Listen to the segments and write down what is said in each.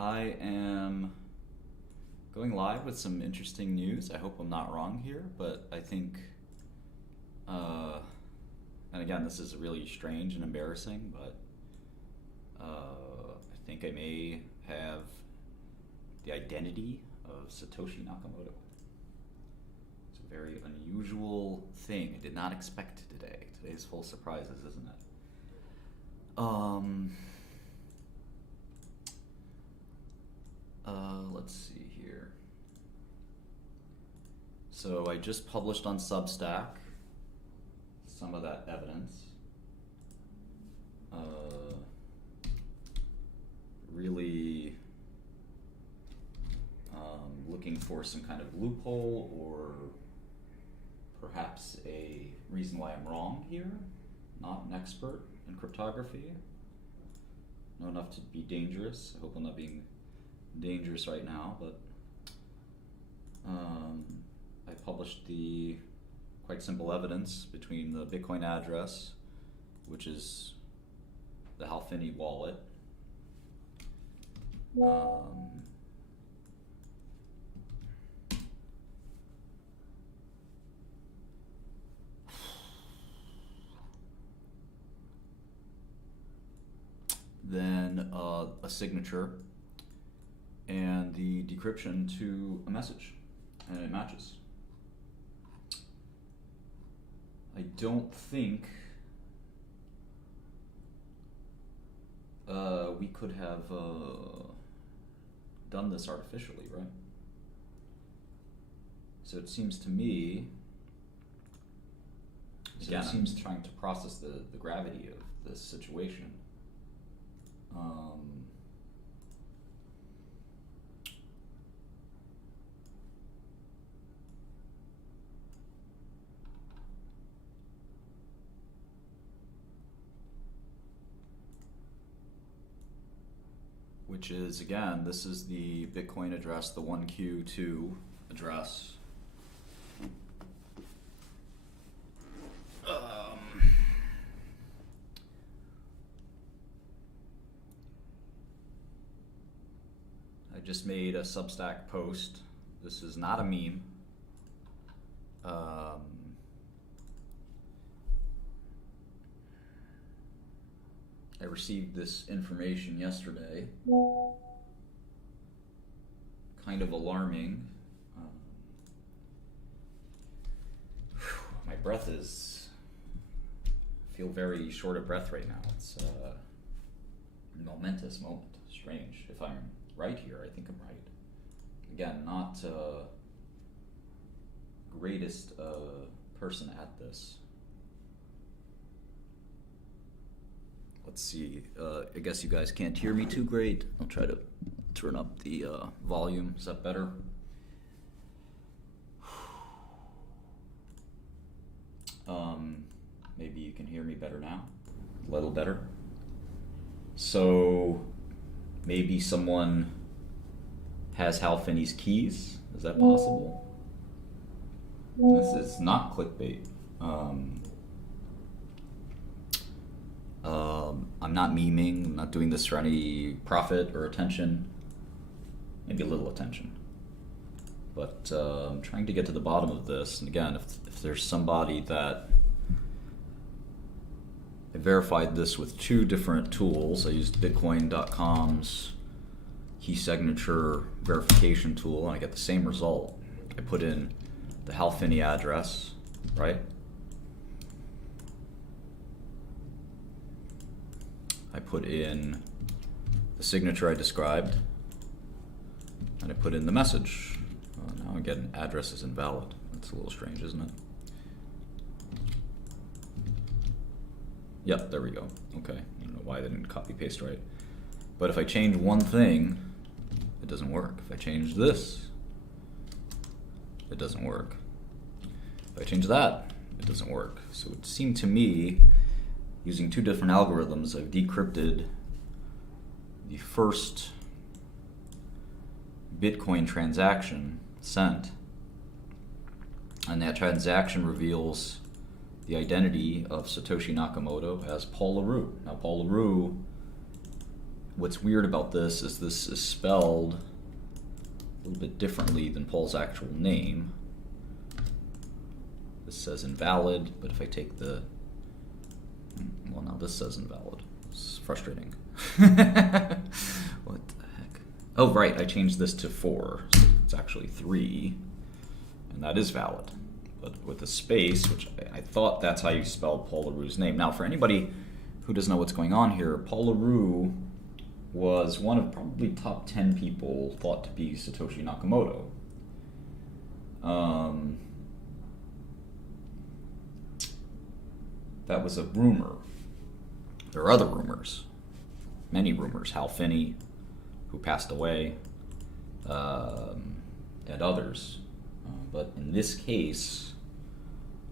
I am going live with some interesting news. I hope I'm not wrong here, but I think, and again, this is really strange and embarrassing, but I think I may have the identity of Satoshi Nakamoto. It's a very unusual thing. I did not expect today. Today's full of surprises, isn't it? Let's see here. So I just published on Substack some of that evidence. Really looking for some kind of loophole or perhaps a reason why I'm wrong here. Not an expert in cryptography. Know enough to be dangerous. I hope I'm not being dangerous right now, but I published the quite simple evidence between the Bitcoin address, which is the Halfini wallet, then a signature, and the decryption to a message, and it matches. I don't think we could have done this artificially, right? So it seems to me, again, I'm trying to process the gravity of this situation. Which is, again, this is the Bitcoin address, the 1Q2 address. I just made a Substack post. This is not a meme. I received this information yesterday. Kind of alarming. My breath is... I feel very short of breath right now. It's a momentous moment. Strange. If I'm right here, I think I'm right. Again, not greatest person at this. Let's see, I guess you guys can't hear me too great. I'll try to turn up the volume. Is that better? Maybe you can hear me better now. A little better. So maybe someone has Halfini's keys. Is that possible? This is not clickbait. I'm not memeing. I'm not doing this for any profit or attention. Maybe a little attention. But I'm trying to get to the bottom of this. And again, if there's somebody that... I verified this with two different tools. I used Bitcoin.com's key signature verification tool, and I get the same result. I put in the Halfini address, right? I put in the signature I described, and I put in the message. Now I get an address is invalid. That's a little strange, isn't it? Yep, there we go. Okay, I don't know why they didn't copy paste right. But if I change one thing, it doesn't work. If I change this, it doesn't work. If I change that, it doesn't work. So it seemed to me, using two different algorithms, I've decrypted the first Bitcoin transaction sent, and that transaction reveals the identity of Satoshi Nakamoto as Paul LaRue. Now, Paul LaRue what's weird about this is spelled a little bit differently than Paul's actual name. This says invalid, but if I take the... Well, now this says invalid. It's frustrating. What the heck? Oh, right, I changed this to 4. So it's actually 3, and that is valid. But with a space, which I thought that's how you spelled Paul LaRue's name. Now, for anybody who doesn't know what's going on here, Paul LaRue was one of probably top 10 people thought to be Satoshi Nakamoto. That was a rumor. There are other rumors, many rumors. Hal Finney, who passed away, and others. But in this case,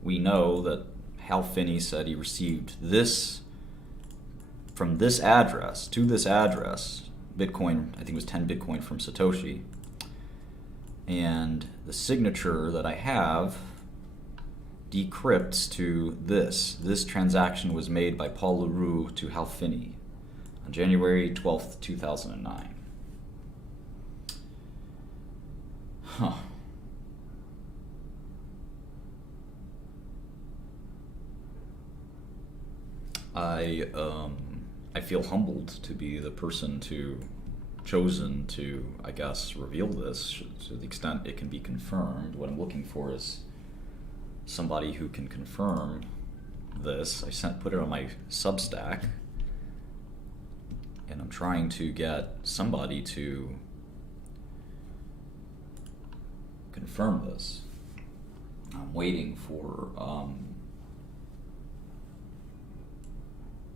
we know that Hal Finney said he received this from this address to this address, Bitcoin, I think it was 10 Bitcoin from Satoshi. And the signature that I have decrypts to this. This transaction was made by Paul LaRue to Hal Finney on January 12th, 2009. Huh. I feel humbled to be the person chosen to, I guess, reveal this to the extent it can be confirmed. What I'm looking for is somebody who can confirm this. I put it on my Substack, and I'm trying to get somebody to confirm this. I'm waiting for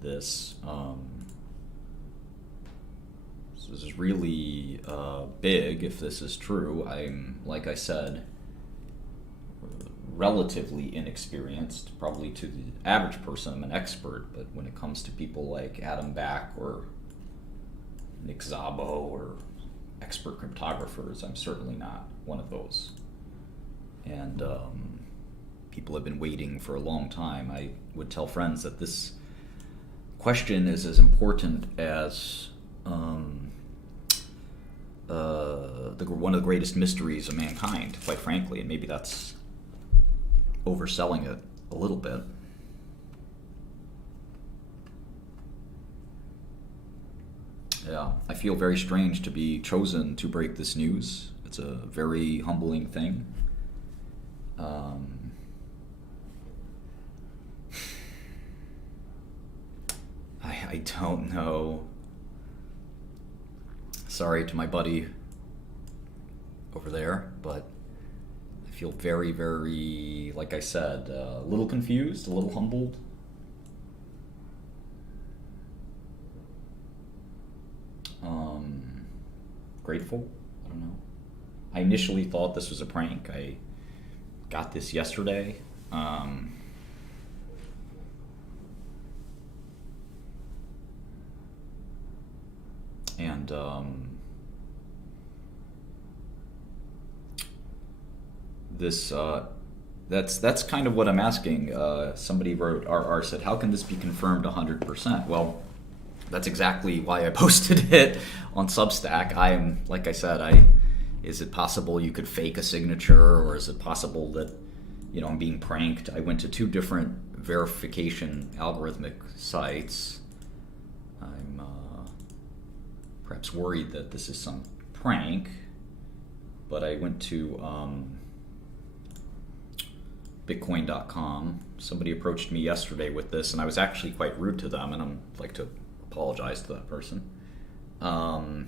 this. This is really big if this is true. I'm, like I said, relatively inexperienced. Probably to the average person, I'm an expert, but when it comes to people like Adam Back or Nick Szabo or expert cryptographers, I'm certainly not one of those. And people have been waiting for a long time. I would tell friends that this question is as important as one of the greatest mysteries of mankind, quite frankly, and maybe that's overselling it a little bit. Yeah, I feel very strange to be chosen to break this news. It's a very humbling thing. I don't know. Sorry to my buddy over there, but I feel very, very, like I said, a little confused, a little humbled. Grateful. I don't know. I initially thought this was a prank. I got this yesterday. This that's kind of what I'm asking. Somebody wrote, RR said, how can this be confirmed 100%? Well, that's exactly why I posted it on Substack. Like I said, is it possible you could fake a signature, or is it possible that, I'm being pranked? I went to 2 different verification algorithmic sites. I'm perhaps worried that this is some prank, but I went to Bitcoin.com. Somebody approached me yesterday with this, and I was actually quite rude to them, and I'd like to apologize to that person. Can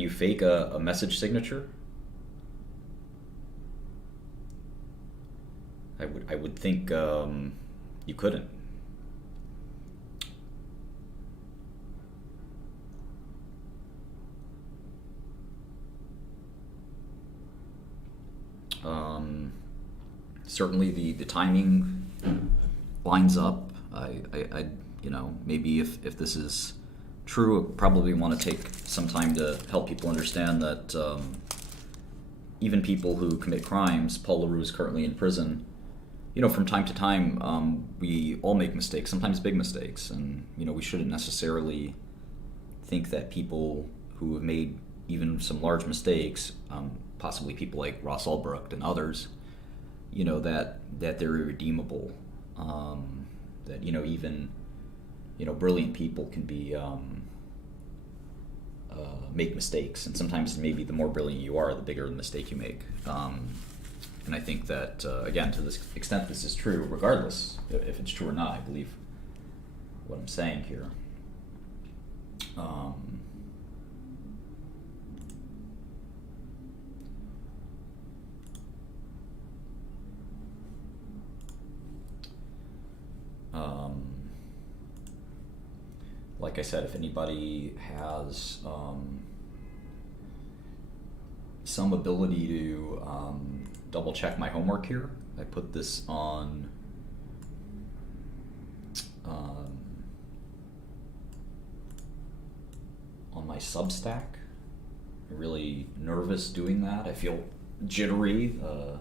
you fake a message signature? I would think you couldn't. Certainly the timing lines up. I maybe if this is true, I probably want to take some time to help people understand that even people who commit crimes, Paul LaRue is currently in prison you know, from time to time, we all make mistakes, sometimes big mistakes, and you know, we shouldn't necessarily think that people who have made even some large mistakes, possibly people like Ross Ulbricht and others, you know, that they're irredeemable. That, you know, even, you know, brilliant people can be make mistakes, and sometimes maybe the more brilliant you are, the bigger the mistake you make. And I think that, again, to this extent, this is true, regardless if it's true or not. I believe what I'm saying here. Like I said, if anybody has some ability to double check my homework here, I put this on my Substack. I'm really nervous doing that. I feel jittery, feel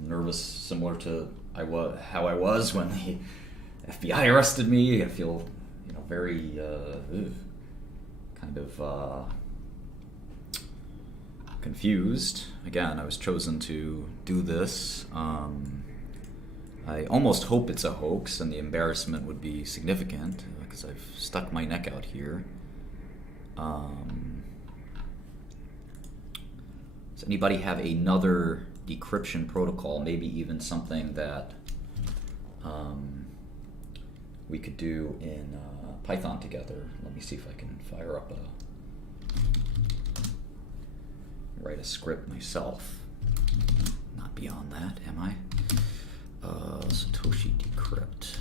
nervous, similar to how I was when the FBI arrested me. I feel, you know, very kind of confused. Again, I was chosen to do this. I almost hope it's a hoax, and the embarrassment would be significant because I've stuck my neck out here. Does anybody have another decryption protocol, maybe even something that we could do in Python together? Let me see if I can fire up write a script myself. Not beyond that, am I? Satoshi decrypt.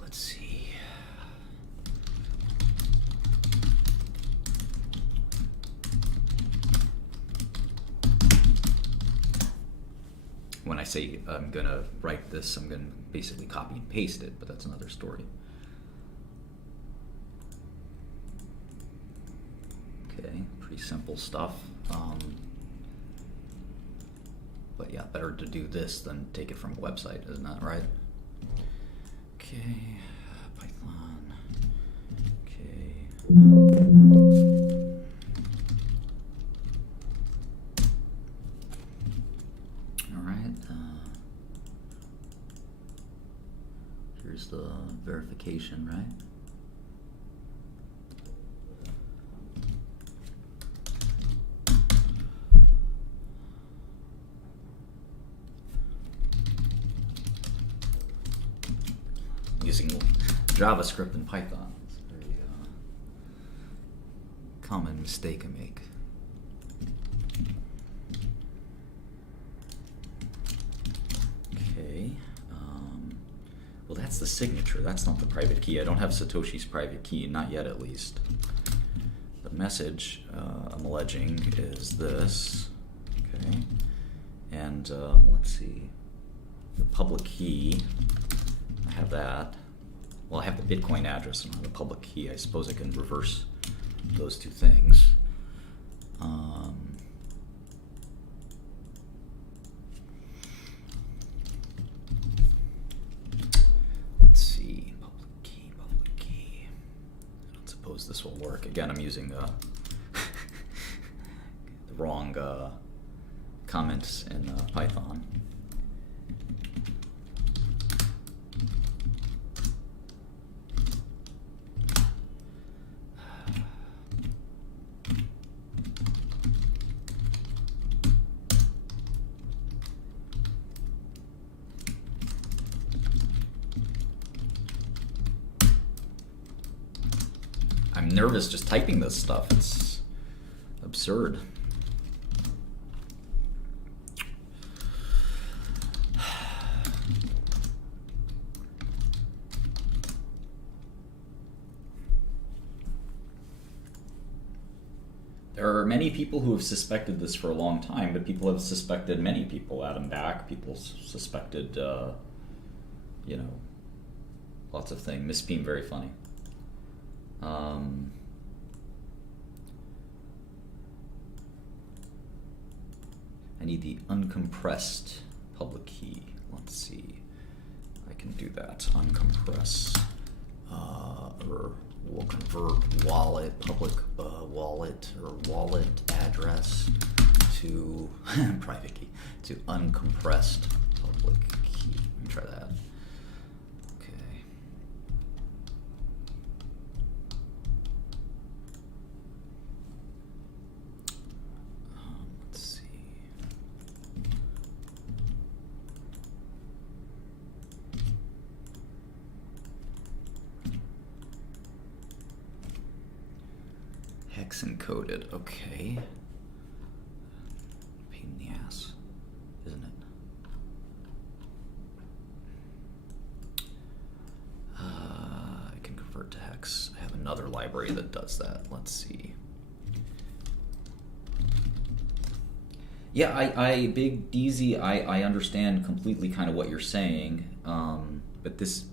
Let's see. When I say I'm going to write this, I'm going to basically copy and paste it, but that's another story. Okay, pretty simple stuff. But yeah, better to do this than take it from a website, isn't that right? Okay, Python. Okay. Here's the verification, right? Using JavaScript and Python. It's a very common mistake I make. Okay. Well, that's the signature. That's not the private key. I don't have Satoshi's private key, not yet at least. The message I'm alleging is this. Okay. And let's see. The public key, I have that. Well, I have the Bitcoin address and the public key. I suppose I can reverse those two things. Let's see, public key. I don't suppose this will work. Again, I'm using the wrong comments in Python. I'm nervous just typing this stuff. It's absurd. There are many people who have suspected this for a long time, but people have suspected many people. Adam Back, people suspected, you know, lots of things. Miss Beam, very funny. Um, I need the uncompressed public key. Let's see. I can do that. Uncompress. Or we'll convert wallet, public wallet, or wallet address to private key to uncompressed public key. Let me try that. Okay. Let's see. Hex encoded. Okay. Pain in the ass, isn't it? I can convert to hex. I have another library that does that. Let's see. Yeah, I Big DZ, I understand completely kind of what you're saying, but this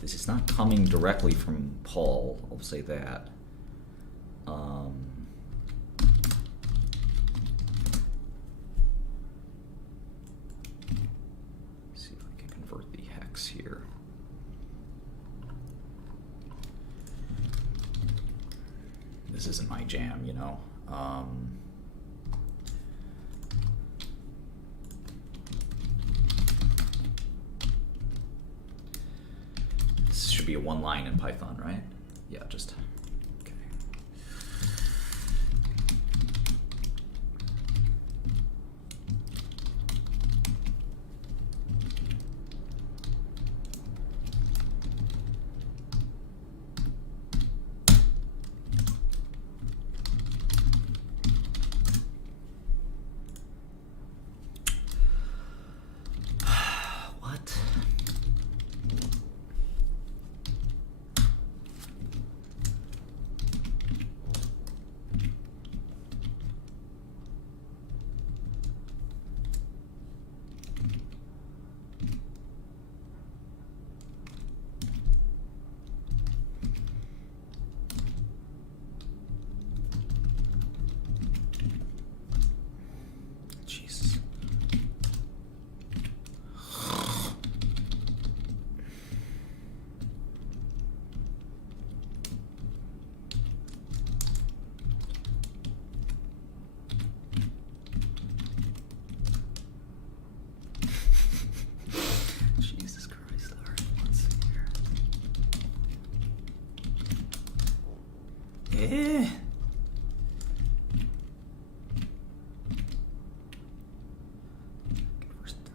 is not coming directly from Paul. I'll say that. See if I can convert the hex here. This isn't my jam, you know. This should be a one line in Python, right? Yeah, just.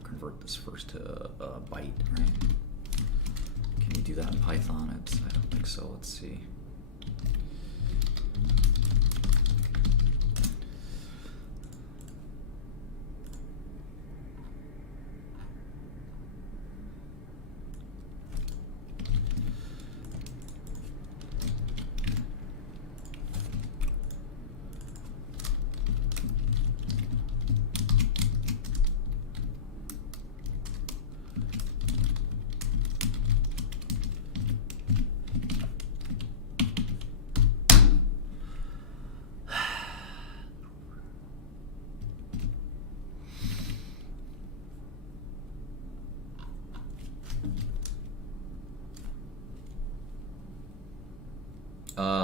Convert this first to a byte, right? Can you do that in Python? I don't think so. Let's see.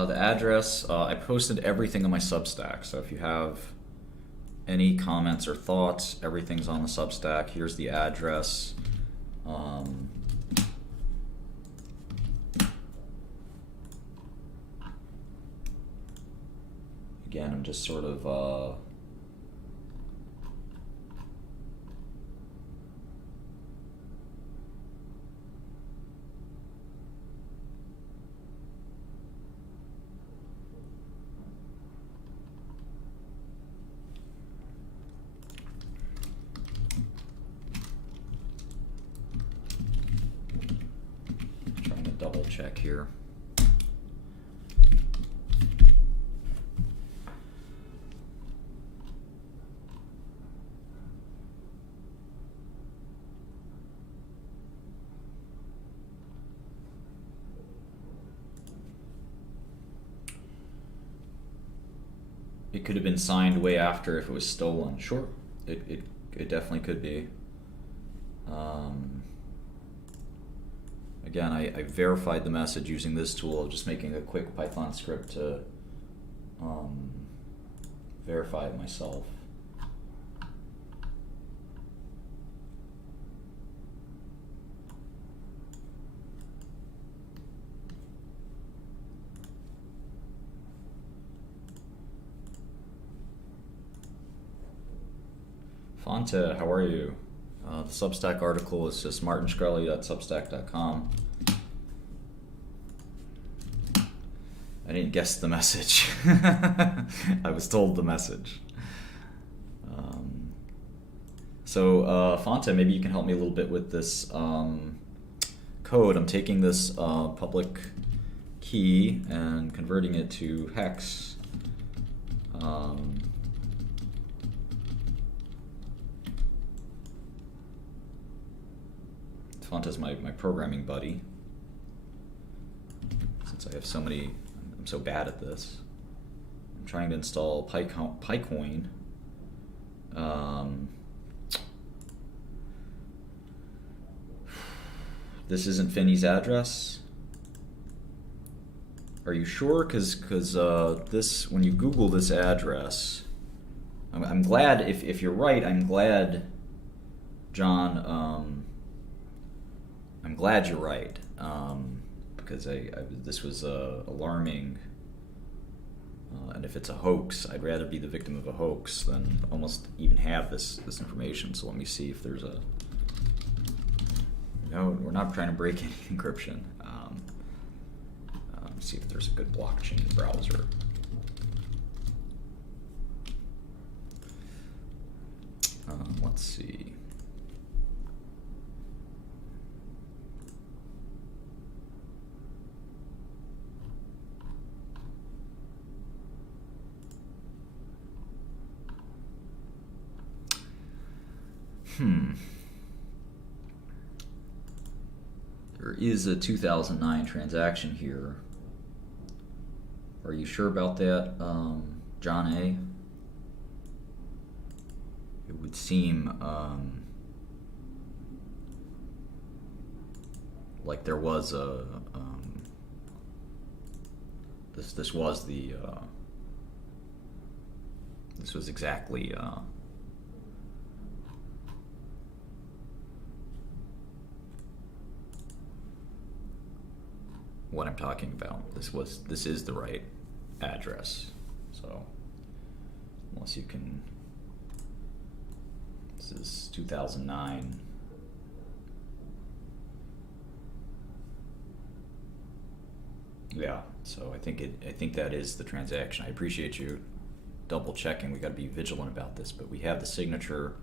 The address, I posted everything on my Substack, so if you have any comments or thoughts, everything's on the Substack. Here's the address. Again, I'm just sort of trying to double check here. it could have been signed way after if it was stolen. Sure, it definitely could be. Again, I verified the message using this tool, just making a quick Python script to verify it myself. Fonte, how are you? The Substack article is just martinshkreli.substack.com. I didn't guess the message. I was told the message. Fonte, maybe you can help me a little bit with this code. I'm taking this public key and converting it to hex. Fonte's my programming buddy. Since I have so many, I'm so bad at this. I'm trying to install PyCoin. This isn't Finney's address. Are you sure? Because this, when you Google this address, I'm glad, if you're right, I'm glad, John, I'm glad you're right, because this was alarming, and if it's a hoax, I'd rather be the victim of a hoax than almost even have this information. So let me see if there's a... No, we're not trying to break any encryption. See if there's a good blockchain browser. Let's see. There is a 2009 transaction here. Are you sure about that, John A? It would seem like there was a this was the this was exactly what I'm talking about. This is the right address. So unless you can, this is 2009. Yeah, so I think that is the transaction. I appreciate you double checking. We got to be vigilant about this, but we have the signature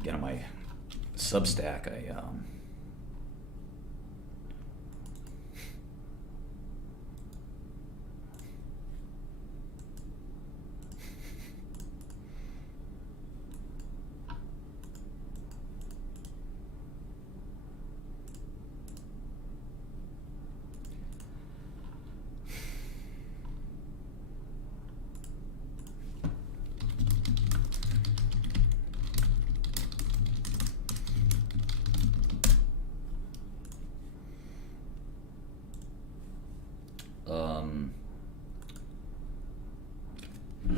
again on my Substack.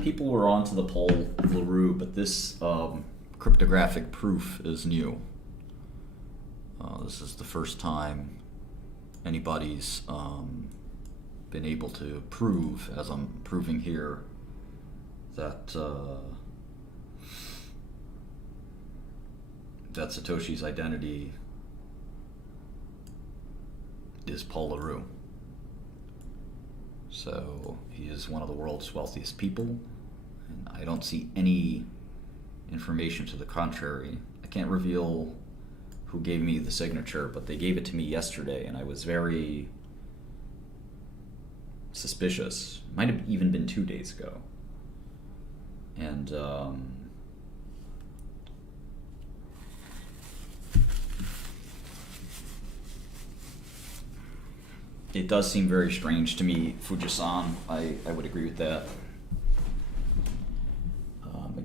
People were onto the Paul LaRue, but this cryptographic proof is new. This is the first time anybody's been able to prove, as I'm proving here, that that Satoshi's identity is Paul LaRue. So he is one of the world's wealthiest people, and I don't see any information to the contrary. I can't reveal who gave me the signature, but they gave it to me yesterday, and I was very suspicious. Might have even been 2 days ago. And it does seem very strange to me, Fujisan. I would agree with that.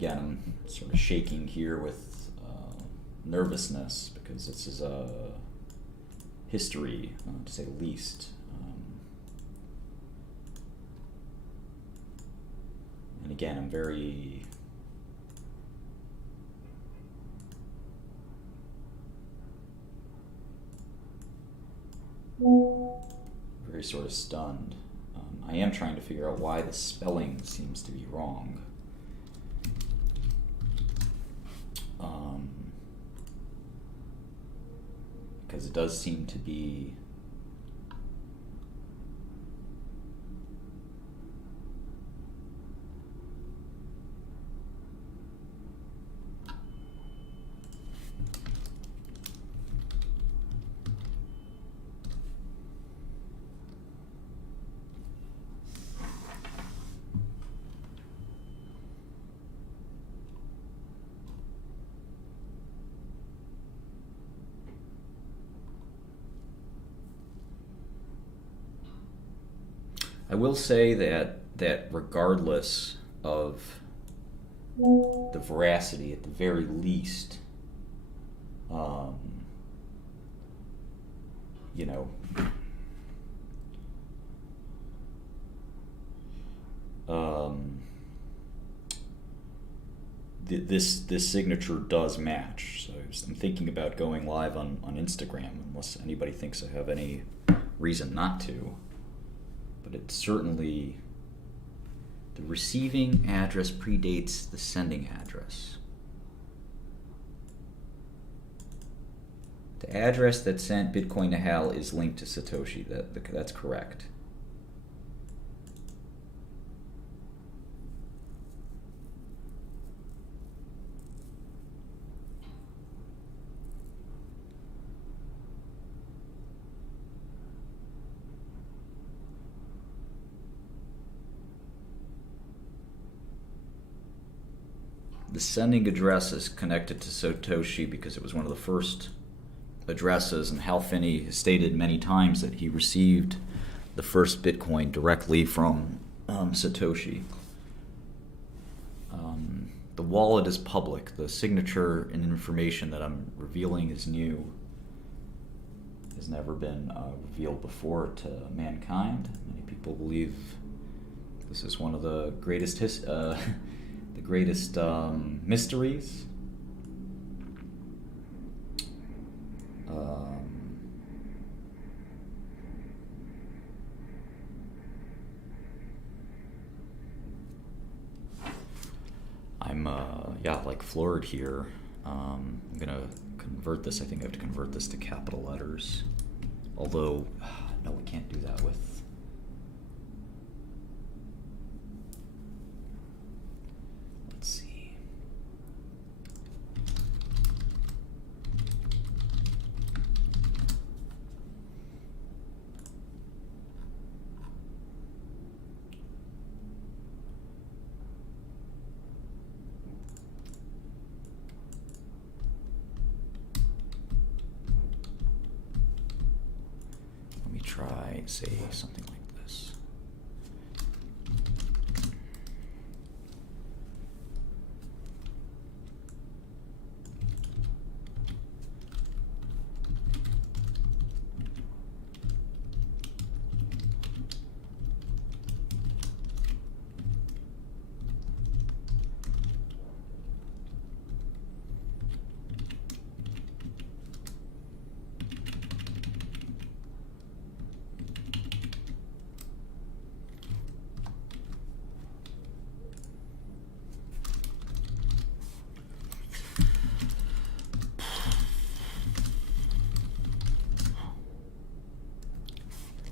again, I'm sort of shaking here with nervousness because this is a history, to say the least. And again, I'm very sort of stunned. I am trying to figure out why the spelling seems to be wrong. Because it does seem to be I will say that regardless of the veracity, at the very least, you know, this signature does match. So I'm thinking about going live on Instagram, unless anybody thinks I have any reason not to. But it's certainly, the receiving address predates the sending address. The address that sent Bitcoin to Hal is linked to Satoshi. That's correct. The sending address is connected to Satoshi because it was one of the first addresses, and Hal Finney has stated many times that he received the first Bitcoin directly from Satoshi. The wallet is public. The signature and information that I'm revealing is new. Has never been revealed before to mankind. Many people believe this is one of the greatest mysteries. I'm like floored here. I'm gonna convert this. I think I have to convert this to capital letters. Although, no, we can't do that with. Let's see. Try, say something like this.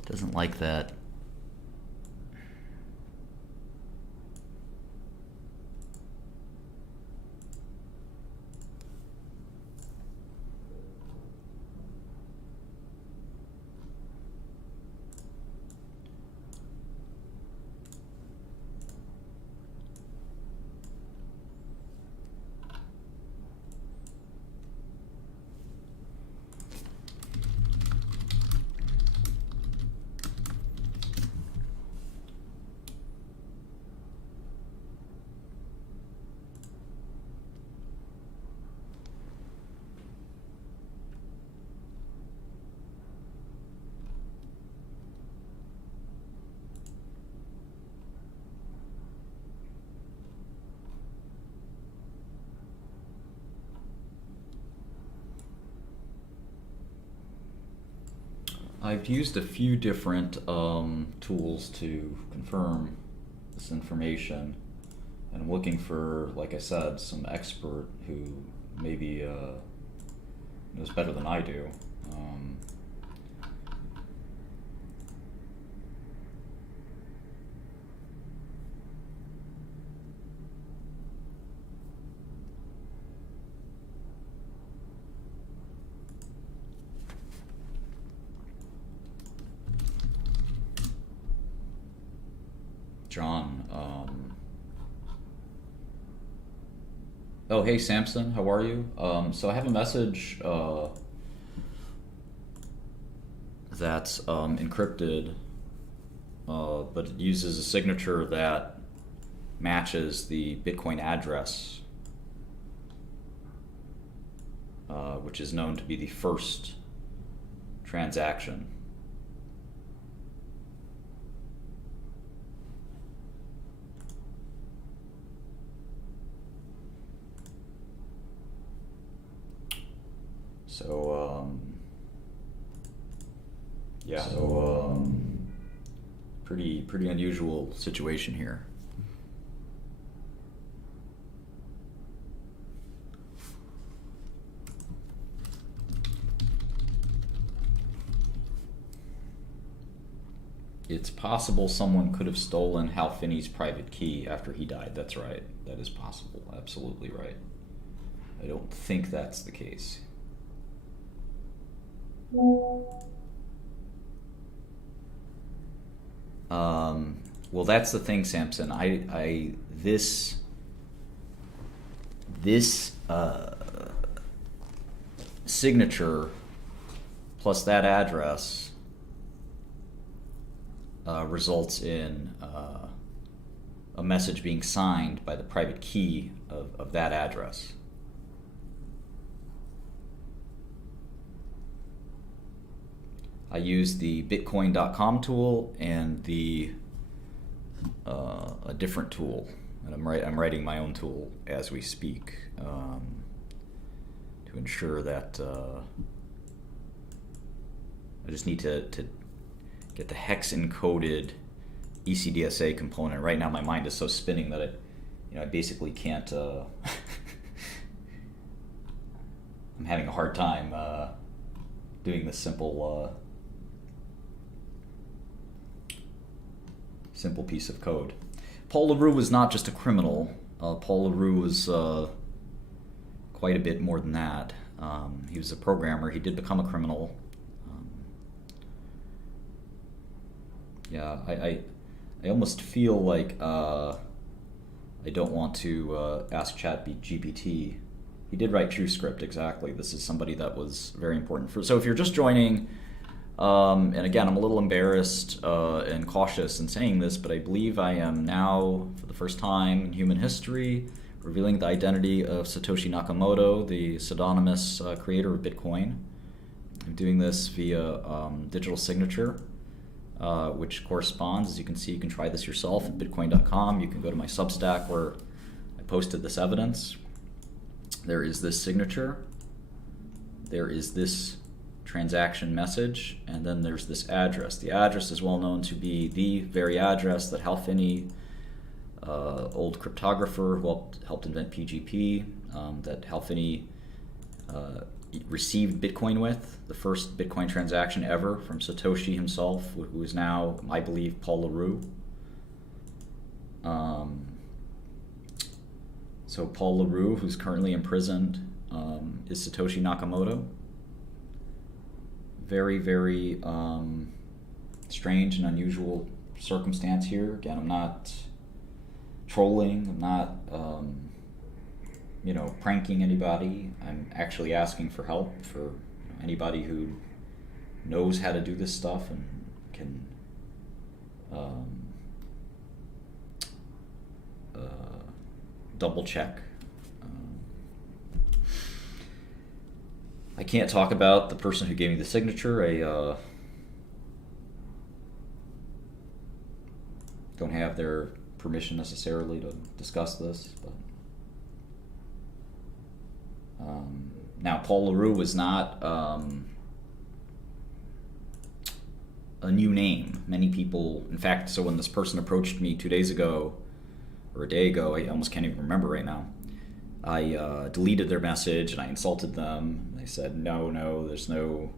Doesn't like that. I've used a few different tools to confirm this information, and I'm looking for, like I said, some expert who maybe knows better than I do. John. Oh, hey, Samson, how are you? So I have a message that's encrypted, but it uses a signature that matches the Bitcoin address, which is known to be the first transaction. So, yeah. So, pretty unusual situation here. It's possible someone could have stolen Hal Finney's private key after he died. That's right. That is possible. Absolutely right. I don't think that's the case. Well, that's the thing, Samson. This signature plus that address results in a message being signed by the private key of that address. I use the Bitcoin.com tool and a different tool, and I'm writing my own tool as we speak to ensure that I just need to get the hex encoded ECDSA component. Right now, my mind is so spinning that I basically can't. I'm having a hard time doing this simple piece of code. Paul LaRue was not just a criminal. Paul LaRue was quite a bit more than that. He was a programmer. He did become a criminal. Yeah, I almost feel like I don't want to ask ChatGPT. He did write TrueScript, exactly. This is somebody that was very important for. So if you're just joining, and again, I'm a little embarrassed and cautious in saying this, but I believe I am now, for the first time in human history, revealing the identity of Satoshi Nakamoto, the pseudonymous creator of Bitcoin. I'm doing this via digital signature, which corresponds, as you can see, you can try this yourself at bitcoin.com. You can go to my Substack where I posted this evidence. There is this signature. There is this transaction message, and then there's this address. The address is well known to be the very address that Hal Finney, old cryptographer who helped invent PGP, that Hal Finney received Bitcoin with, the first Bitcoin transaction ever from Satoshi himself, who is now, I believe, Paul LaRue. So Paul LaRue, who's currently imprisoned, is Satoshi Nakamoto. Very, very strange and unusual circumstance here. Again, I'm not trolling. I'm not, pranking anybody. I'm actually asking for help for anybody who knows how to do this stuff and can double check. I can't talk about the person who gave me the signature. I don't have their permission necessarily to discuss this. But now, Paul LaRue was not a new name. Many people, in fact, so when this person approached me 2 days ago, or a day ago, I almost can't even remember right now, I deleted their message and I insulted them. They said, no, there's no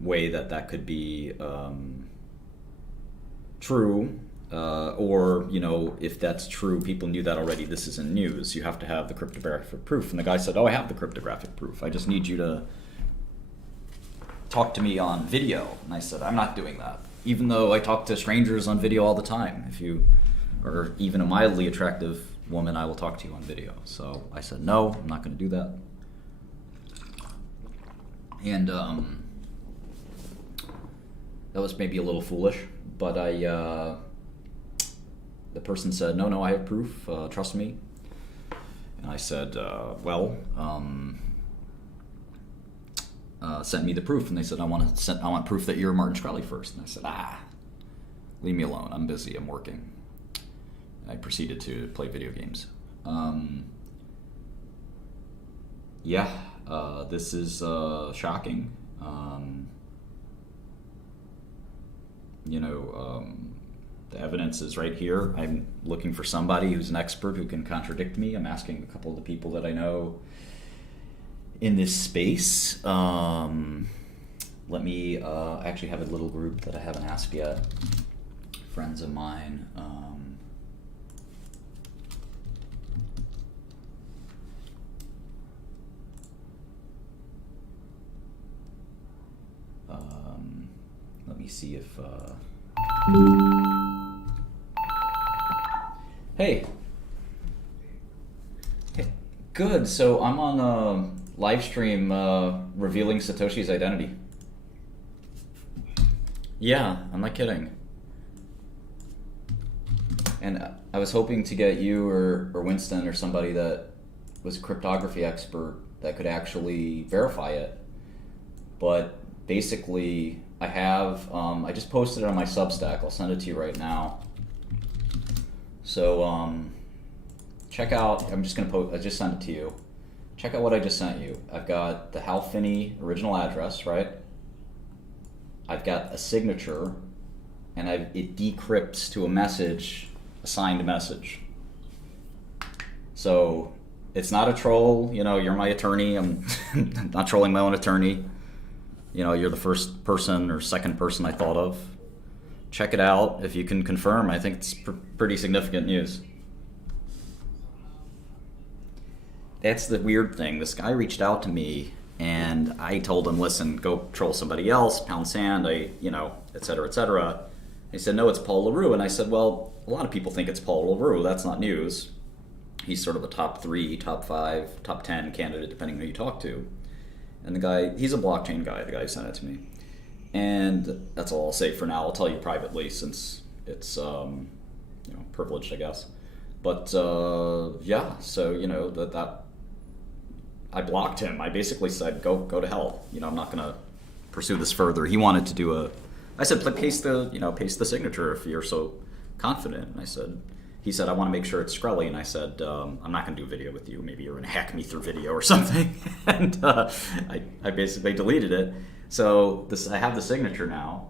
way that could be true. Or, if that's true, people knew that already. This isn't news. You have to have the cryptographic proof. And the guy said, I have the cryptographic proof. I just need you to talk to me on video. And I said, I'm not doing that. Even though I talk to strangers on video all the time. If you are even a mildly attractive woman, I will talk to you on video. So I said, no, I'm not going to do that. And that was maybe a little foolish, but the person said, no, I have proof, trust me. And I said, send me the proof. And they said, I want proof that you're Martin Shkreli first. And I said, leave me alone, I'm busy, I'm working. And I proceeded to play video games. This is shocking. The evidence is right here. I'm looking for somebody who's an expert who can contradict me. I'm asking a couple of the people that I know in this space. Let me actually have a little group that I haven't asked yet. Friends of mine. Let me see if... Hey. Good. So I'm on a live stream revealing Satoshi's identity. Yeah, I'm not kidding. And I was hoping to get you or Winston or somebody that was a cryptography expert that could actually verify it. But basically, I have, I just posted it on my Substack. I'll send it to you right now. So check out, I'm just going to post, I just sent it to you. Check out what I just sent you. I've got the Hal Finney original address, right? I've got a signature, and it decrypts to a message, a signed message. So it's not a troll, you're my attorney. I'm not trolling my own attorney. You're the first person or second person I thought of. Check it out. If you can confirm, I think it's pretty significant news. That's the weird thing. This guy reached out to me, and I told him, listen, go troll somebody else, pound sand, et cetera, et cetera. He said, no, it's Paul LaRue. And I said, well, a lot of people think it's Paul LaRue. That's not news. He's sort of a top 3, top 5, top 10 candidate, depending on who you talk to. And the guy, he's a blockchain guy, the guy who sent it to me. And that's all I'll say for now. I'll tell you privately since it's, privileged, I guess. But, so, that I blocked him. I basically said, go to hell. I'm not going to pursue this further. He wanted to do I said, paste the signature if you're so confident. And he said, I want to make sure it's Shkreli. And I said, I'm not going to do a video with you. Maybe you're going to hack me through video or something. And I basically deleted it. So I have the signature now.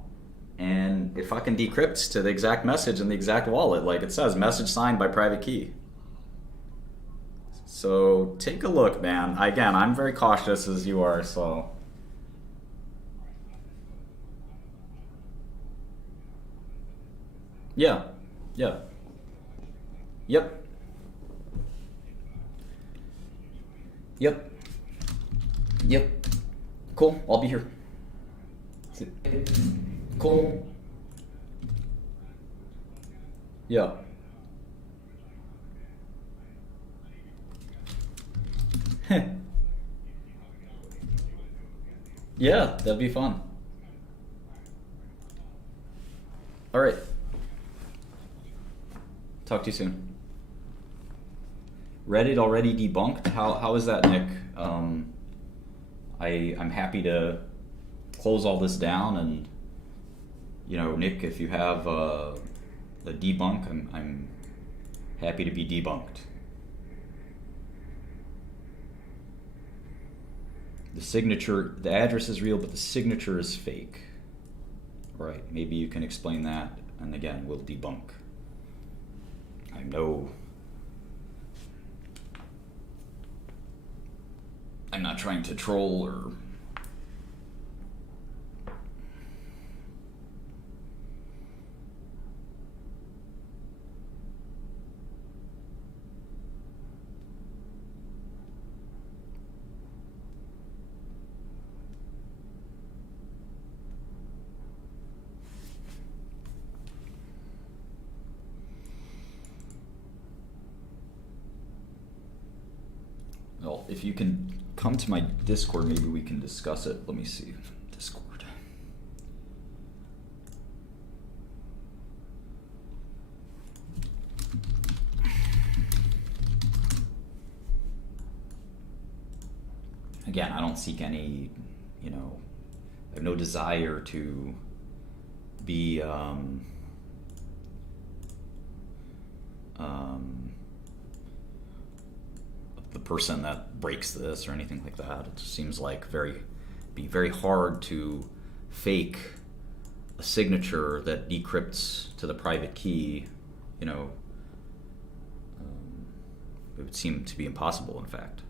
And it fucking decrypts to the exact message in the exact wallet. Like it says, message signed by private key. So take a look, man. Again, I'm very cautious as you are, so... Yeah. Yep. Cool, I'll be here. Cool. Yeah. Yeah, that'd be fun. All right. Talk to you soon. Reddit already debunked? How is that, Nick? I'm happy to close all this down, and Nick, if you have a debunk, I'm happy to be debunked. The signature, the address is real, but the signature is fake. All right, maybe you can explain that, and again, we'll debunk. I'm not trying to troll or... Well, if you can come to my Discord, maybe we can discuss it. Let me see. Discord. Again, I don't seek any, I have no desire to be the person that breaks this or anything like that. It just seems like be very hard to fake a signature that decrypts to the private key. It would seem to be impossible, in fact.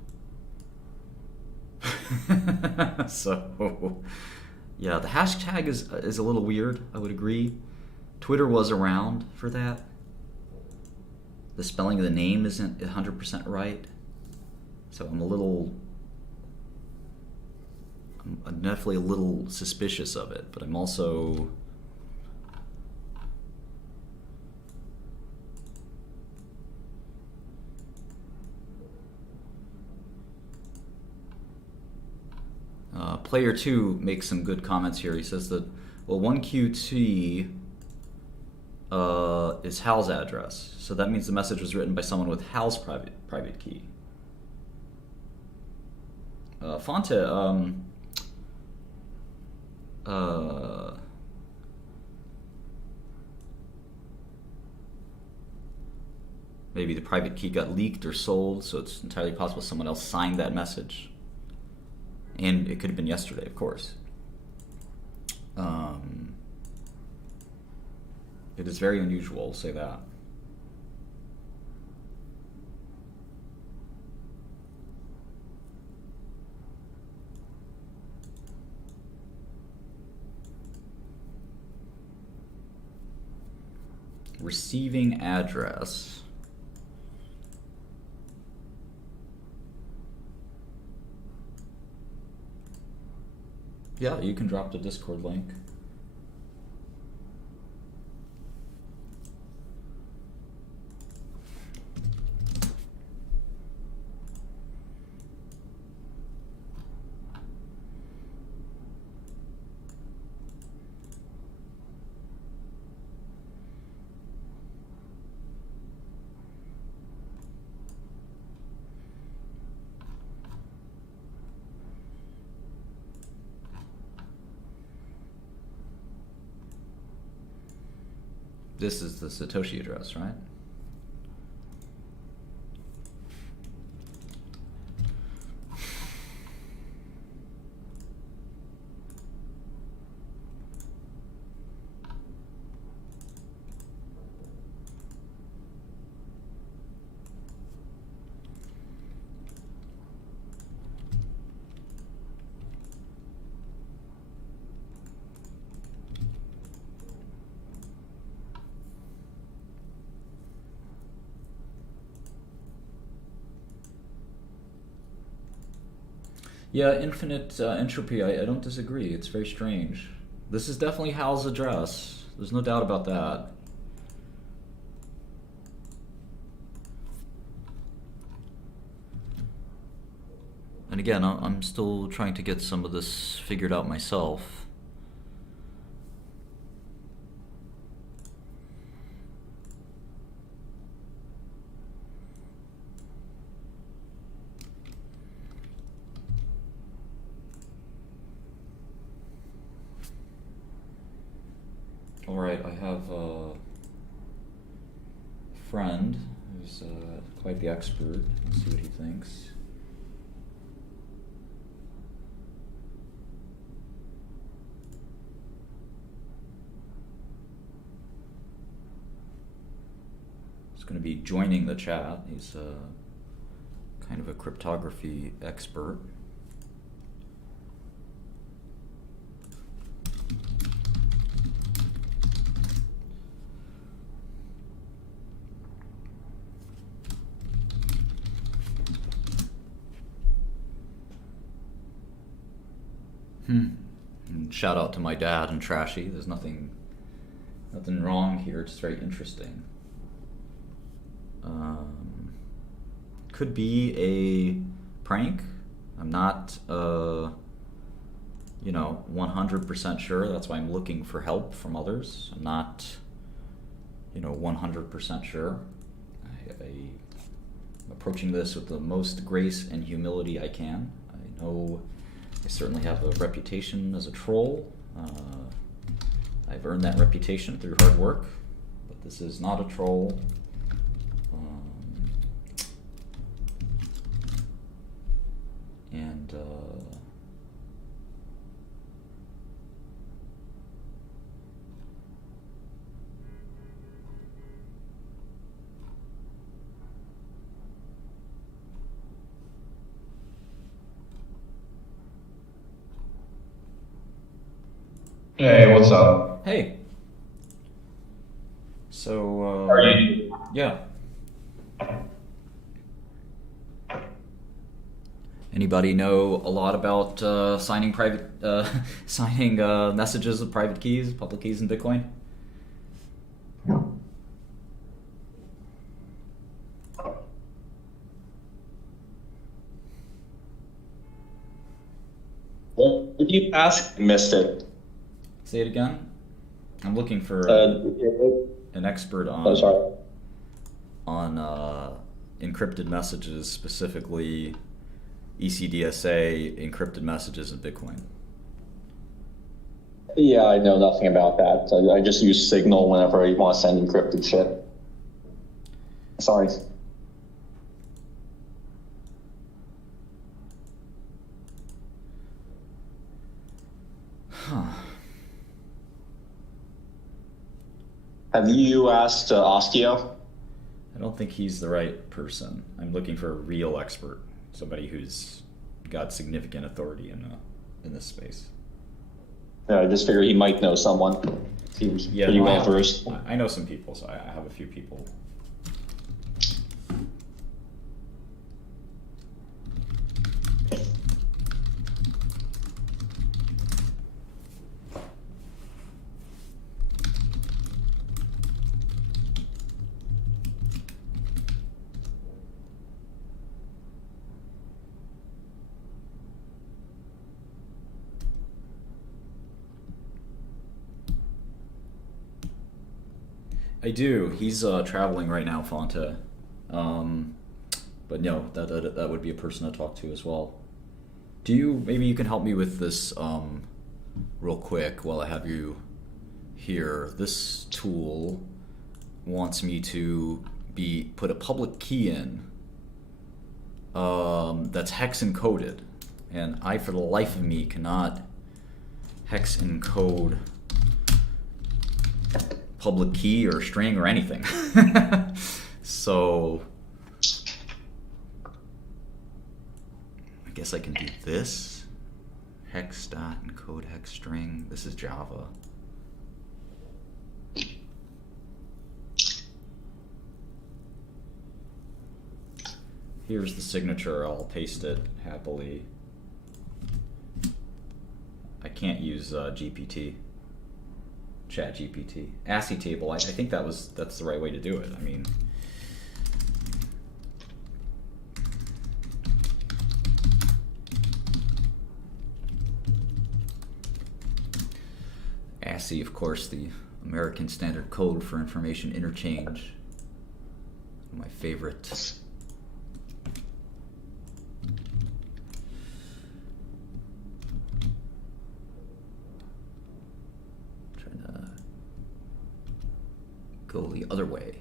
So, yeah, the hashtag is a little weird, I would agree. Twitter was around for that. The spelling of the name isn't 100% right. So I'm definitely a little suspicious of it, but I'm also... Player 2 makes some good comments here. He says that, well, 1QT is Hal's address, so that means the message was written by someone with Hal's private key. Fonte, maybe the private key got leaked or sold, so it's entirely possible someone else signed that message. And it could have been yesterday, of course. It is very unusual, I'll say that. Receiving address. Yeah, you can drop the Discord link. This is the Satoshi address, right? Yeah, infinite entropy, I don't disagree. It's very strange. This is definitely Hal's address. There's no doubt about that. And again, I'm still trying to get some of this figured out myself. Alright, I have a friend who's quite the expert. Let's see what he thinks. going to be joining the chat. He's kind of a cryptography expert. And shout out to my dad and Trashy. There's nothing wrong here. It's very interesting. Could be a prank. I'm not, 100% sure. That's why I'm looking for help from others. I'm not, 100% sure. I'm approaching this with the most grace and humility I can. I know I certainly have a reputation as a troll. I've earned that reputation through hard work, but this is not a troll. Hey, what's up? Hey. So, Are you? yeah. Anybody know a lot about signing messages of private keys, public keys in Bitcoin? What did you ask? Missed it. Say it again. I'm looking for an expert on encrypted messages, specifically ECDSA encrypted messages in Bitcoin. Yeah, I know nothing about that. I just use Signal whenever I want to send encrypted shit. Sorry. Huh. Have you asked Osteo? I don't think he's the right person. I'm looking for a real expert, somebody who's got significant authority in this space. Yeah, I just figured he might know someone. Seems pretty well versed. I know some people, so I have a few people. I do. He's traveling right now, Fonte. But no, that would be a person to talk to as well. Maybe you can help me with this real quick while I have you here. This tool wants me to put a public key in that's hex encoded, and I, for the life of me, cannot hex encode public key or string or anything. So I guess I can do this. Hex dot encode hex string. This is Java. Here's the signature. I'll paste it happily. I can't use GPT. Chat GPT. ASCII table, I think that's the right way to do it. I mean, ASCII, of course, the American Standard Code for Information Interchange. My favorite. Go the other way.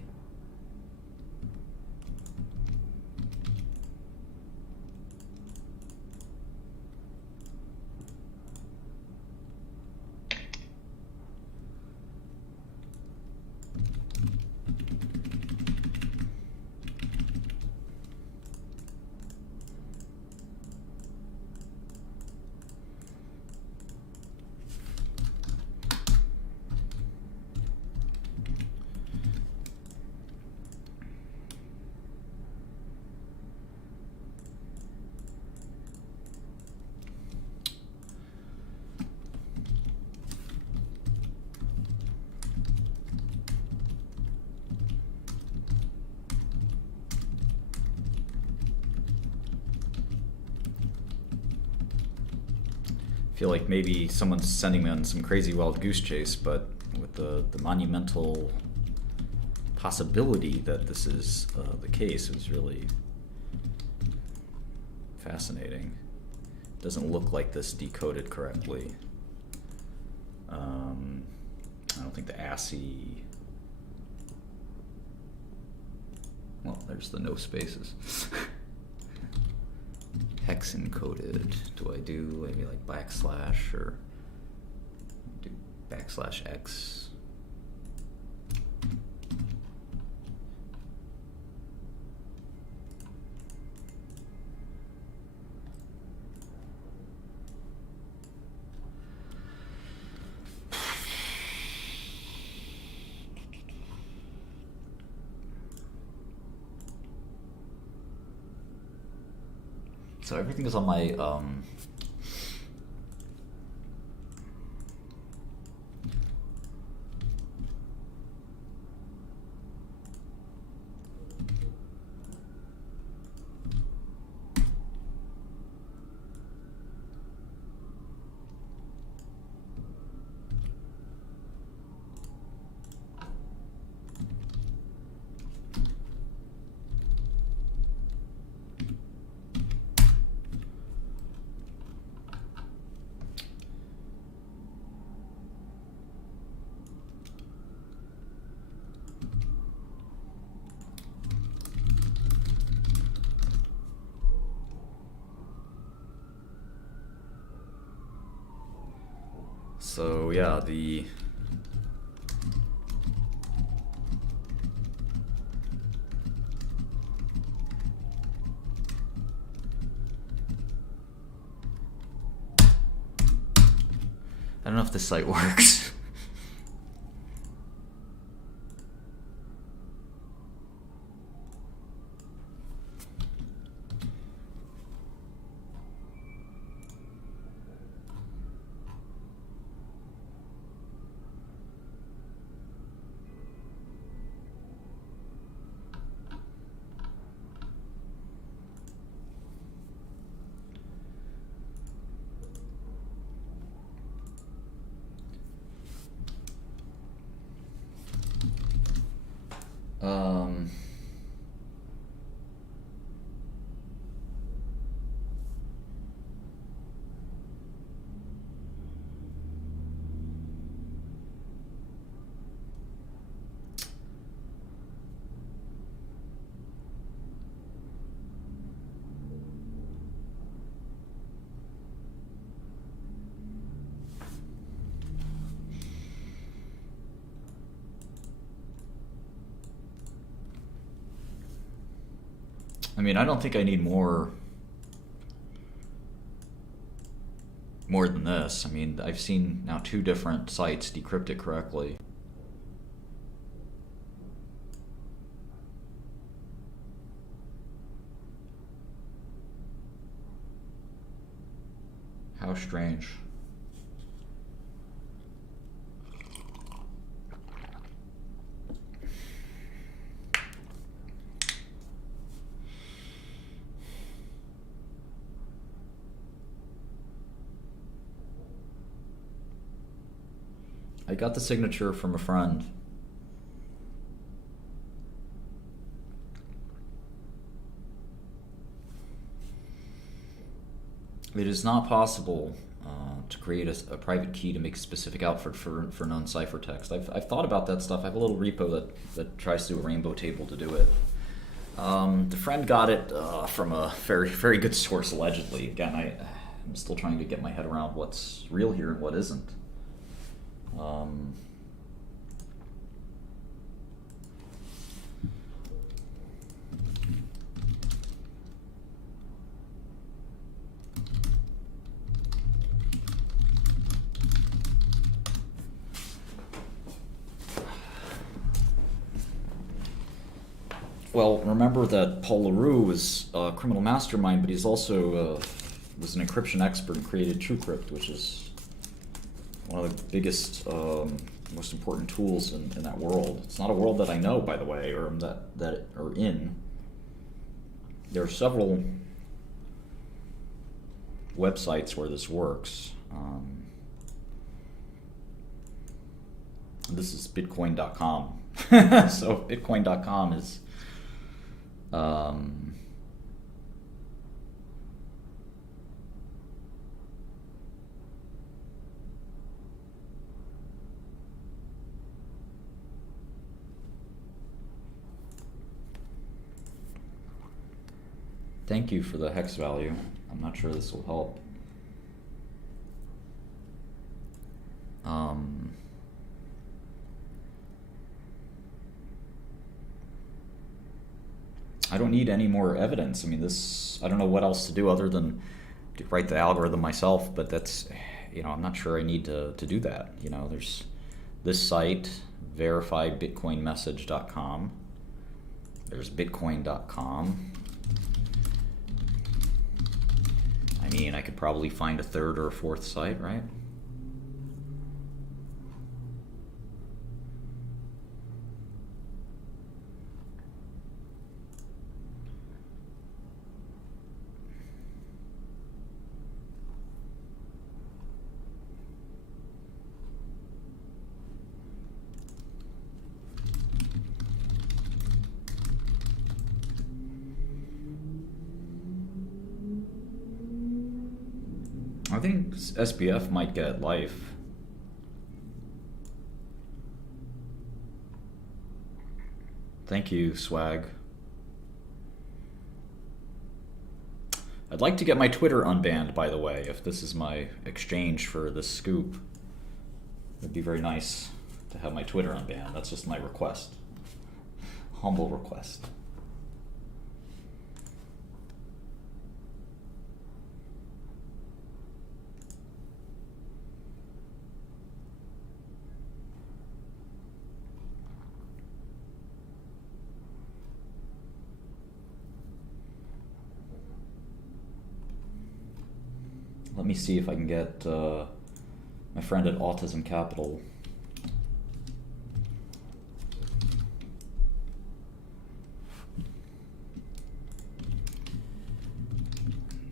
feel like maybe someone's sending me on some crazy wild goose chase, but with the monumental possibility that this is the case, it was really fascinating. It doesn't look like this decoded correctly. I don't think the ASCII. Well, there's the no spaces. Hex encoded. Do I do maybe like backslash or do \x? So everything is on my so yeah, the I don't know if this site works. Um, I mean, I don't think I need more than this. I mean, I've seen now 2 different sites decrypt it correctly. How strange. I got the signature from a friend. It is not possible to create a private key to make a specific output for known ciphertext. I've thought about that stuff. I have a little repo that tries to do a rainbow table to do it. The friend got it from a very, very good source, allegedly. Again, I'm still trying to get my head around what's real here and what isn't. Well, remember that Paul LaRue was a criminal mastermind, but he's also was an encryption expert and created TrueCrypt, which is one of the biggest, most important tools in that world. It's not a world that I know, by the way, or that are in. There are several websites where this works. This is bitcoin.com. So bitcoin.com is thank you for the hex value. I'm not sure this will help. I don't need any more evidence. I mean, this, I don't know what else to do other than to write the algorithm myself, but that's, I'm not sure I need to do that. There's this site, verifiedbitcoinmessage.com. There's bitcoin.com. I mean, I could probably find a third or a fourth site, right? I think SBF might get life. Thank you, Swag. I'd like to get my Twitter unbanned, by the way, if this is my exchange for this scoop. It'd be very nice to have my Twitter unbanned. That's just my request. Humble request. Let me see if I can get my friend at Autism Capital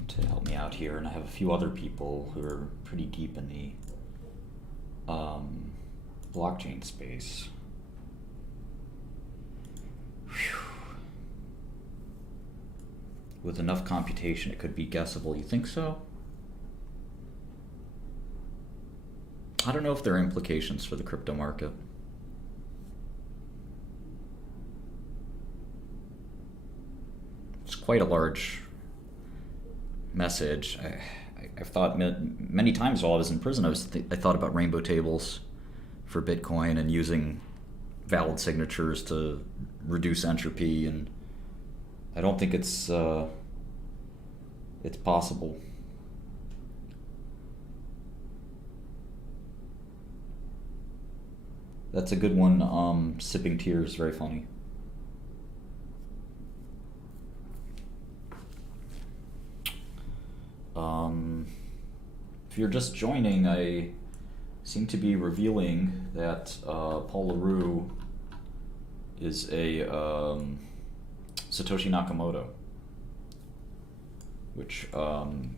to help me out here, and I have a few other people who are pretty deep in the blockchain space. Whew. With enough computation, it could be guessable. You think so? I don't know if there are implications for the crypto market. It's quite a large message. I've thought many times while I was in prison, I thought about rainbow tables for Bitcoin and using valid signatures to reduce entropy, and I don't think it's possible. That's a good one. Sipping tears, very funny. If you're just joining, I seem to be revealing that Paul LaRue is a Satoshi Nakamoto, which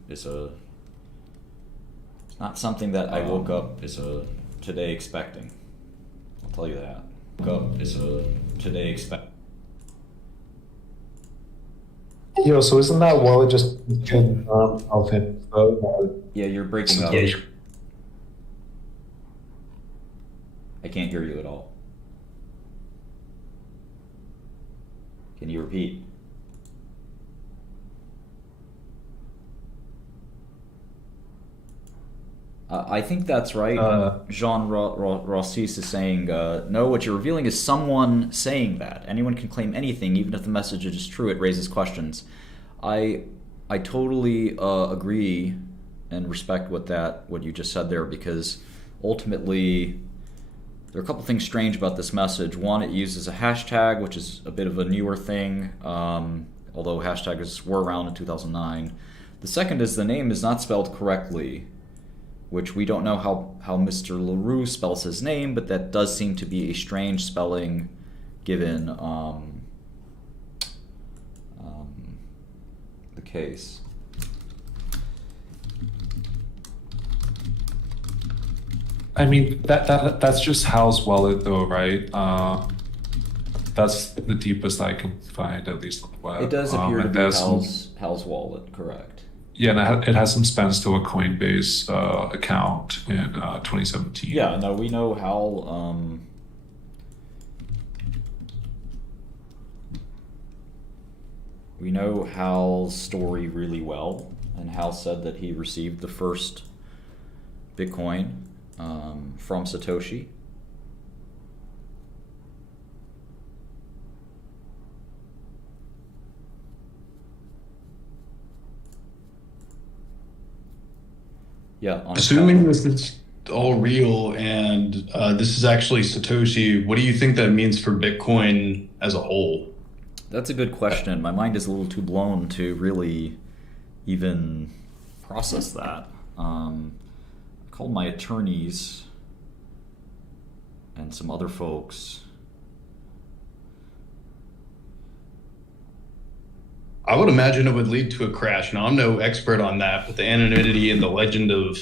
is it's not something that I woke up today expecting. I'll tell you that. Today expect. Yo, so isn't that wallet just confirmed of him? Yeah, you're breaking up. Yeah. I can't hear you at all. Can you repeat? I think that's right. Jean Rossis is saying, no, what you're revealing is someone saying that. Anyone can claim anything, even if the message is true, it raises questions. I totally agree and respect what you just said there, because ultimately there are a couple things strange about this message. One, it uses a hashtag, which is a bit of a newer thing, although hashtags were around in 2009. The second is the name is not spelled correctly, which we don't know how Mr. LaRue spells his name, but that does seem to be a strange spelling given the case. I mean, that's just Hal's wallet, though, right? That's the deepest I can find, at least on the web. It does appear to and be there's some- Hal's wallet, correct? Yeah, and it has some spends to a Coinbase account in 2017. Yeah, no, we know Hal. We know Hal's story really well, and Hal said that he received the first Bitcoin from Satoshi. Yeah, on Assuming this is all real and this is actually Satoshi, what do you think that means for Bitcoin as a whole? That's a good question. My mind is a little too blown to really even process that. I called my attorneys and some other folks. I would imagine it would lead to a crash. Now, I'm no expert on that, but the anonymity and the legend of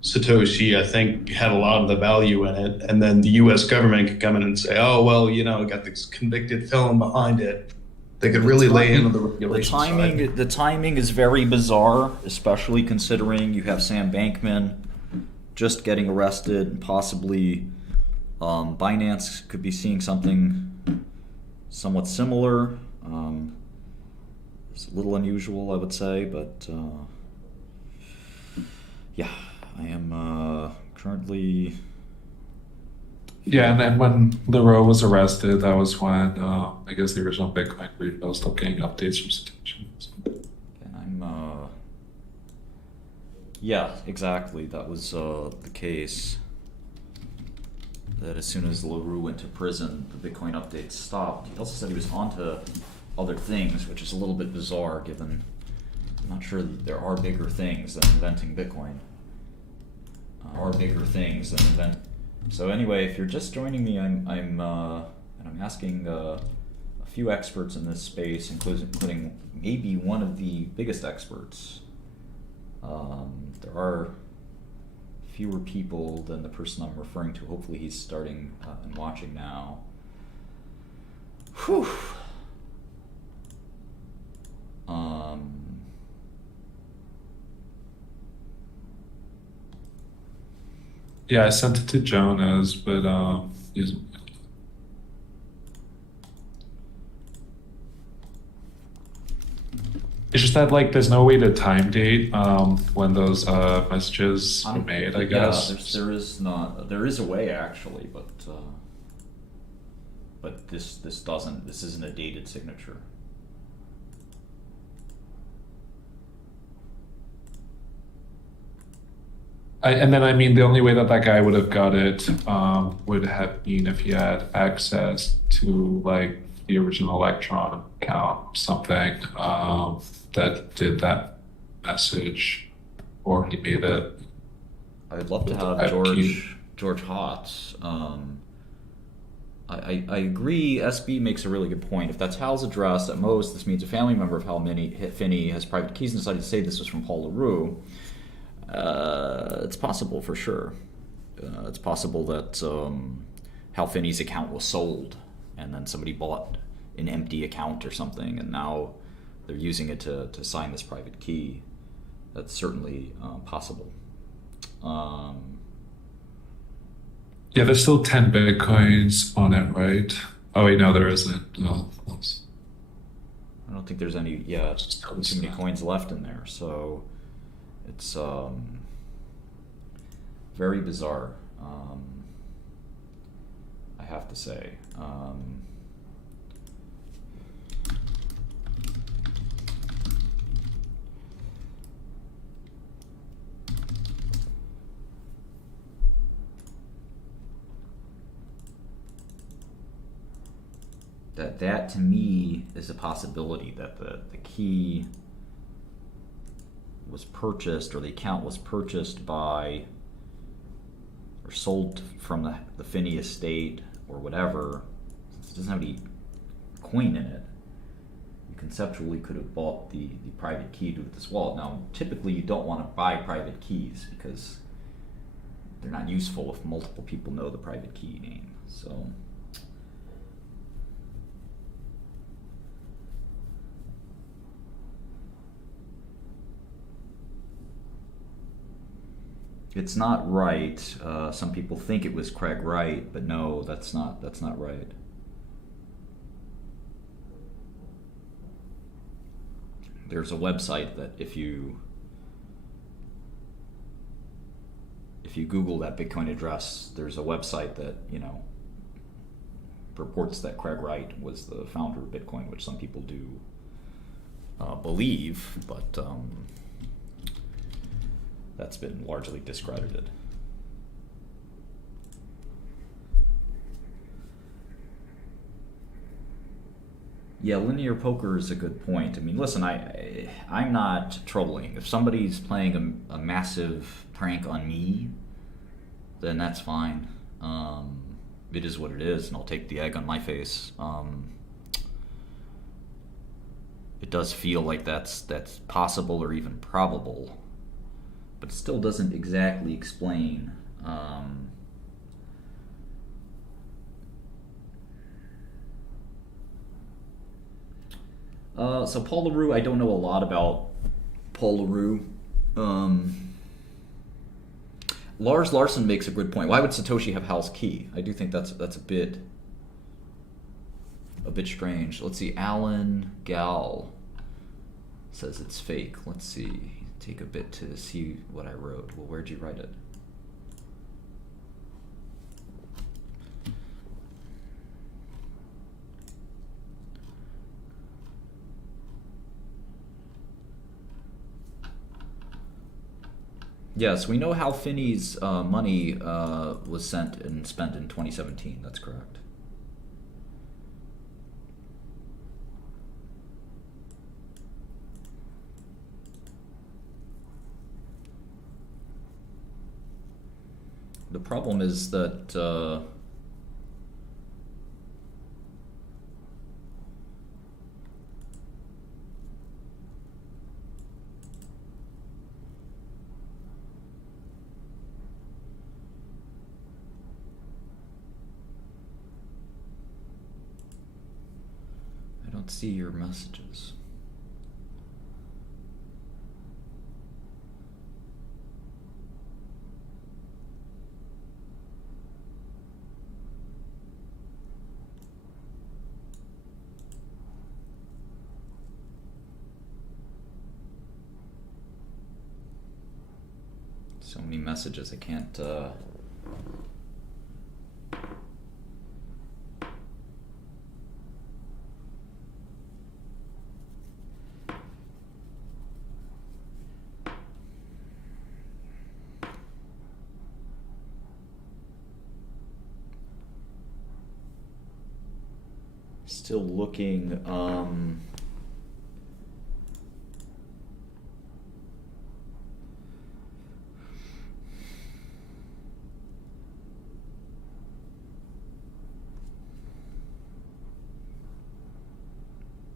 Satoshi, I think, had a lot of the value in it. And then the U.S. government could come in and say, oh, well, got this convicted felon behind it. They could really lay into the regulation side. The timing is very bizarre, especially considering you have Sam Bankman just getting arrested, and possibly Binance could be seeing something somewhat similar. It's a little unusual, I would say, but yeah, I am currently. Yeah, and then when Leroy was arrested, that was when I guess the original Bitcoin repo stopped getting updates from Satoshi. And I'm. Yeah, exactly. That was the case. That as soon as LaRue went to prison, the Bitcoin updates stopped. He also said he was onto other things, which is a little bit bizarre given I'm not sure that there are bigger things than inventing Bitcoin. So anyway, if you're just joining me, I'm asking a few experts in this space, including maybe one of the biggest experts. There are fewer people than the person I'm referring to. Hopefully he's starting and watching now. Whew. Yeah, I sent it to Jonas, but he's. It's just that there's no way to time date when those messages were made. I guess. There is not. There is a way actually, but this doesn't. This isn't a dated signature. And then, I mean, the only way that guy would have got it would have been if he had access to the original Electron account, something that did that message, or he made it. I'd love to have George Hotz. I agree. SB makes a really good point. If that's Hal's address, at most this means a family member of Hal Finney has private keys and decided to say this was from Paul LaRue. It's possible for sure. It's possible that Hal Finney's account was sold, and then somebody bought an empty account or something, and now they're using it to sign this private key. That's certainly possible. Yeah, there's still 10 Bitcoins on it, right? Oh wait, no, there isn't. No, I don't think there's any. Yeah, too many coins left in there, so it's very bizarre. I have to say. That to me is a possibility that the key was purchased, or the account was purchased by or sold from the Finney estate or whatever. Since it doesn't have any coin in it, you conceptually could have bought the private key to this wallet. Now, typically you don't want to buy private keys because they're not useful if multiple people know the private key name. So it's not right. Some people think it was Craig Wright, but no, that's not right. There's a website that if you Google that Bitcoin address, there's a website that, you know, purports that Craig Wright was the founder of Bitcoin, which some people do believe, but that's been largely discredited. Yeah, linear poker is a good point. I mean, listen, I'm not trolling. If somebody's playing a massive prank on me, then that's fine. It is what it is, and I'll take the egg on my face. It does feel like that's possible or even probable, but it still doesn't exactly explain. So Paul LaRue, I don't know a lot about Paul LaRue. Lars Larson makes a good point. Why would Satoshi have Hal's key? I do think that's a bit strange. Let's see. Alan Gal says it's fake. Let's see. Take a bit to see what I wrote. Well, where'd you write it? Yes, we know how Finney's money was sent and spent in 2017. That's correct. The problem is that I don't see your messages. So many messages, I can't still looking.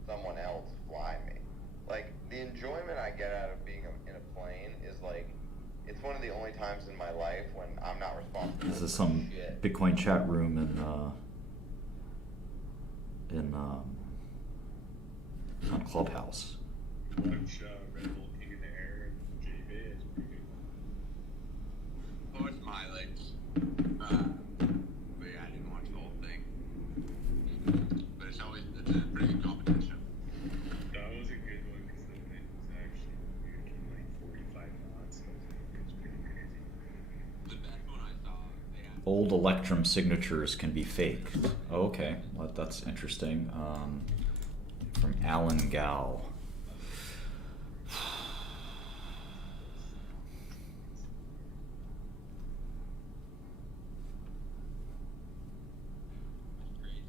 Someone else fly me. Like, the enjoyment I get out of being in a plane is like, it's one of the only times in my life when I'm not responsible. This is some shit. Bitcoin chat room on Clubhouse. Watch Red Bull King in the Air and JB is pretty good. Oh, it's my legs. But yeah, I didn't watch the whole thing. But it's a pretty good competition. That was a good one because the wind was actually making like 45 knots. So it was pretty crazy. The best one I saw, they had Old Electrum signatures can be faked. Oh, okay, well, that's interesting. From Alan Gal. crazy.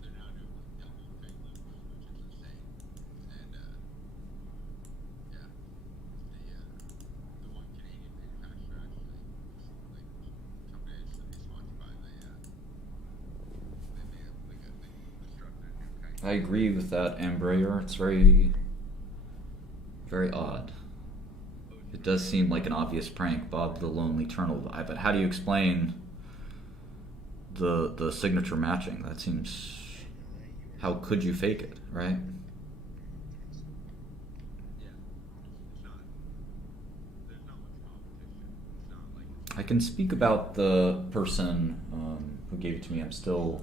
They're now doing like double fake loops, which is insane. And yeah, the one Canadian manufacturer actually, like company is sponsored by they made like a they constructed a new kind. I agree with that, Embraer. It's very, very odd. It does seem like an obvious prank, Bob the Lonely Turtle. But how do you explain the signature matching? That seems... How could you fake it, right? Yeah, it's not. There's not much competition. It's not like. I can speak about the person who gave it to me. I'm speaking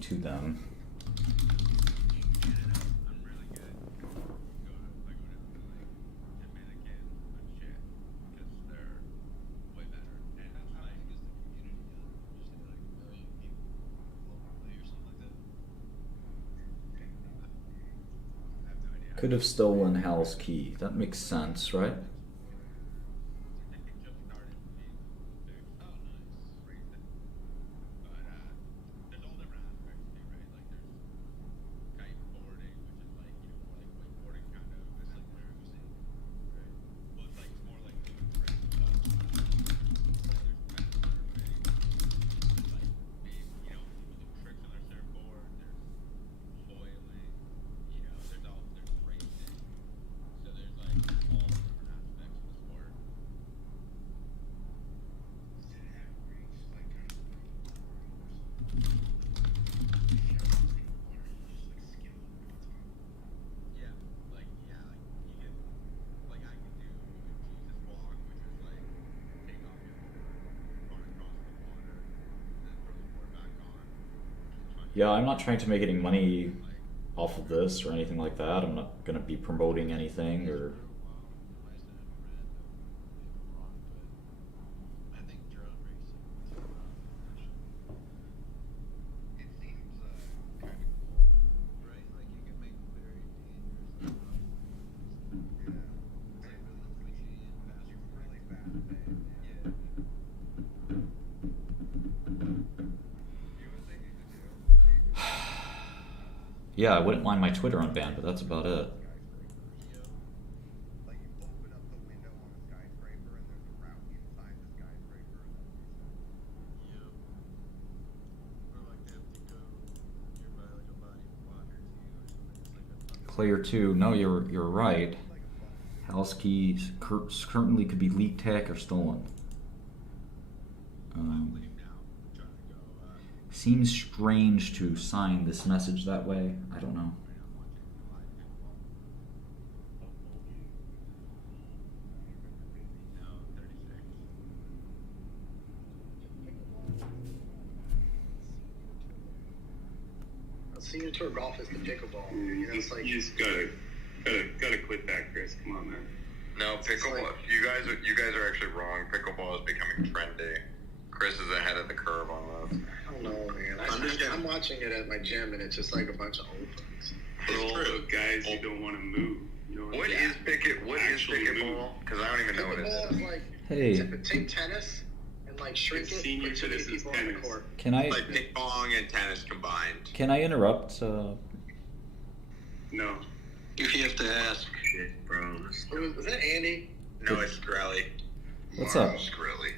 to them. I'm really good. I go to like Dominican and shit because they're way better. And it's like is the community just like a million people locally or something like that? I have no idea. Could have stolen Hal's key. That makes sense, right? I think it just started being big. Oh, nice. Raised it. But there's all different aspects too, right? Like there's kiteboarding, which is like, you know, like wakeboarding kind of. It's like cruising, right? Well, it's like it's more like doing tricks. There's paddle, right? There's like big, you know, people do tricks on their surfboard. There's foiling, you know, there's racing. So there's like all different aspects of the sport. Yeah, like you can, like I can do Jesus walk, which is like take off your board, run across the water, and then throw the board back on. Yeah, I'm not trying to make any money off of this or anything like that. I'm not going to be promoting anything or... I think drone racing is it seems kind of cool, right? Like you can make very dangerous yeah. Like really fast, yeah. You would think you could do. Yeah, I wouldn't mind my Twitter unbanned, but that's about it. Like you open up the window on a skyscraper and there's a route inside the skyscraper. Yeah. Or like they have to go nearby like a body of water too or something. It's like a Player 2, no, you're right. Hal's keys currently could be leaked, hacked, or stolen. leave now. I'm trying to go Seems strange to sign this message that way. I don't know. No, 36. Senior tour golf is the pickleball. You know, it's like You just gotta quit that, Chris. Come on, man. No, pickleball. like- you guys are actually wrong. Pickleball is becoming trendy. Chris is ahead of the curve on this. I don't know, man. Understand. I'm watching it at my gym, and it's just like a bunch of old folks. For all true. those guys who don't want to move. You know What I is mean? What is Actually pickleball? Because I don't even know what it Pickleball is. is like Hey, take tennis and like shrink It's it, senior put too many citizens people on the tennis. court. can I Like ping pong and tennis combined. can I interrupt? No. You have to ask. Shit, bro. Was that Andy? No, it's Skrelly. What's up? Skrelly.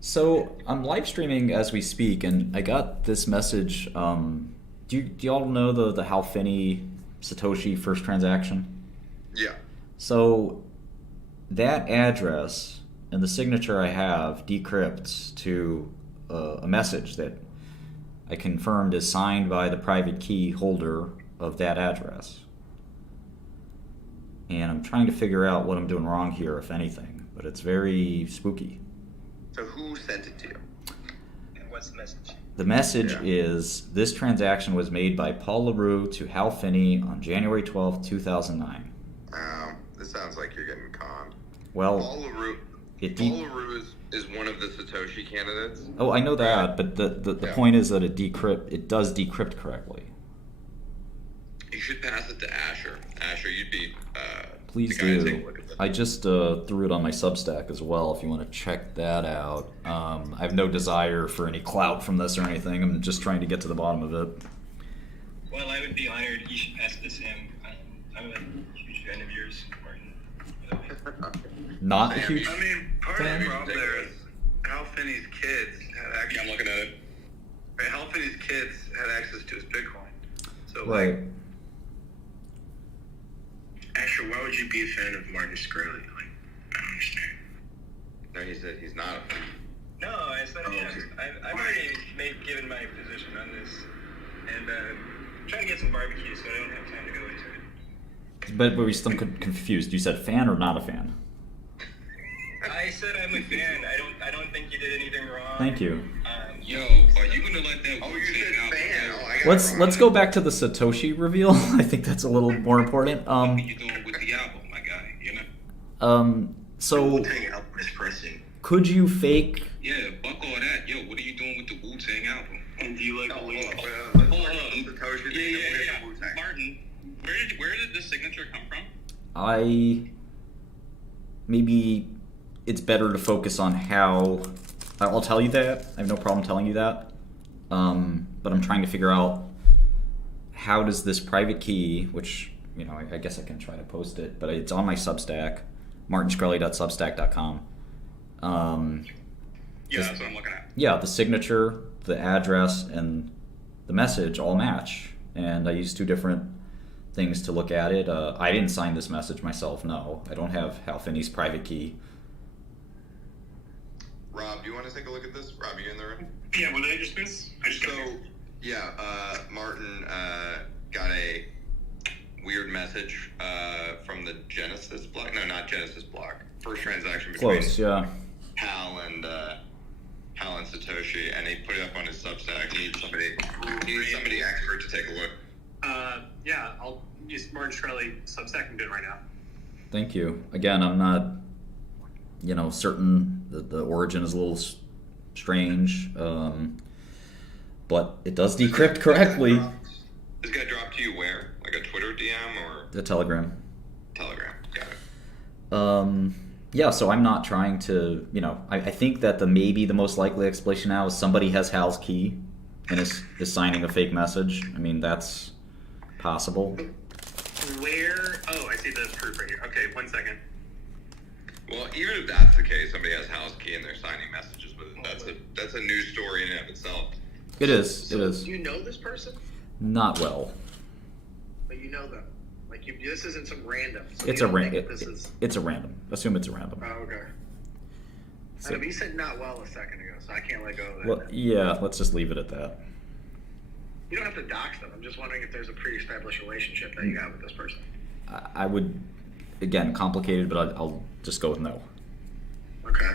So I'm live streaming as we speak, and I got this message. Do y'all know the Hal Finney Satoshi first transaction? Yeah. So that address and the signature I have decrypts to a message that I confirmed is signed by the private key holder of that address. And I'm trying to figure out what I'm doing wrong here, if anything, but it's very spooky. So who sent it to you? And what's the message? The message Yeah. is this transaction was made by Paul LaRue to Hal Finney on January 12th, 2009. This sounds like you're getting conned. Well, Paul LaRue. it Paul LaRue is one of the Satoshi candidates. oh, I know that, but the Yeah. point is that it does decrypt correctly. You should pass it to Asher. Asher, you'd be Please the guy to do. take a look at this. I just threw it on my Substack as well if you want to check that out. I have no desire for any clout from this or anything. I'm just trying to get to the bottom of it. Well, I would be honored. You should pass this to him. I'm a huge fan of yours, Martin. Not a huge... I mean, part of Fan? the problem there is Hal Finney's kids had access. Yeah, I'm looking at it. Right, Hal Finney's kids had access to his Bitcoin. So, Right. like, Asher, why would would you be a fan of Martin Shkreli? Like, I don't understand. No, he said he's not a fan. No, I said yes. I've already given my position on this, and I'm trying to get some barbecue, so I don't have time to go into it. But we're still confused. You said fan or not a fan? I said I'm a fan. I don't think you did anything wrong. Thank you. Yo, are you gonna let that? Oh, you said fan. Oh, I got Let's go back to the Satoshi reveal. I think that's a little more important. What are you doing with the album, my guy? You know. So Wu-Tang album is pressing. could you fake? Yeah, fuck all that. Yo, what are you doing with the Wu-Tang album? And do you like Hold Wu-Tang? on. Satoshi. Martin, where did this signature come from? Maybe it's better to focus on how. I'll tell you that. I have no problem telling you that. But I'm trying to figure out how does this private key, which I guess I can try to post it, but it's on my Substack, martinshkreli.substack.com. Yeah, that's what I'm looking at. Yeah, the signature, the address, and the message all match. And I used 2 different things to look at it. I didn't sign this message myself, no. I don't have Hal Finney's private key. Rob, do you want to take a look at this? Rob, you in the room? Yeah, what did I just miss? Martin got a weird message from the Genesis block. No, not Genesis block. First transaction between Close, yeah. Hal and Satoshi, and he put it up on his Substack. He needs somebody expert to take a look. Yeah, I'll use Martin Shkreli Substack. I'm doing right now. Thank you. Again, I'm not, certain that the origin is a little strange, but it does decrypt correctly. This guy dropped to you where? Like a Twitter DM or? The Telegram. Telegram, got it. Yeah, so I'm not trying to, I think that maybe the most likely explanation now is somebody has Hal's key and is signing a fake message. I mean, that's possible. Where? Oh, I see the proof right here. Okay, 1 second. Well, even if that's the case, somebody has Hal's key and they're signing messages, but that's a news story in and of itself. It is. Do you know this person? Not well. But you know them. Like this isn't some random. So It's a random. It's a random. Assume it's a random. Oh, okay. So, You said not well a second ago, so I can't let go of that. well, yeah, let's just leave it at that. You don't have to dox them. I'm just wondering if there's a pre-established relationship that you have with this person. I would, again, complicated, but I'll just go with no. Okay.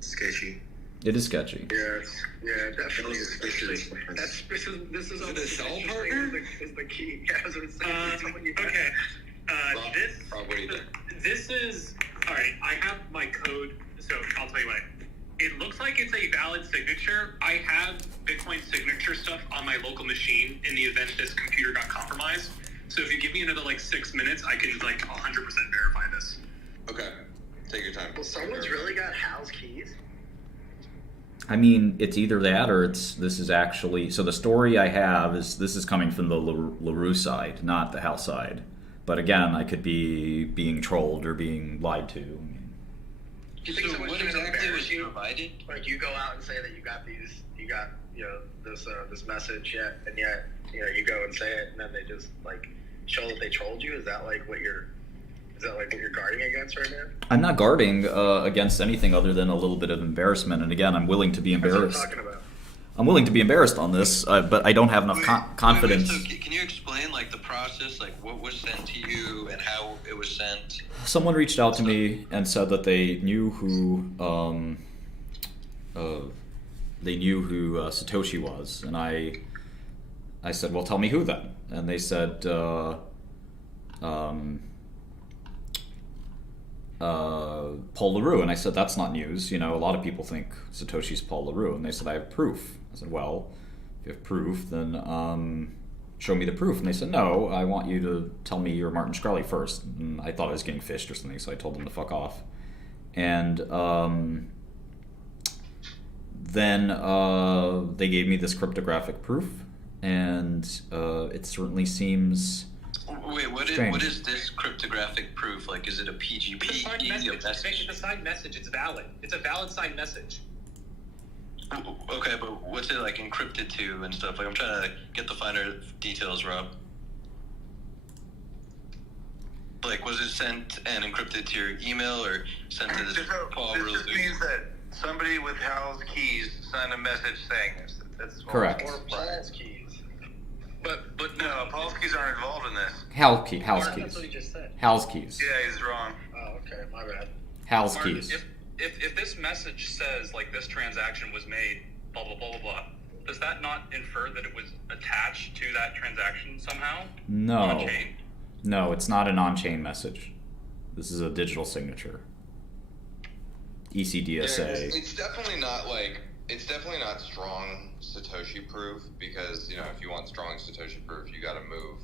Sketchy. It is sketchy. Yeah, definitely. Especially. This is it a cell partner? Is the key. Yeah, I was gonna say, Okay. Rob, This is all right. I have my code, so I'll tell you what. It looks like it's a valid signature. I have Bitcoin signature stuff on my local machine in the event this computer got compromised. So if you give me another 6 minutes, I can 100% verify this. Okay, take your time. Well, someone's really got Hal's keys. I mean, it's either that or this is actually. So the story I have is this is coming from the LaRue side, not the Hal side. But again, I could be being trolled or being lied to. Do you think So what exactly was provided? Like you go out and say that you got this message yet, and yet you go and say it, and then they just show that they trolled you. Is that what you're guarding against right now? I'm not guarding against anything other than a little bit of embarrassment. And again, I'm willing to be embarrassed. That's what I'm talking about. I'm willing to be embarrassed on this, but I don't have enough confidence. So can you explain the process, what was sent to you and how it was sent? Someone reached out to me and said that they knew who Satoshi was, and I said, well, tell me who then. And they said, Paul LaRue, and I said, that's not news. A lot of people think Satoshi's Paul LaRue, and they said, I have proof. I said, well, if you have proof, then show me the proof. And they said, no, I want you to tell me you're Martin Shkreli first. And I thought I was getting fished or something, so I told them to fuck off. And then they gave me this cryptographic proof, and it certainly seems... Wait, what is this cryptographic proof? Is it a PGP? It's a signed message. It's a signed message. It's valid. It's a valid signed message. Okay, but what's it encrypted to and stuff? I'm trying to get the finer details, Rob. Like, was it sent and encrypted to your email or sent to this Paul This really just means that somebody with Hal's keys sent a message saying this. That's all. Correct. Or Paul's keys. But no, Paul's keys aren't involved in this. Hal's That's keys. what he just said. Hal's keys. Yeah, he's wrong. Oh, okay, my bad. Hal's Martin, keys. if this message says like this transaction was made, blah blah blah blah blah, does that not infer that it was attached to that transaction somehow? No. On a chain? No, it's not an on-chain message. This is a digital signature. E ECDSA. It's definitely not strong Satoshi proof because, if you want strong Satoshi proof, you gotta move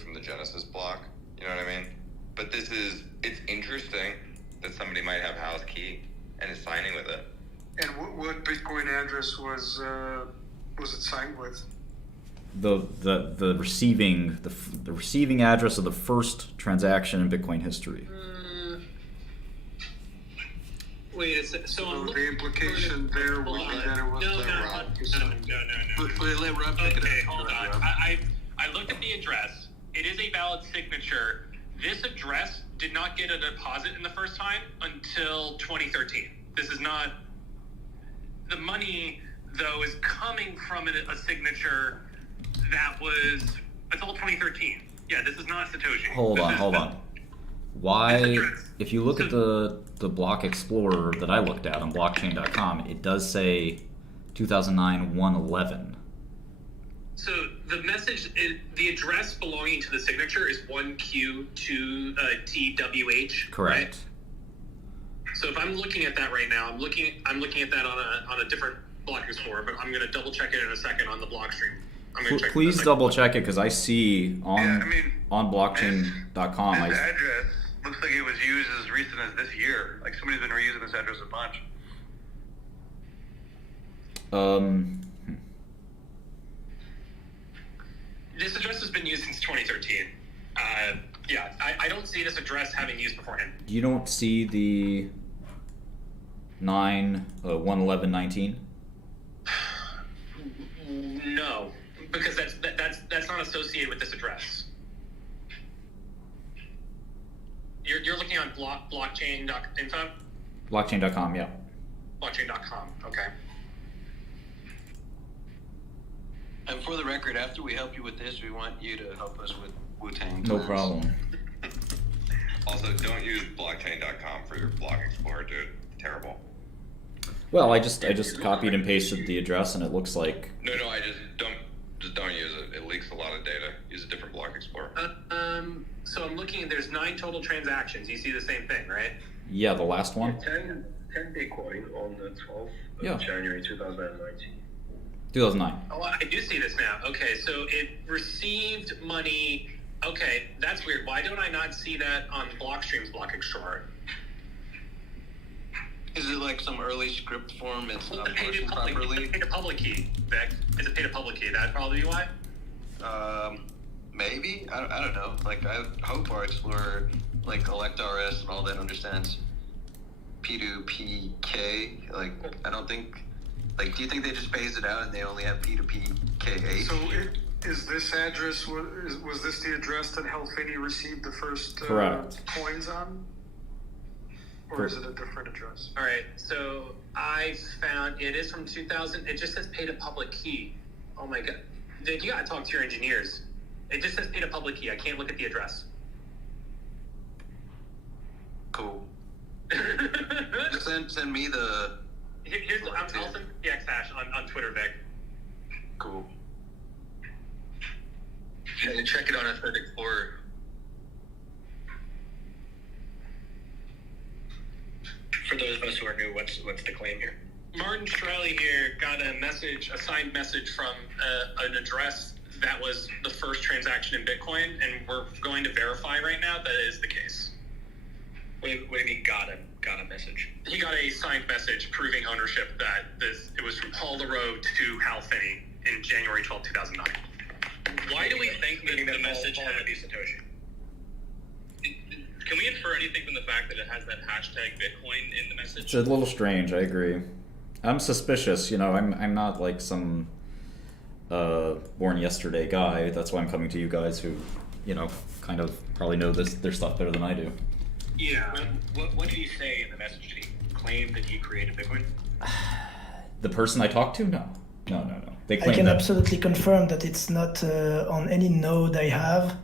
from the Genesis block. You know what I mean? But it's interesting that somebody might have Hal's key and is signing with it. And what Bitcoin address was it signed with? The receiving address of the first transaction in Bitcoin history. Wait, so I'm the implication there would be that it was no. Let Rob pick it Okay, up. hold on. I looked at the address. It is a valid signature. This address did not get a deposit in the first time until 2013. This is not... The money, though, is coming from a signature that was... Until 2013. Yeah, this is not Satoshi. Hold on. Why, if you look at the block explorer that I looked at on blockchain.com, it does say 2009 111. So the message, the address belonging to the signature is 1Q2TWH. Correct. Right? So if I'm looking at that right now, I'm looking at that on a different block explorer, but I'm going to double check it in a second on the block stream. I'm going to check. Please double check it because I see on blockchain.com. This address looks like it was used as recent as this year. Like somebody's been reusing this address a bunch. This address has been used since 2013. Yeah, I don't see this address having used beforehand. You don't see the 11119? No, because that's not associated with this address. You're looking on blockchain.info? Blockchain.com, yeah. Blockchain.com, okay. And for the record, after we help you with this, we want you to help us with Wu-Tang. No problem. Also, don't use blockchain.com for your block explorer, dude. Terrible. Well, I just copied and pasted the address, and it looks like... No, I just don't use it. It leaks a lot of data. Use a different block explorer. So I'm looking, there's 9 total transactions. You see the same thing, right? Yeah, the last one. 10 Bitcoin on the 12th Yeah. of January 2019. 2009. Oh, I do see this now. Okay, so it received money. Okay, that's weird. Why don't I not see that on Blockstream's block explorer? Is it like some early script form? It's not It's parsing properly? paid a public key, Vic. It's a paid a public key. That'd probably be why. Maybe? I don't know. Like, I hope our Explorer, like ElectRS and all that understands P2PK. Like, I don't think... Like, do you think they just phased it out and they only have P2PK8? So is this address, was this the address that Helfini received the first Correct. coins on? Or is it a different address? All right, so I found it is from 2000. It just says paid a public key. Oh my god, Vic, you gotta talk to your engineers. It just says paid a public key. I can't look at the address. Cool. Just send me the... I'll send the X hash on Twitter, Vic. Cool. And check it on Internet Explorer. For those of us who are new, what's the claim here? Martin Shkreli here got a signed message from an address that was the first transaction in Bitcoin, and we're going to verify right now that is the case. What do you mean got a message? He got a signed message proving ownership that it was from Paul LaRoe to Hal Finney in January 12, 2009. Why do we think that the message Paul had... would be Satoshi? Can we infer anything from the fact that it has that hashtag Bitcoin in the message? It's a little strange, I agree. I'm suspicious, I'm not like some born yesterday guy. That's why I'm coming to you guys who kind of probably know their stuff better than I do. Yeah. What did he say in the message? Did he claim that he created Bitcoin? The person I talked to, no. They I claim can that. absolutely confirm that it's not on any node I have.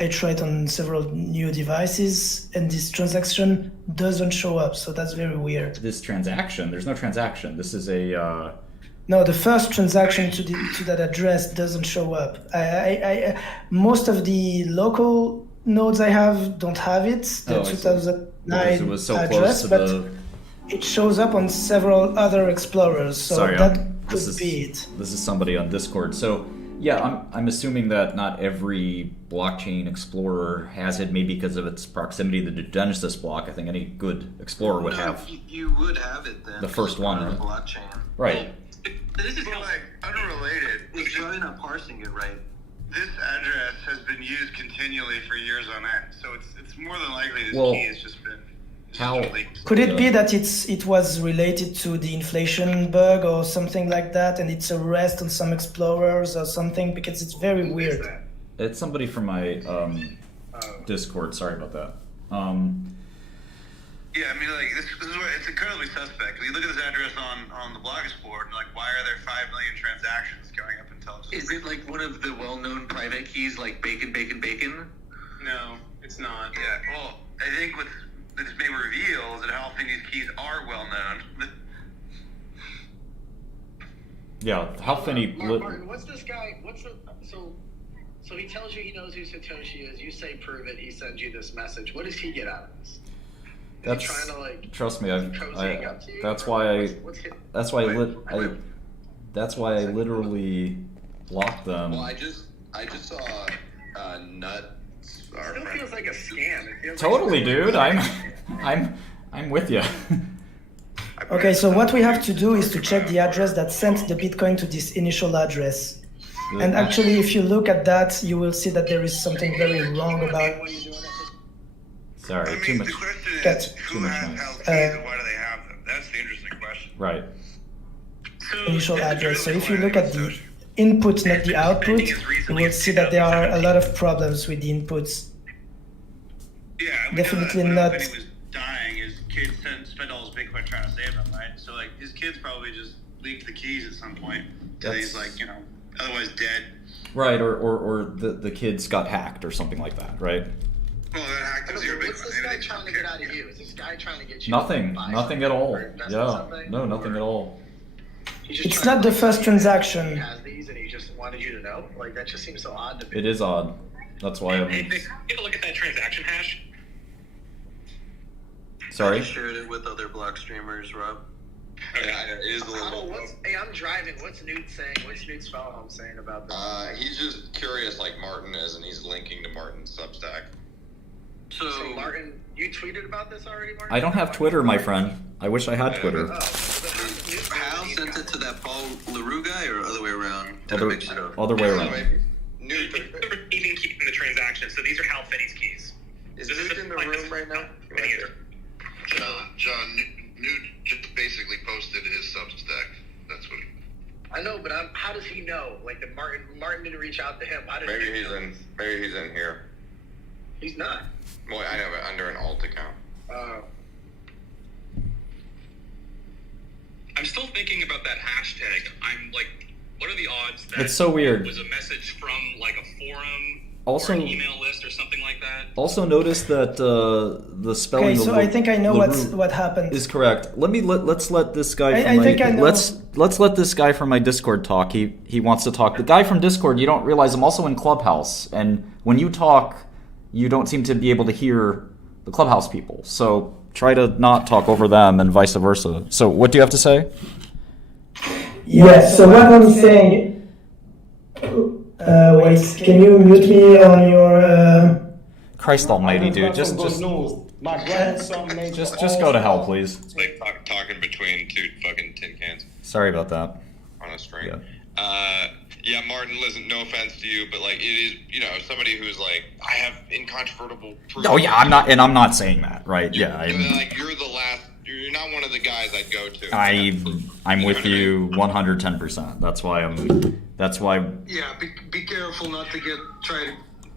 I tried on several new devices, and this transaction doesn't show up, so that's very weird. This transaction, there's no transaction. This is a. No, the first transaction to that address doesn't show up. I most of the local nodes I have don't have it. The 2009 Because it was so close address, to but the. it shows up on several other explorers, so Sorry, that this could is, be it. This is somebody on Discord. So yeah, I'm assuming that not every blockchain explorer has it, maybe because of its proximity to the Genesis block. I think any good explorer would have You would have it then. the first one, on a right? blockchain. Right. This is like unrelated. It's probably not parsing it right. This address has been used continually for years on end, so it's more than likely this Well, key has just been. How Could it be that it was related to the inflation bug or something like that, and it's a rest on some explorers or something? Because it's very weird. It's somebody from my Discord. Sorry about that. Yeah, I mean, like this is what it's incredibly suspect. When you look at this address on the block explorer, and like, why are there 5 million transactions going up until? Is it like one of the well-known private keys, like bacon, bacon, bacon? No, it's not. Yeah, well, I think what this may reveal is that how often these keys are well known. Yeah, how Finney. Martin, what's this guy? So he tells you he knows who Satoshi is. You say prove it. He sends you this message. What does he get out of this? That's trying to, like, trust me. cozying up to you? That's why I. That's why That's why I Wait. literally blocked them. Well, I just saw Nut. It still feels like a scam. It feels Totally, like dude. I'm with you. Okay, so what we have to do is to check the address that sent the Bitcoin to this initial address. And actually, if you look at that, you will see that there is something very wrong about Sorry, too much. The question is, that. who has noise. health keys and why do they have them? That's the interesting question. Right. Initial address. So if you look at the input, not the output, you will see that there are a lot of problems with the inputs. Yeah, we Definitely know not. that when he was dying, his kids spent all his Bitcoin trying to save him, right? So like his kids probably just leaked the keys at some point. So he's like, otherwise dead. Right, or the kids got hacked or something like that, right? Well, that hacked his ear What's this guy trying to get out of you? Is this guy trying to get you? Nothing, to buy nothing at all. or invest in Yeah, something? no, nothing at all. He's just It's trying not to, the first He transaction. has these, and he just wanted you to know. Like that just seems so odd to me. It is odd. That's why Hey, I'm. Vic, take a look at that transaction hash. Sorry. I shared it with other block streamers, Rob. Yeah, I know, it is a little. Hey, I'm driving. What's Newt saying? What's Newt's fellow home saying about this? He's just curious, like Martin is, and he's linking to Martin's Substack. So, Martin, you tweeted about this already, Martin? I don't have Twitter, my friend. I wish I had Twitter. Oh, Hal sent it to that Paul LaRue guy, or other way around? Did I mix it up? Other way around. Newt even keeping the transaction, so these are Hal Finney's keys. Is This Newt in the room right now? John, Newt just basically posted his Substack. That's what he. I know, but how does he know? Like, the Martin didn't reach out to him. How did Maybe he he's know? in. Maybe he's in here. He's not. Well, I know, but under an alt account. I'm still thinking about that hashtag. I'm like, what are the odds that It's so weird. it was a message from like a forum Also- or an email list or something like that? Also notice that the spelling. Okay, of so I think I know LaRue what happened. is correct. Let's let this guy from I think I know. let's let this guy from my Discord talk. He wants to talk. The guy from Discord, you don't realize I'm also in Clubhouse, and when you talk, you don't seem to be able to hear the Clubhouse people. So try to not talk over them, and vice versa. So what do you have to say? Yes, so what I'm saying, wait, can you mute me on your, Christ almighty, dude, just My grandson made just go to hell, please. It's like talking between two fucking tin cans Sorry about that. on a string. Yeah. Yeah, Martin, listen, no offense to you, but like it is, somebody who's like, I have incontrovertible proof. Oh yeah, I'm not saying that, right? Yeah, Like you're the last. You're not one of the guys I'd go to. I'm with you 110%. That's why. Yeah, be careful not to try to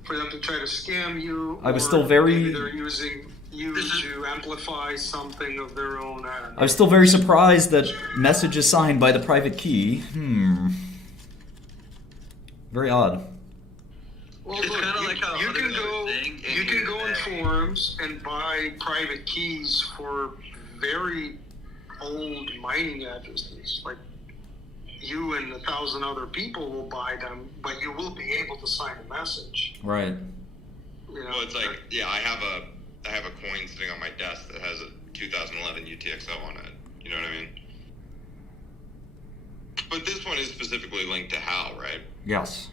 for them to try to scam you. I was or still very- Maybe they're using you to amplify something of their own. I was still very surprised that message is signed by the private key. Very odd. Well, It's look, kinda like how you other can guys go. were saying in You can here go on that- forums and buy private keys for very old mining addresses. Like you and 1,000 other people will buy them, but you will be able to sign a message. Right. You know, Well, it's like, yeah, I have a coin sitting on my desk that has a 2011 UTXO on it. You know what I mean? But this one is specifically linked to Hal, right? Yes.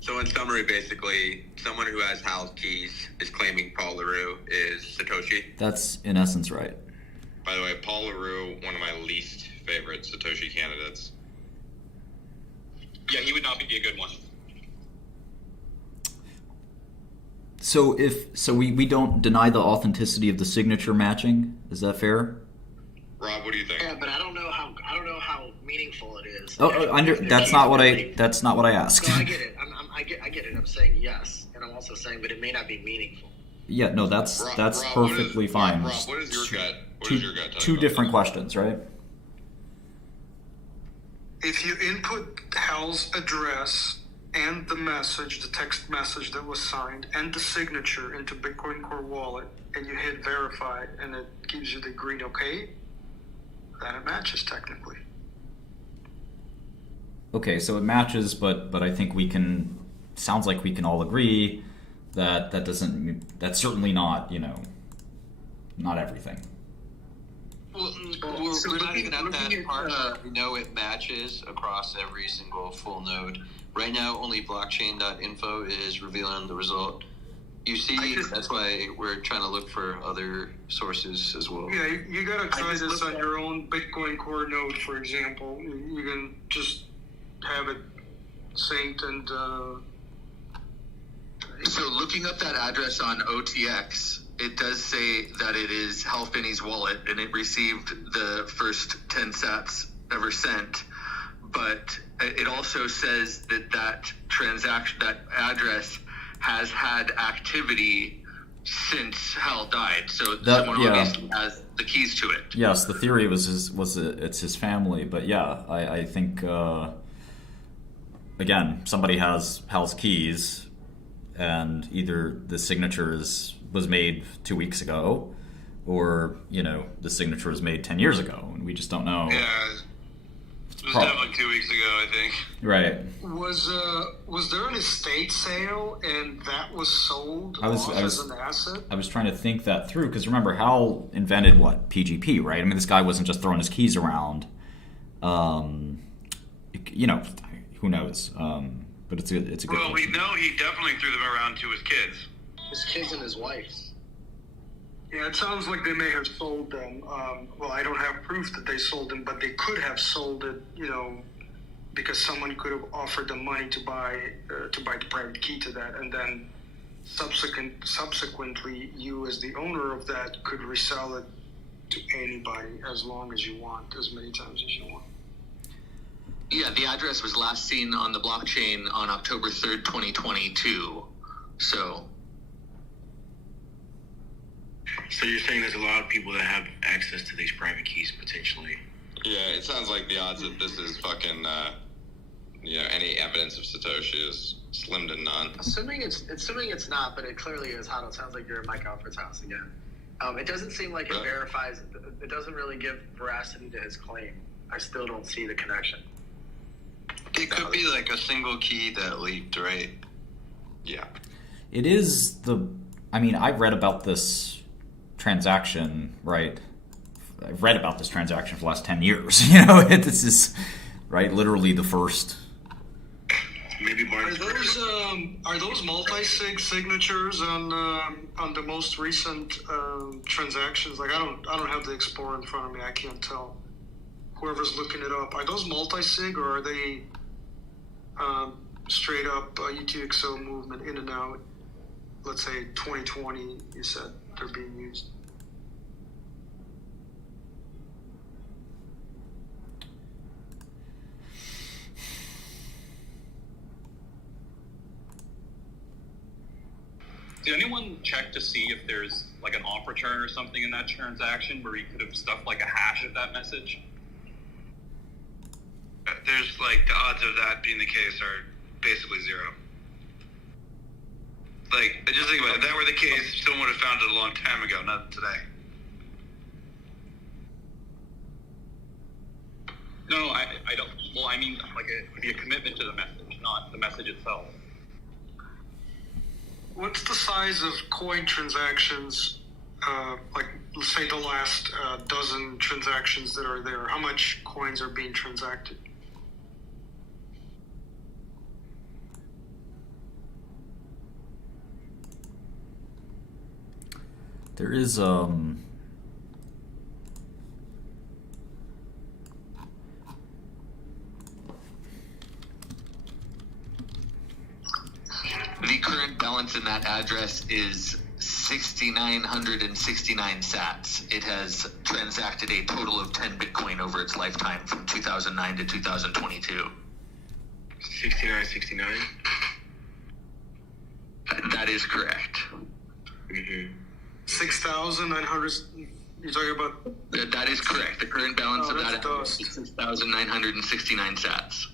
So in summary, basically, someone who has Hal's keys is claiming Paul LaRue is Satoshi. That's in essence right. By the way, Paul LaRue, one of my least favorite Satoshi candidates. Yeah, he would not be a good one. So we don't deny the authenticity of the signature matching. Is that fair? Rob, what do you think? Yeah, but I don't know how meaningful it is. That's not what I asked. No, I get it. I get it. I'm saying yes, and I'm also saying, but it may not be meaningful. Yeah, no, that's Rob, perfectly fine. Rob, what is your gut? What two, is your gut? Two different questions, right? if you input Hal's address and the message, the text message that was signed, and the signature into Bitcoin Core Wallet, and you hit verify, and it gives you the green okay, then it matches technically. Okay, so it matches, but I think we can. Sounds like we can all agree that that's certainly not, not everything. Well, we're not even at that part. We know it matches across every single full node. Right now, only blockchain.info is revealing the result. You see, that's why we're trying to look for other sources as well. Yeah, you gotta try this on your own Bitcoin Core node, for example. You can just have it synced and. So looking up that address on OTX, it does say that it is Hal Finney's wallet, and it received the first 10 sats ever sent. But it also says that transaction, that address, has had activity since Hal died. So someone obviously has the keys to it. Yes, the theory it's his family, but yeah, I think again, somebody has Hal's keys, and either the signature was made 2 weeks ago, or the signature was made 10 years ago, and we just don't know. Yeah, it was definitely 2 weeks ago, I think. Right. Was there an estate sale and that was sold as an asset? I was trying to think that through, because remember, Hal invented what? PGP, right? I mean, this guy wasn't just throwing his keys around. Who knows? But it's a good. Well, we know he definitely threw them around to his kids. His kids and his wife. Yeah, it sounds like they may have sold them. Well, I don't have proof that they sold them, but they could have sold it, because someone could have offered them money to buy the private key to that, and then subsequently, you as the owner of that could resell it to anybody as long as you want, as many times as you want. Yeah, the address was last seen on the blockchain on October 3rd, 2022. So you're saying there's a lot of people that have access to these private keys potentially? Yeah, it sounds like the odds that this is fucking, any evidence of Satoshi is slim to none. Assuming it's not, but it clearly is. How it sounds like you're at Mike Alfred's house again. It doesn't seem like it verifies. It doesn't really give veracity to his claim. I still don't see the connection. It could be like a single key that leaked, right? Yeah. It is I read about this transaction, right? I've read about this transaction for the last 10 years. This is, right, literally the first. Maybe Are those multi-sig signatures on the most recent transactions? Like I don't have the Explorer in front of me. I can't tell. Whoever's looking it up, are those multi-sig or are they straight up UTXO movement in and out? Let's say 2020, you said they're being used. Did anyone check to see if there's like an off return or something in that transaction where you could have stuffed like a hash of that message? There's like the odds of that being the case are basically zero. Like, just think about it. If that were the case, someone would have found it a long time ago, not today. No, I don't. Well, I mean, like it would be a commitment to the message, not the message itself. What's the size of coin transactions? Like, let's say the last dozen transactions that are there. How much coins are being transacted? There is The current balance in that address is 6,969 sats. It has transacted a total of 10 Bitcoin over its lifetime from 2009 to 2022. 6969. That is correct. 6,900. You're talking about? That is correct. The current balance of that dust. is 6,969 sats.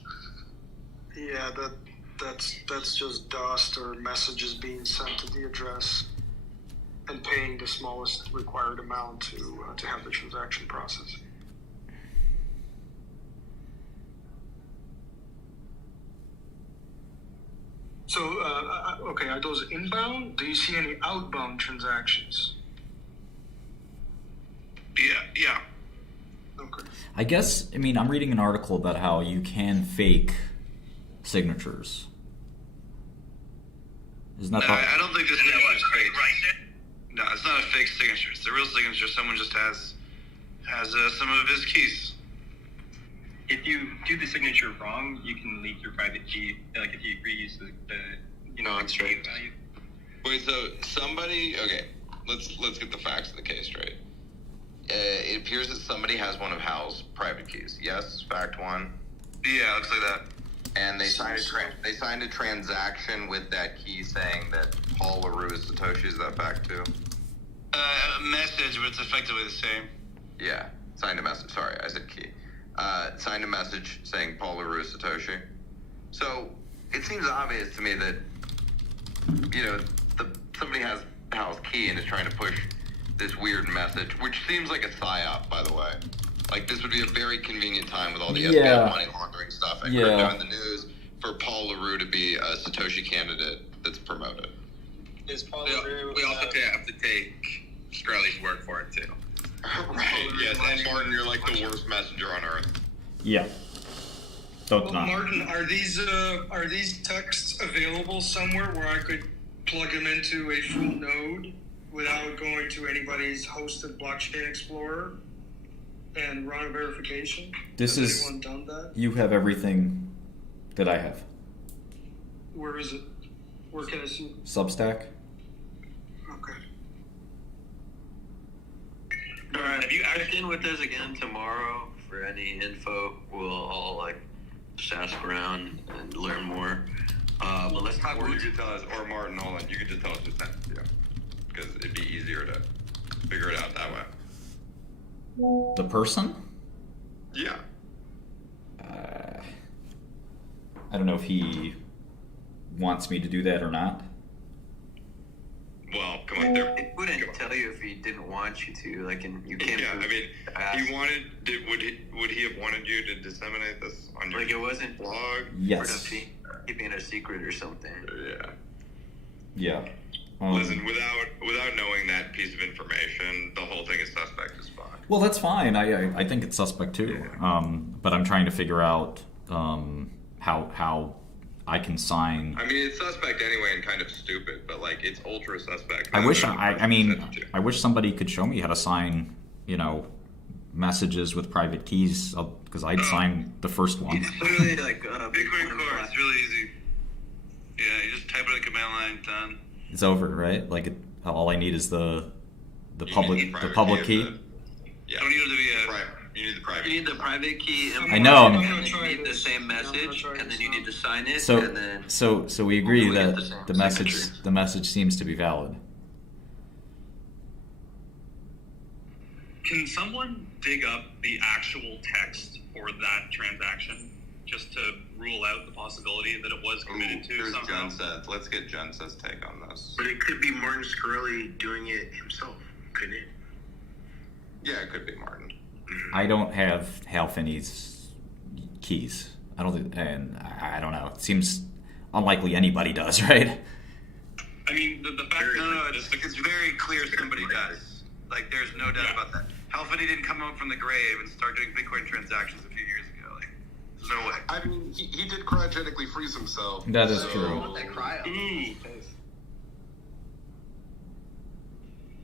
Yeah, that's just dust or messages being sent to the address and paying the smallest required amount to have the transaction processed. So, okay, are those inbound? Do you see any outbound transactions? Yeah. Okay. I guess, I mean, I'm reading an article about how you can fake signatures. Isn't that I don't think this signature is fake. No, it's not a fake signature. It's a real signature. Someone just has some of his keys. If you do the signature wrong, you can leak your private key. Like if you reuse the key value. Wait, so somebody? Okay, let's get the facts of the case straight. It appears that somebody has one of Hal's private keys. Yes, fact one. Yeah, looks like that. And they signed a transaction with that key saying that Paul LaRue is Satoshi. Is that fact too? A message, but it's effectively the same. Yeah, signed a message. Sorry, I said key. Signed a message saying Paul LaRue is Satoshi. So it seems obvious to me that somebody has Hal's key and is trying to push this weird message, which seems like a psyop, by the way. Like, this would be a very convenient time with all the FBI money laundering stuff and crypto in the news for Paul LaRue to be a Satoshi candidate that's promoted. Is Paul LaRue? We also have to take Scully's word for it too. Right, yes, and Martin, you're like the worst messenger on earth. Yeah. Don't Well, deny. Martin, are these texts available somewhere where I could plug them into a full node without going to anybody's hosted blockchain explorer and run a verification? This Has is. anyone done that? You have everything that I have. Where is it? Where can I see? Substack. Okay. All right, if you check in with us again tomorrow for any info, we'll all just ask around and learn more. But let's talk. Or you could tell us, or Martin, hold on, you could just tell us who sent it to you. Because it'd be easier to figure it out that way. The person? Yeah. I don't know if he wants me to do that or not. Well, come on, there. It wouldn't tell you if he didn't want you to. And you can't. Yeah, I mean, he wanted. Would he have wanted you to disseminate this on your it wasn't blog? Yes. Keeping it a secret or something. Yeah. Yeah. Listen, without knowing that piece of information, the whole thing is suspect as fuck. Well, that's fine. I think it's suspect too. But I'm trying to figure out how I can sign. I mean, it's suspect anyway and kind of stupid, but it's ultra suspect. I wish I wish somebody could show me how to sign, messages with private keys, because I'd sign the first one. It's literally Bitcoin Core. It's really easy. Yeah, you just type it in the command line, done. It's over, right? All I need is the public key. Yeah. Don't need it to be You need the private. You need the private key. I know. And then you need the same message, and then you need to sign it, So, and then so we agree hopefully get that the same the message signature. the message seems to be valid. Can someone dig up the actual text for that transaction just to rule out the possibility that it was committed to Here's somehow? Junseth. Let's get Junseth's take on this. But it could be Martin Scarelli doing it himself, couldn't it? Yeah, it could be Martin. I don't have Hal Finney's keys. I don't think, and I don't know. It seems unlikely anybody does, right? I mean, the fact No, it's very clear somebody does. Like, there's no doubt about that. Hal Finney didn't come out from the grave and start doing Bitcoin transactions a few years ago. Like, there's no way. I mean, he did cryogenically freeze himself. That is so- true.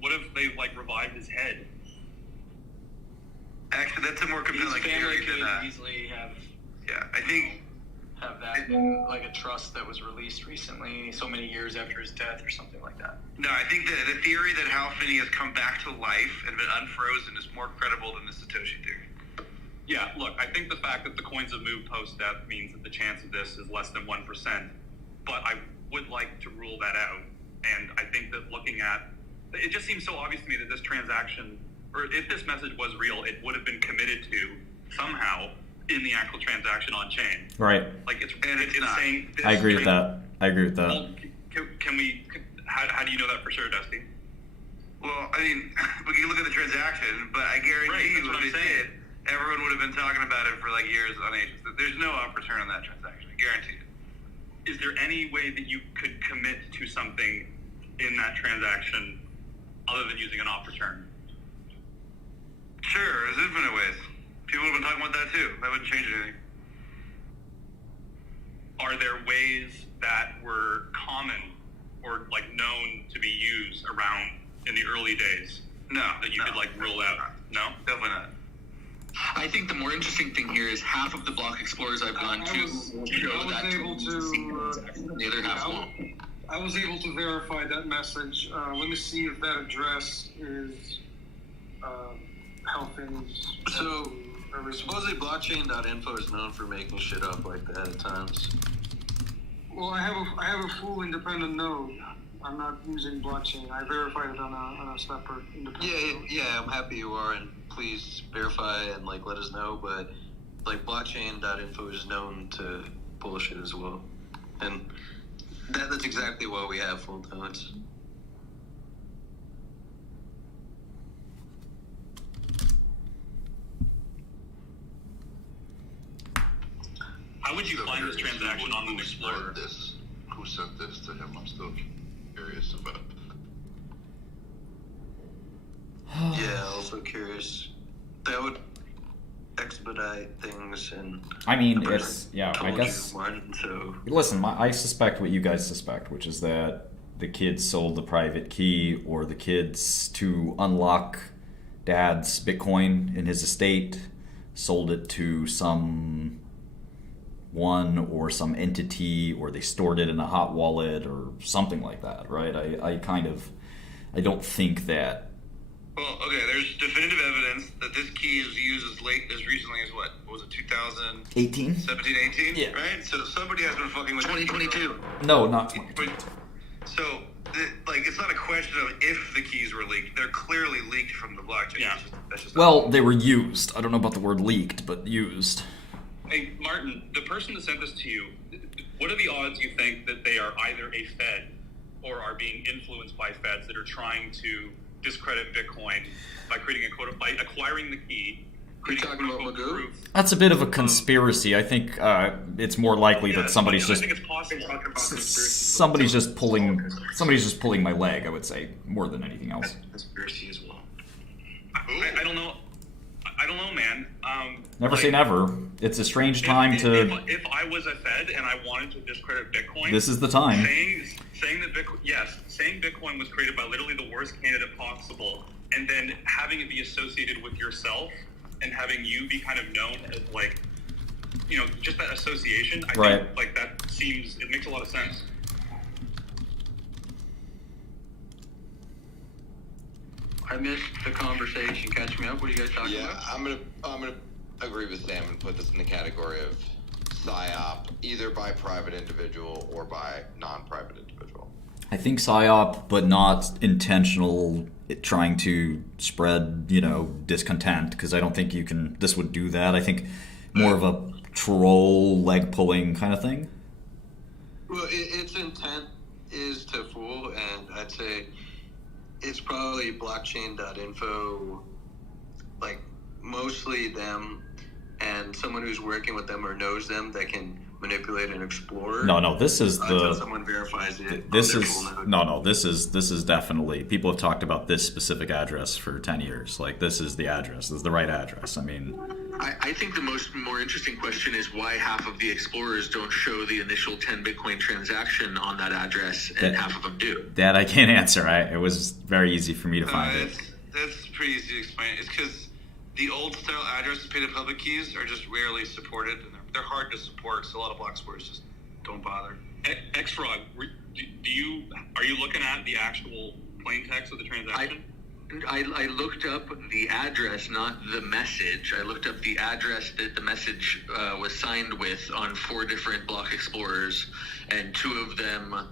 What if they like revived his head? Actually, that's a more compelling His family theory could than that. easily Yeah, I think. have that in like a trust that was released recently, so many years after his death, or something like that. No, I think that the theory that Hal Finney has come back to life and been unfrozen is more credible than the Satoshi theory. Yeah, look, I think the fact that the coins have moved post-death means that the chance of this is less than 1%, but I would like to rule that out, and I think that looking at, it just seems so obvious to me that this transaction, or if this message was real, it would have been committed to somehow in the actual transaction on chain. Right. Like it's saying this I agree with that. I agree with that. Well, how do you know that for sure, Dusty? Well, I mean, we can look at the transaction, but I guarantee you, if they did, everyone would have been talking about it for like years on ages. There's no up return on that transaction. I guarantee it. Is there any way that you could commit to something in that transaction other than using an off return? Sure, there's infinite ways. People have been talking about that too. That wouldn't change anything. Are there ways that were common or like known to be used around in the early days? No. That you could like rule out? No? Definitely not. I think the more interesting thing here is half of the block explorers I've gone to show that the other half won't. I was able to verify that message. Let me see if that address is helping. So, supposedly blockchain.info is known for making shit up like that at times. Well, I have a full independent node. I'm not using blockchain. I verified it on a separate independent node. Yeah, I'm happy you are, and please verify and like let us know. But like blockchain.info is known to bullshit as well, and that's exactly why we have full nodes. How would you find this transaction on the Explorer? Who sent this to him? I'm still curious about. Yeah, also curious. That would expedite things, and I mean, the person it's I told guess. you one, so Listen, I suspect what you guys suspect, which is that the kids sold the private key, or the kids, to unlock Dad's Bitcoin in his estate, sold it to some one or some entity, or they stored it in a hot wallet or something like that, right? I don't think that. Well, okay, there's definitive evidence that this key is used as late as recently as what was it, 18? 17, 18? Yeah. Right? So somebody has been fucking with 2022. No, not 20. So, it's not a question of if the keys were leaked. They're clearly leaked from the blockchain. Yeah. That's just Well, they were used. I don't know about the word leaked, but used. Hey, Martin, the person that sent this to you, what are the odds you think that they are either a Fed or are being influenced by Feds that are trying to discredit Bitcoin by creating by acquiring the key? Are you talking about Magoo? That's a bit of a conspiracy. I think it's more likely that somebody's I just think it's possible. somebody's just pulling my leg. I would say more than anything else. Conspiracy as well. I don't know. I don't know, man. Never say never. It's a strange time to. If I was a Fed and I wanted to discredit Bitcoin, This is the time. Saying that Bitcoin was created by literally the worst candidate possible, and then having it be associated with yourself, and having you be kind of known as like, just that association. I think like that it makes a lot of sense. I missed the conversation. Catch me up. What are you guys talking about? I'm gonna agree with Sam and put this in the category of PSYOP, either by private individual or by non-private individual. I think PSYOP, but not intentional, trying to spread, discontent, because I don't think this would do that. I think more of a troll, leg-pulling kind of thing. Well, its intent is to fool, and I'd say it's probably blockchain.info, like mostly them and someone who's working with them or knows them that can manipulate and explore. No, this is until someone verifies it. This is definitely, people have talked about this specific address for 10 years. Like, this is the address. This is the right address. I mean, I think the more interesting question is why half of the explorers don't show the initial 10 Bitcoin transaction on that address and half of them do. That I can't answer. It was very easy for me to find it. That's pretty easy to explain. It's because the old style addresses paid to public keys are just rarely supported, and they're hard to support, so a lot of block explorers just don't bother. Xfrog, are you looking at the actual plain text of the transaction? I looked up the address, not the message. I looked up the address that the message was signed with on 4 different block explorers, and 2 of them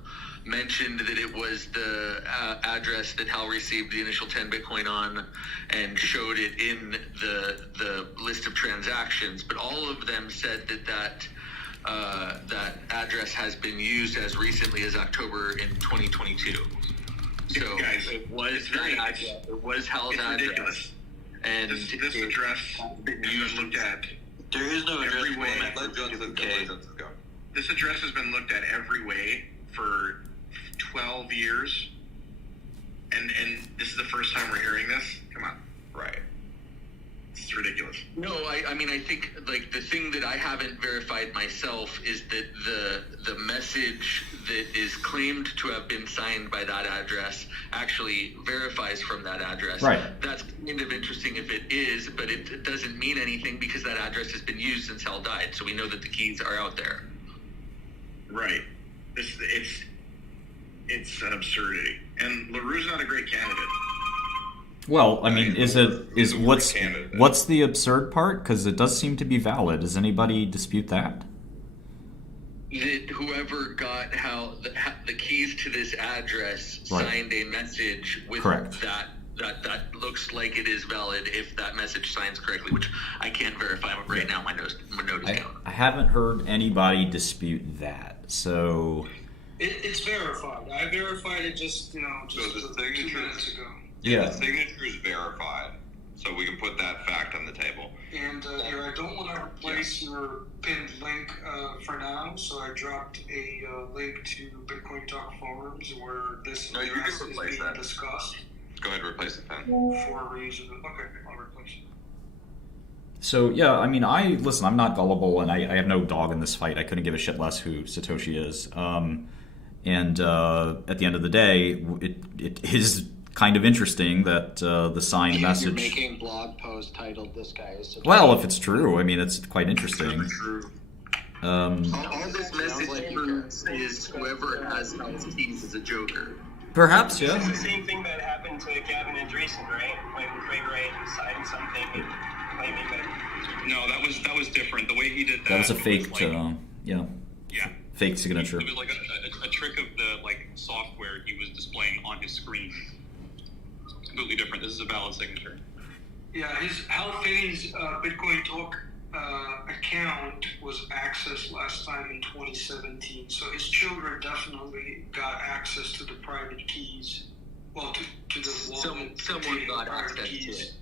mentioned that it was the address that Hal received the initial 10 Bitcoin on and showed it in the list of transactions. But all of them said that address has been used as recently as October in 2022. So guys, it was Hal's address. Ridiculous. And this address has been looked at. There is no address every way. This address has been looked at every way for 12 years, and this is the first time we're hearing this. Come on, right? It's ridiculous. No, I mean, I think like the thing that I haven't verified myself is that the message that is claimed to have been signed by that address actually verifies from that address. Right. That's kind of interesting if it is, but it doesn't mean anything because that address has been used since Hal died. So we know that the keys are out there. Right. It's an absurdity, and LaRue's not a great candidate. Well, I mean, what's the absurd part? Because it does seem to be valid. Does anybody dispute that? That whoever got Hal the keys to this address signed a message with Correct. that looks like it is valid if that message signs correctly, which I can't verify right now. My note is down. I haven't heard anybody dispute that. So It's verified. I verified it just So the 2 signature, minutes ago. the signature is verified, so we can put that fact on the table. And here, I don't want to replace your pinned link for now, so I dropped a link to Bitcoin Talk forums where this address is being discussed. Go ahead and replace the pen. For a reason. Okay, I'll replace it. So yeah, I mean, I'm not gullible, and I have no dog in this fight. I couldn't give a shit less who Satoshi is. And at the end of the day, it is kind of interesting that the signed message. You're making blog post titled "This Guy Is Satoshi." Well, if it's true, I mean, it's quite interesting. All this message proves is whoever has Hal's keys is a joker. Perhaps, yeah. It's the same thing that happened to Gavin and Andreessen, right? When Craig Wright signed something and claiming that. No, that was different. The way he did that. That was a faked, fake signature. It was like a trick of the software he was displaying on his screen. It's completely different. This is a valid signature. Yeah, his Hal Finney's Bitcoin Talk account was accessed last time in 2017. So his children definitely got access to the private keys. Well, to the wallet. Someone got access to it.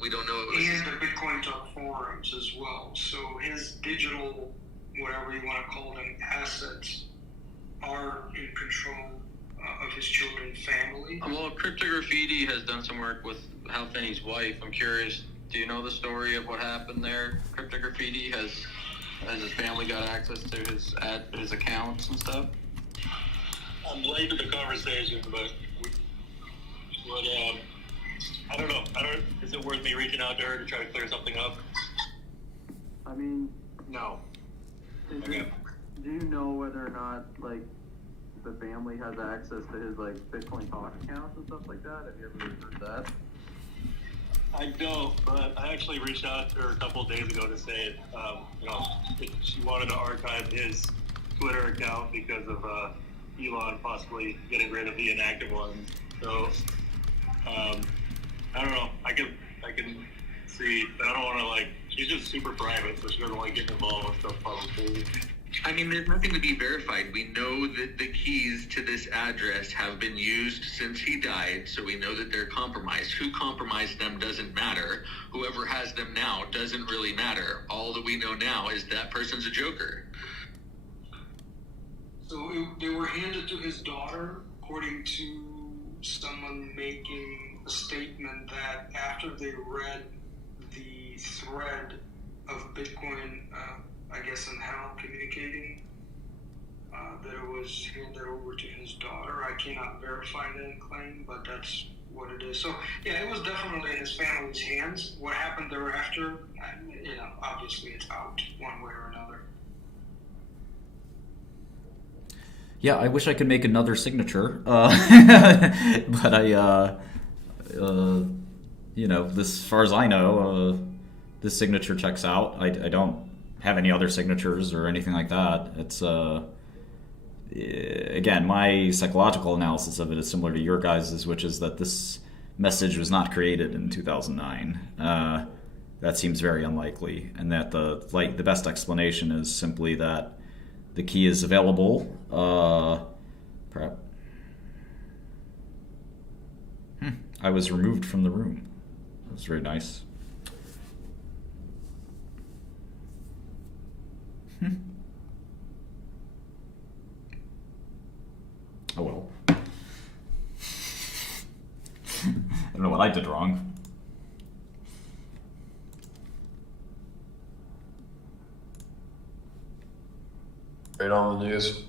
We don't know. And the Bitcoin Talk forums as well. So his digital, whatever you want to call them, assets are in control of his children's family. Well, Cryptograffiti has done some work with Hal Finney's wife. I'm curious, do you know the story of what happened there? Cryptograffiti has his family got access to his accounts and stuff? I'm late to the conversation, but I don't know. Is it worth me reaching out to her to try to clear something up? I mean, no. Okay. Do you know whether or not the family has access to his Bitcoin Talk accounts and stuff like that? Have you ever heard that? I don't, but I actually reached out to her a couple of days ago to say, she wanted to archive his Twitter account because of Elon possibly getting rid of the inactive ones. So, I don't know. I can see, but I don't want to she's just super private, so she doesn't like getting involved with stuff publicly. I mean, there's nothing to be verified. We know that the keys to this address have been used since he died, so we know that they're compromised. Who compromised them doesn't matter. Whoever has them now doesn't really matter. All that we know now is that person's a joker. So they were handed to his daughter, according to someone making a statement that after they read the thread of Bitcoin, I guess in Hell communicating, that it was handed over to his daughter. I cannot verify that claim, but that's what it is. So yeah, it was definitely in his family's hands. What happened thereafter, obviously it's out one way or another. Yeah, I wish I could make another signature, but I, this, as far as I know, this signature checks out. I don't have any other signatures or anything like that. It's, again, my psychological analysis of it is similar to your guys's, which is that this message was not created in 2009. That seems very unlikely, and that the best explanation is simply that the key is available. Perhaps. I was removed from the room. That was very nice. Oh well. I don't know what I did wrong. Right on the news.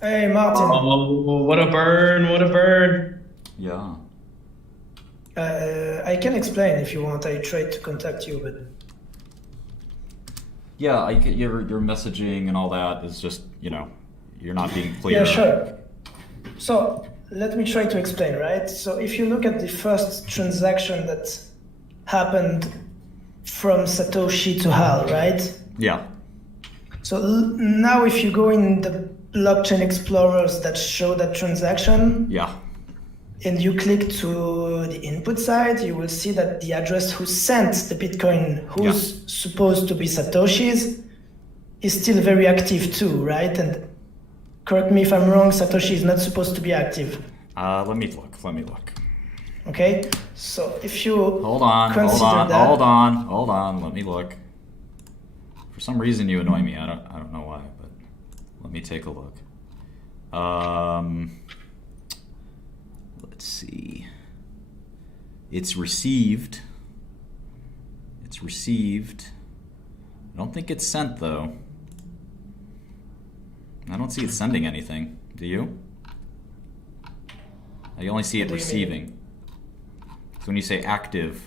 Hey, Martin. Oh, what a burn! What a burn! Yeah. I can explain if you want. I tried to contact you, but... Yeah, your messaging and all that is just, you're not being clear. Yeah, sure. So, let me try to explain, right? So, if you look at the first transaction that happened from Satoshi to Hal, right? Yeah. So, now if you go in the blockchain explorers that show that transaction, yeah, and you click to the input side, you will see that the address who sent the Bitcoin, who's supposed to be Satoshi's, is still very active too, right? And correct me if I'm wrong, Satoshi is not supposed to be active. Let me look. Okay, so if you hold on, let me look. For some reason you annoy me. I don't know why, but let me take a look. Let's see. It's received. I don't think it's sent though. I don't see it sending anything. Do you? I only see it receiving. So when you say active,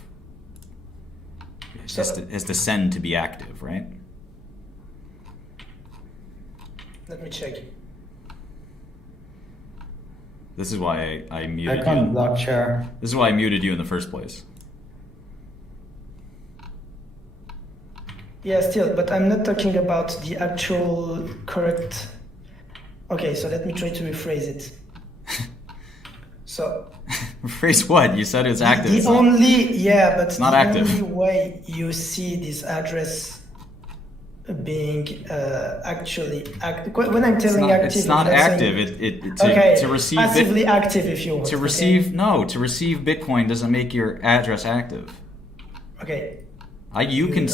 it has to send to be active, right? Let me check. This is why I muted I can't you. block share. This is why I muted you in the first place. Yeah, still, but I'm not talking about the actual correct... Okay, so let me try to rephrase it. So... Rephrase what? You said it's active. The only... Yeah, but it's not active. Only way you see this address being actually active... When I'm telling active... It's not active. To receive... Passively active if you want. To receive... No, to receive Bitcoin doesn't make your address active. Okay. You can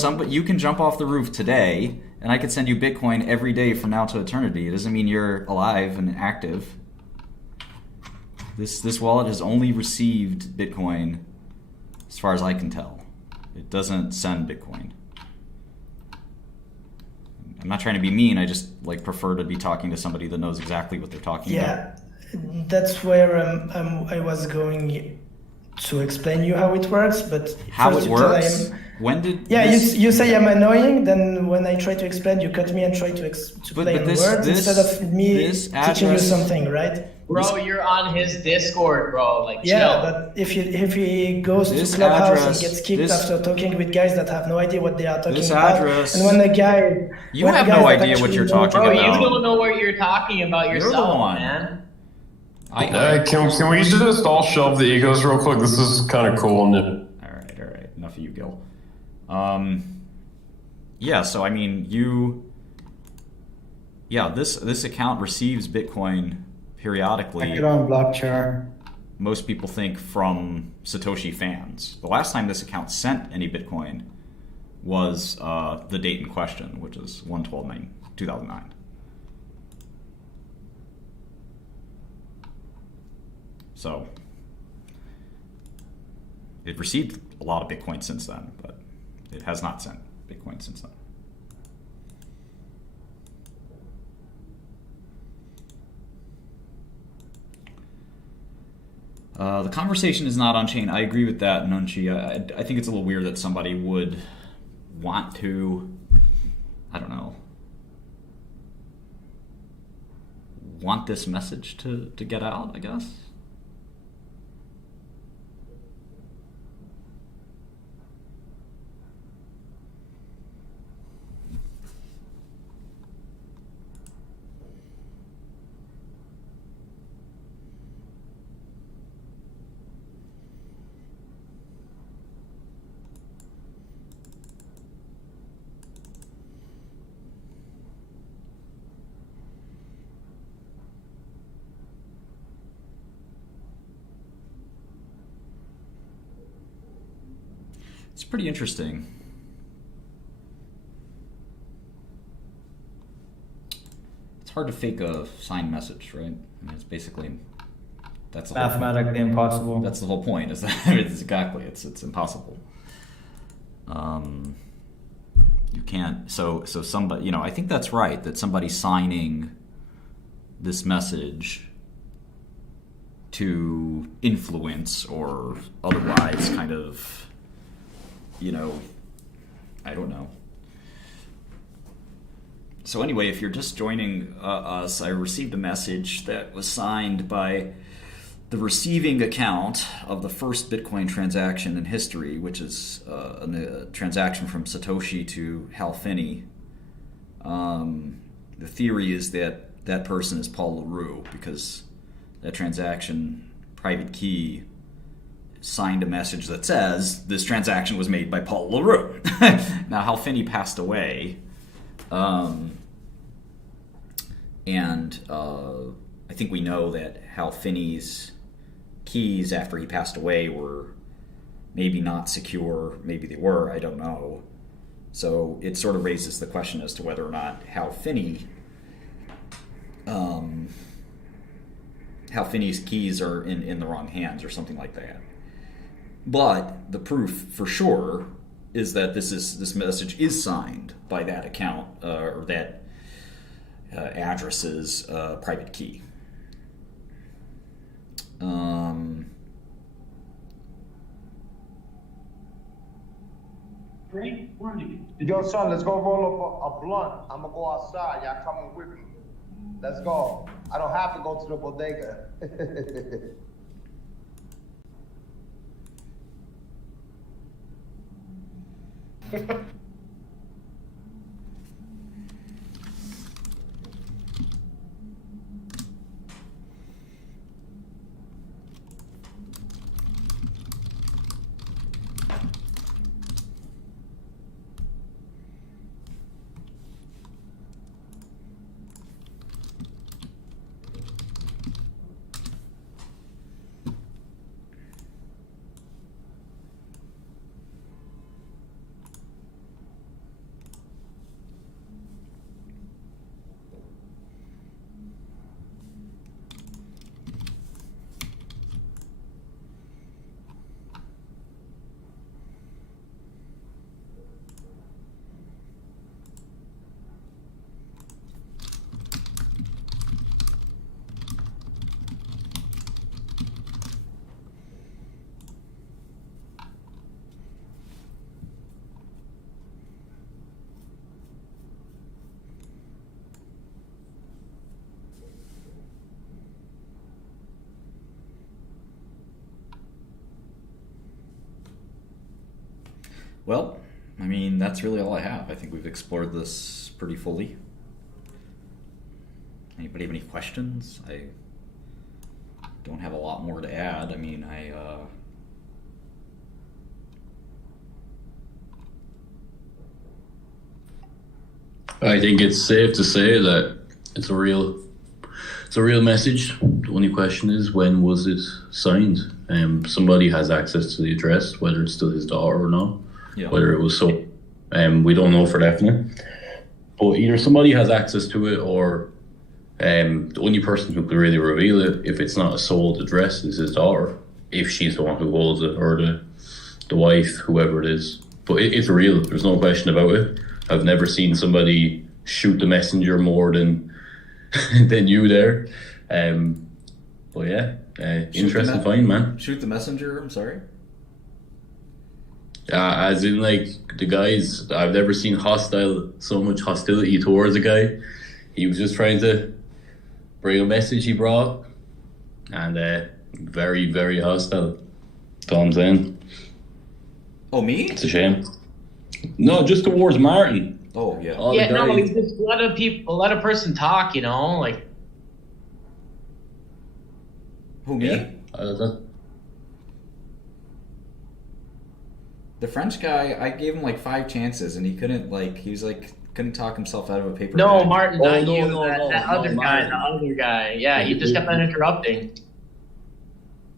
jump off the roof today, and I could send you Bitcoin every day from now to eternity. It doesn't mean you're alive and active. This wallet has only received Bitcoin, as far as I can tell. It doesn't send Bitcoin. I'm not trying to be mean. I just prefer to be talking to somebody that knows exactly what they're talking about. Yeah, that's where I was going to explain you how it works, but how it works. When did you say I'm annoying? Then when I try to explain, you cut me and try to explain words instead of me teaching you something, right? Bro, you're on his Discord, bro. Like, Yeah, chill. but if he goes This to Clubhouse address- and gets kicked this- after talking with guys that have no idea what they are talking This about, address- and when the guy, You when the have guys no that idea what actually you're know- talking Bro, about. you don't know what you're talking about You're the yourself, one. man. Can we just all shelve the egos real quick? This is kind of cool. All right. Enough of you, Gil. Yeah. So I mean, this account receives Bitcoin periodically. Check it on Blockchain. Most people think from Satoshi fans. The last time this account sent any Bitcoin was the date in question, which is 1/12/2009. So it received a lot of Bitcoin since then, but it has not sent Bitcoin since then. The conversation is not on chain. I agree with that, Nunchi. I think it's a little weird that somebody would want to, I don't know, want this message to get out, I guess. It's pretty interesting. It's hard to fake a signed message, right? I mean, it's basically that's the whole point. Mathematically impossible. That's the whole point. Is that it's impossible. You can't. So somebody, I think that's right. That somebody signing this message to influence or otherwise kind of, I don't know. So anyway, if you're just joining us, I received a message that was signed by the receiving account of the first Bitcoin transaction in history, which is a transaction from Satoshi to Hal Finney. The theory is that that person is Paul LaRue, because that transaction, private key, signed a message that says this transaction was made by Paul LaRue. Now, Hal Finney passed away, and I think we know that Hal Finney's keys after he passed away were maybe not secure, maybe they were, I don't know. So it sort of raises the question as to whether or not Hal Finney's keys are in the wrong hands or something like that. But the proof for sure is that this message is signed by that account or that address's private key. Yo, son, let's go roll up a blunt. I'm gonna go outside. Y'all coming with me? Let's go. I don't have to go to the bodega. Well, I mean, that's really all I have. I think we've explored this pretty fully. Anybody have any questions? I don't have a lot more to add. I mean, I think it's safe to say that it's a real message. The only question is, when was it signed? Somebody has access to the address, whether it's still his daughter or not, whether it was sold. We don't know for definite. But either somebody has access to it, or the only person who could really reveal it, if it's not a sold address, is his daughter, if she's the one who holds it, or the wife, whoever it is. But it's real. There's no question about it. I've never seen somebody shoot the messenger more than you there. But yeah, interesting find, man. Shoot the messenger, I'm sorry? As in, like, the guys, I've never seen so much hostility towards a guy. He was just trying to bring a message he brought, and very, very hostile. That's all I'm saying. Oh, me? It's a shame. No, just towards Martin. Oh, yeah. Yeah, no, it's just let a person talk, you know, like. Who, me? Yeah. The French guy, I gave him like 5 chances, and he couldn't couldn't talk himself out of a paper No, bag. Martin, not you. That other guy. Yeah, he just kept on interrupting.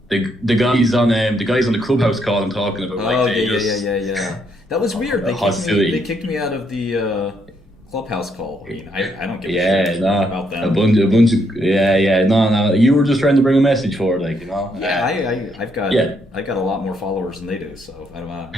The guys on the clubhouse call I'm talking about. Oh, yeah. That was weird. They kicked me out of the clubhouse call. I mean, I don't give a shit about them. A bunch of no. You were just trying to bring a message forward, like, you know. Yeah, I've got a lot more followers than they do, so I don't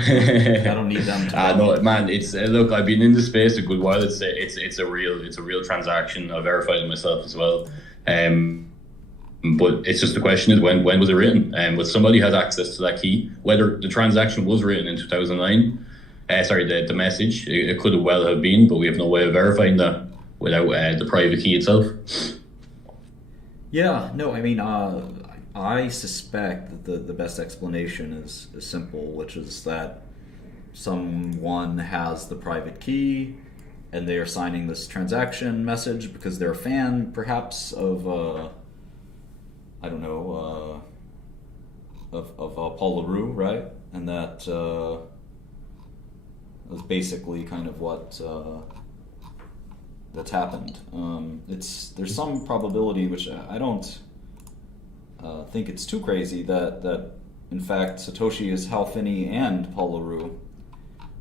need them to. No, man. It's look. I've been in this space a good while. It's a real transaction. I verified it myself as well. But it's just the question is, when was it written? But somebody has access to that key. Whether the transaction was written in 2009. The message, it could well have been, but we have no way of verifying that without the private key itself. Yeah, no, I mean, I suspect that the best explanation is simple, which is that someone has the private key and they are signing this transaction message because they're a fan, perhaps, of, Paul LaRue, right? And that was basically kind of what that's happened. There's some probability, which I don't think it's too crazy, that in fact Satoshi is Hal Finney and Paul LaRue,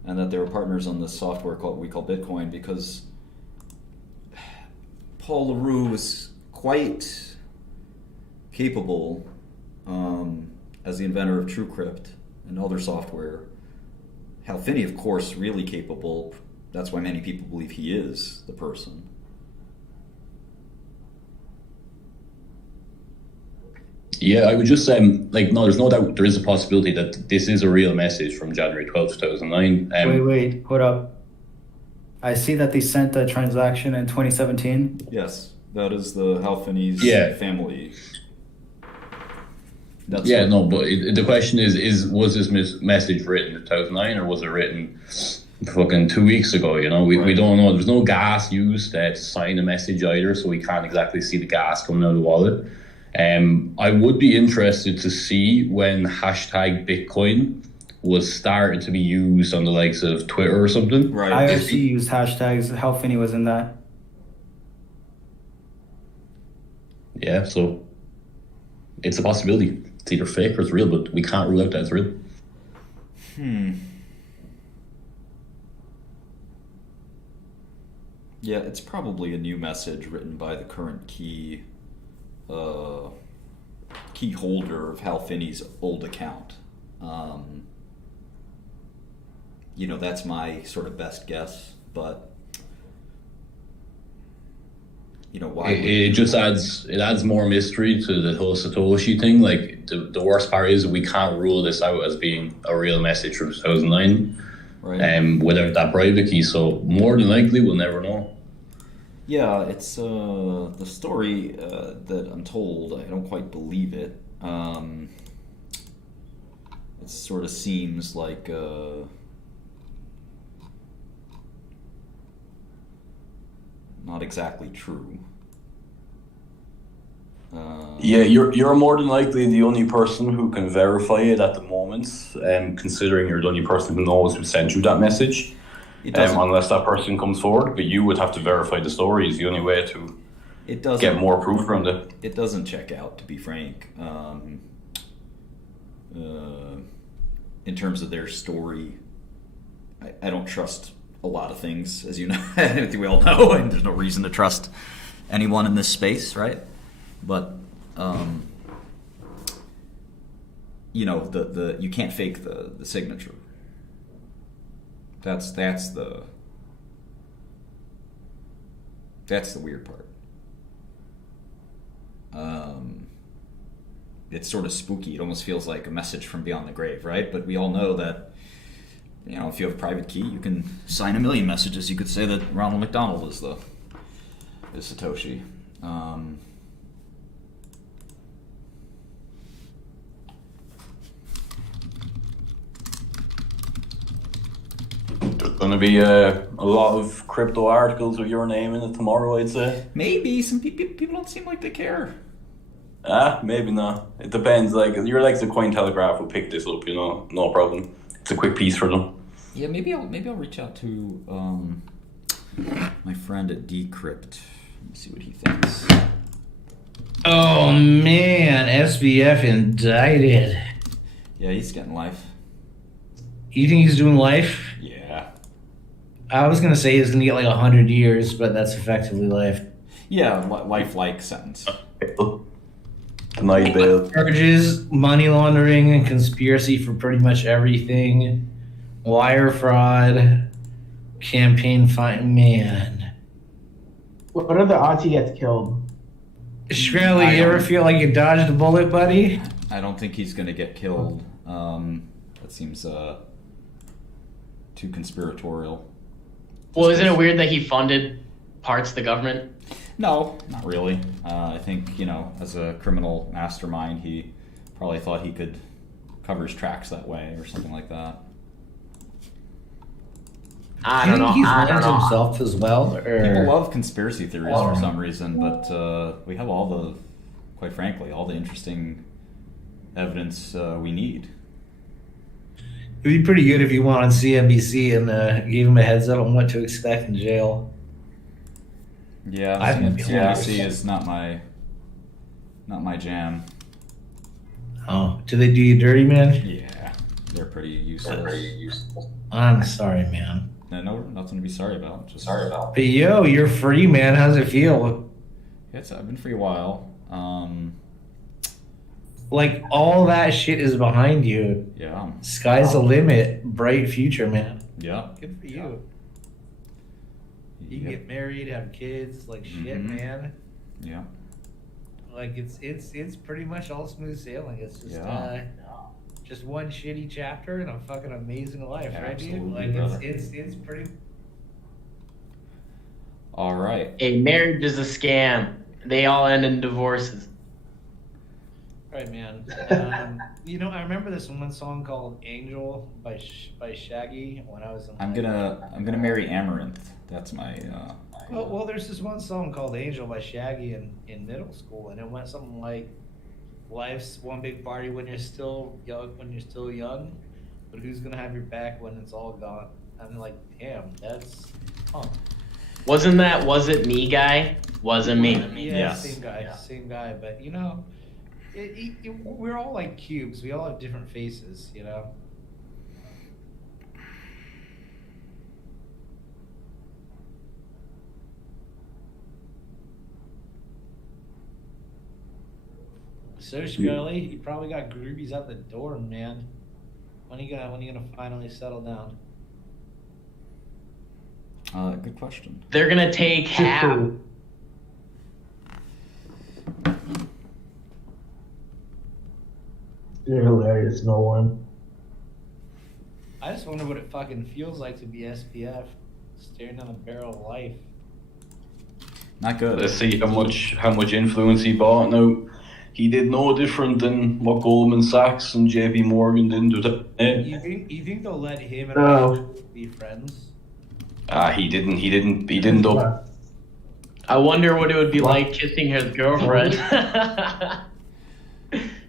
and that they were partners on this software we call Bitcoin, because Paul LaRue was quite capable as the inventor of TrueCrypt and other software. Hal Finney, of course, really capable. That's why many people believe he is the person. Yeah, I would just say, no, there's no doubt there is a possibility that this is a real message from January 12th, 2009. Wait, hold up. I see that they sent a transaction in 2017. Yes, that is the Hal Finney's family. But the question is was this message written in 2009 or was it written fucking 2 weeks ago? You know, we don't know. There's no gas used to sign a message either, so we can't exactly see the gas coming out of the wallet. I would be interested to see when #Bitcoin was started to be used on the likes of Twitter or something. Right. IRC used hashtags. Hal Finney was in that. Yeah, so it's a possibility. It's either fake or it's real, but we can't rule out that it's real. Yeah, it's probably a new message written by the current key holder of Hal Finney's old account. That's my sort of best guess, but why? It just adds more mystery to the whole Satoshi thing. Like, the worst part is we can't rule this out as being a real message from 2009, without that private key. So more than likely, we'll never know. Yeah, it's the story that I'm told. I don't quite believe it. It sort of seems like exactly true. Yeah, you're more than likely the only person who can verify it at the moment, considering you're the only person who knows who sent you that message. Unless that person comes forward, but you would have to verify the story. Is the only way to get more proof from it. It doesn't check out, to be frank. In terms of their story, I don't trust a lot of things, as you know. I think we all know, and there's no reason to trust anyone in this space, right? But you know, the you can't fake the signature. That's the weird part. It's sort of spooky. It almost feels like a message from beyond the grave, right? But we all know that, you know, if you have a private key, you can sign a million messages. You could say that Ronald McDonald is Satoshi. There's going to be a lot of crypto articles with your name in it tomorrow, I'd say. Maybe some people don't seem like they care. Maybe not. It depends. Like, you're like the Cointelegraph who picked this up, you know, no problem. It's a quick piece for them. Yeah, maybe I'll reach out to my friend at Decrypt and see what he thinks. Oh man, SBF indicted. Yeah, he's getting life. You think he's doing life? Yeah. I was gonna say he's gonna get like 100 years, but that's effectively life. Yeah, life-like sentence. Denied bail. Charges, money laundering, and conspiracy for pretty much everything. Wire fraud, campaign fine. Man. What are the odds he gets killed? Shkreli, you ever feel like you dodged a bullet, buddy? I don't think he's going to get killed. That seems too conspiratorial. Well, isn't it weird that he funded parts of the government? No, not really. I think, you know, as a criminal mastermind, he probably thought he could cover his tracks that way or something like that. I don't know. He's lent himself as well. People love conspiracy theories for some reason, but we have quite frankly, all the interesting evidence we need. It'd be pretty good if you went on CNBC and gave him a heads up on what to expect in jail. Yeah, I think CNBC is not my jam. Oh, do they do you dirty, man? Yeah, they're pretty useless. I'm sorry, man. No, nothing to be sorry about. Just sorry about. But yo, you're free, man. How's it feel? I've been free a while. Like all that shit is behind you. Yeah. Sky's the limit. Bright future, man. Yeah. Good for you. You can get married, have kids, like shit, man. Yeah. Like it's pretty much all smooth sailing. It's just just one shitty chapter in a fucking amazing life, right, dude? Like it's pretty. All right. A marriage is a scam. They all end in divorces. Right, man. You know, I remember this one song called "Angel" by Shaggy when I was in. I'm gonna marry Amaranth. That's my. Well, there's this one song called "Angel" by Shaggy in middle school, and it went something like, "Life's one big party when you're still young, but who's gonna have your back when it's all gone?" I'm like, damn, that's. Was it me guy? Wasn't me. Yeah, same guy. But you know, we're all like cubes. We all have different faces, you know. So Shkreli, you probably got groupies out the door, man. When are you gonna finally settle down? Good question. They're gonna take half. You're hilarious, no one. I just wonder what it fucking feels like to be SPF, staring down the barrel of life. Not good. Let's see how much influence he bought. Now, he did no different than what Goldman Sachs and JP Morgan did. You think they'll let him and be friends? He didn't. I wonder what it would be like kissing his girlfriend.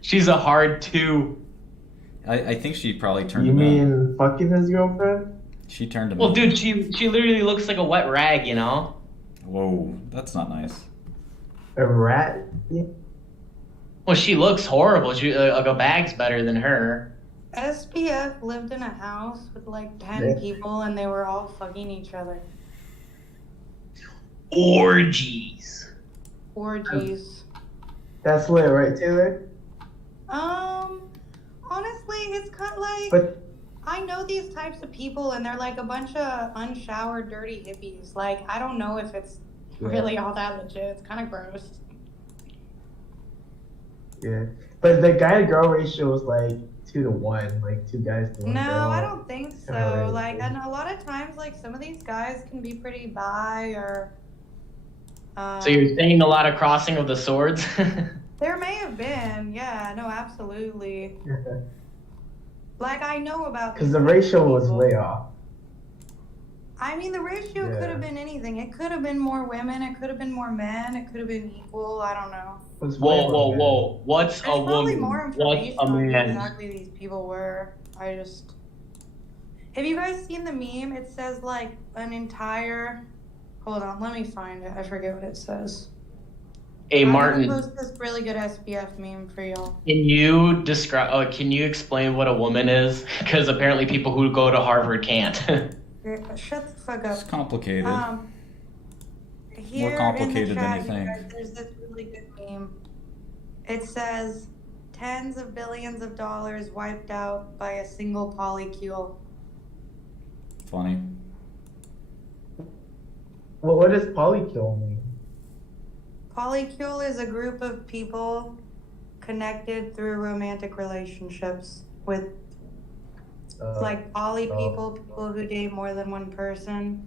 She's a hard 2. I think she probably turned You him in. mean fucking his girlfriend? She turned him Well, in. dude, she literally looks like a wet rag, you know? Whoa, that's not nice. A rat? Well, she looks horrible. She like a bag's better than her. SPF lived in a house with like 10 people and they were all fucking each other. Orgies. Orgies. That's lit, right, Taylor? Honestly, it's kind of like But I know these types of people and they're like a bunch of unshowered, dirty hippies. Like, I don't know if it's really all that legit. It's kind of gross. yeah, but the guy to girl ratio was like 2 to 1, like 2 guys to 1 No, girl. I don't think so. Alright. Like, and a lot of times, like, some of these guys can be pretty bi or. So you're saying a lot of crossing of the swords? There may have been, yeah, no, absolutely. Like, I know about. Because the ratio was way off. I mean, the ratio Yeah. could have been anything. It could have been more women. It could have been more men. It could have been equal. I don't know. Whoa. What's There's a probably woman? more What's information a on who man? exactly these people were. I just. Have you guys seen the meme? It says like an entire. Hold on, let me find it. I forget what it says. Hey, I'm Martin. gonna post this really good SPF meme for y'all. Can you describe? Can you explain what a woman is? Because apparently people who go to Harvard can't. Shut the fuck up. It's complicated. Here complicated in the than chat, you think. guys, there's this really good meme. It says, tens of billions of dollars wiped out by a single polycule. Funny. Well, what does polycule mean? Polycule is a group of people connected through romantic relationships with it's like poly people who date more than one person.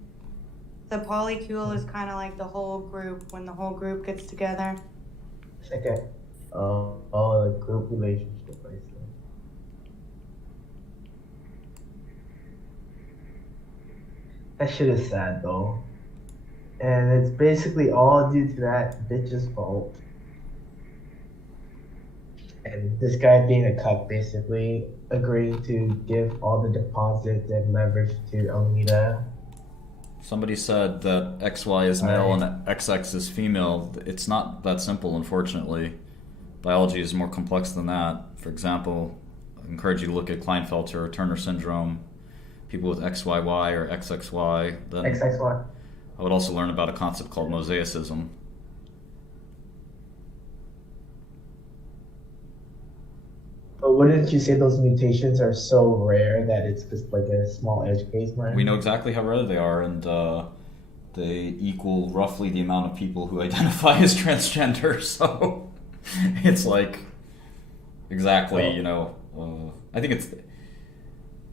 The polycule is kind of like the whole group when the whole group gets together. Okay. A group relationship, I see. That shit is sad though. And it's basically all due to that bitch's fault. And this guy being a cuck, basically agreeing to give all the deposits and leverage to Almeida. Somebody said that XY is male and XX is female. It's not that simple, unfortunately. Biology is more complex than that. For example, I encourage you to look at Klinefelter or Turner syndrome. People with XYY or XXY. Then XXY. I would also learn about a concept called mosaicism. But wouldn't you say those mutations are so rare that it's just like a small edge case, man? We know exactly how rare they are, and they equal roughly the amount of people who identify as transgender. So it's like exactly, you know. I think it's.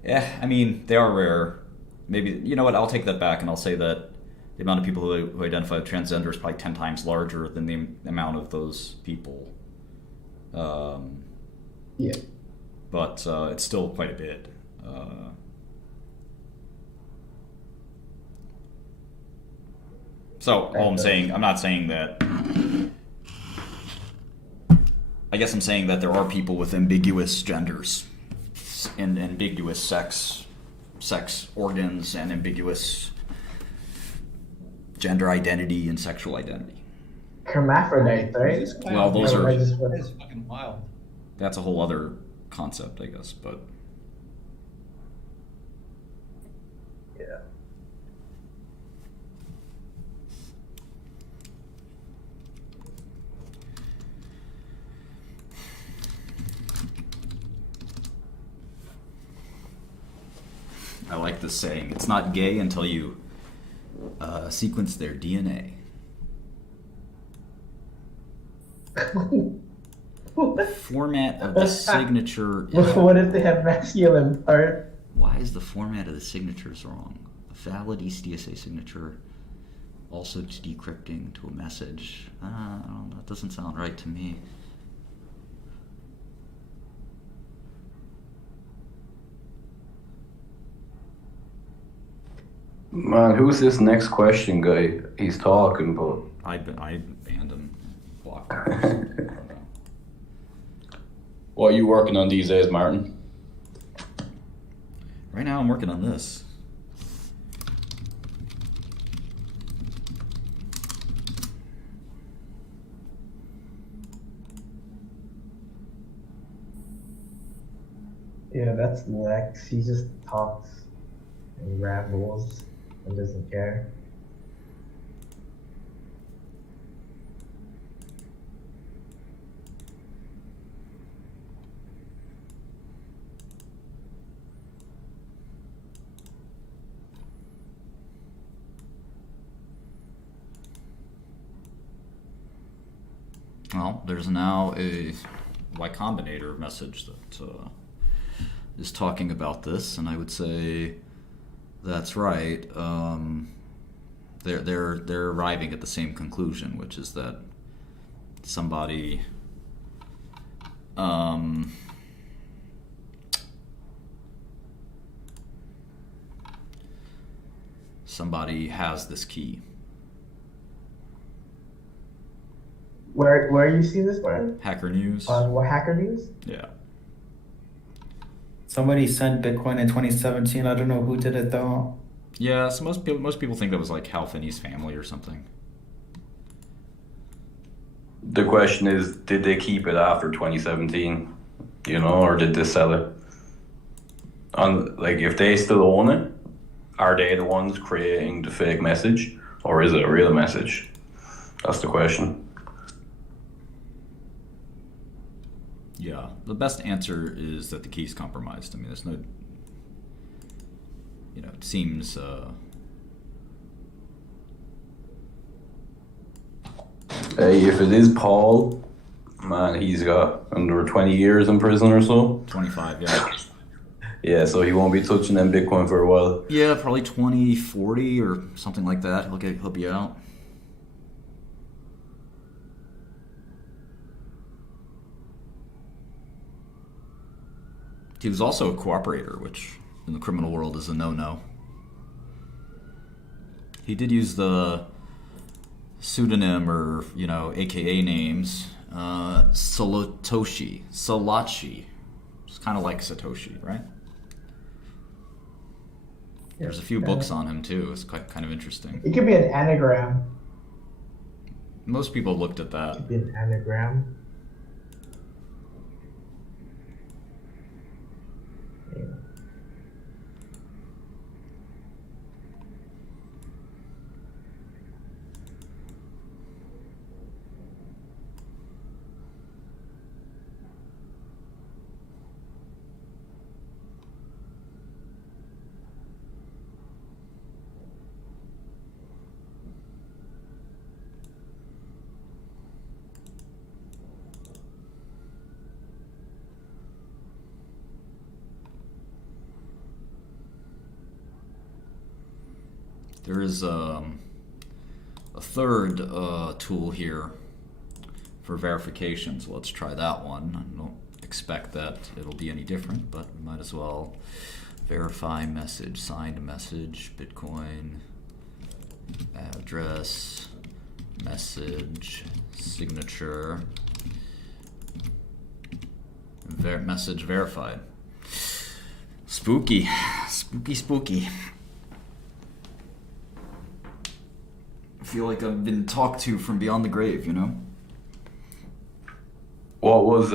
Yeah, I mean they are rare. Maybe you know what? I'll take that back, and I'll say that the amount of people who identify as transgender is probably 10 times larger than the amount of those people. Yeah. But it's still quite a bit. So all I'm saying, I'm not saying that. I guess I'm saying that there are people with ambiguous genders and ambiguous sex organs and ambiguous gender identity and sexual identity. Hermaphrodites, right? Well, those are. That is fucking wild. That's a whole other concept, I guess, but. Yeah. I like this saying. It's not gay until you sequence their DNA. Format of the signature is What if they have masculine part? Why is the format of the signatures wrong? A valid ECDSA signature also to decrypting to a message. I don't know, that doesn't sound right to me. Man, who's this next question guy? He's talking, but I banned him. Blocked him. what are you working on these days, Martin? Right now I'm working on this. Yeah, that's Lex. He just talks and rambles and doesn't care. Well, there's now a Y Combinator message that is talking about this, and I would say that's right. They're arriving at the same conclusion, which is that somebody somebody has this key. Where you see this, Brian? Hacker News. On what Hacker News? Yeah. Somebody sent Bitcoin in 2017. I don't know who did it though. Yeah, so most people think that was like Hal Finney's family or something. The question is, did they keep it after 2017? You know, or did they sell it? Like, if they still own it, are they the ones creating the fake message, or is it a real message? That's the question. Yeah, the best answer is that the key's compromised. I mean, there's no, it seems, Hey, if it is Paul, man, he's got under 20 years in prison or so. 25, yeah. Yeah, so he won't be touching them Bitcoin for a while. Yeah, probably 2040 or something like that. He'll be out. He was also a cooperator, which in the criminal world is a no-no. He did use the pseudonym or, AKA names, Salachi. It's kind of like Satoshi, right? There's a few books on him too. It's kind of interesting. It could be an anagram. Most people looked at that. It could be an anagram. Yeah. There is a third tool here for verification, so let's try that one. I don't expect that it'll be any different, but we might as well verify message, signed message, Bitcoin, address, message, signature, message verified. Spooky, spooky, spooky. I feel like I've been talked to from beyond the grave, What was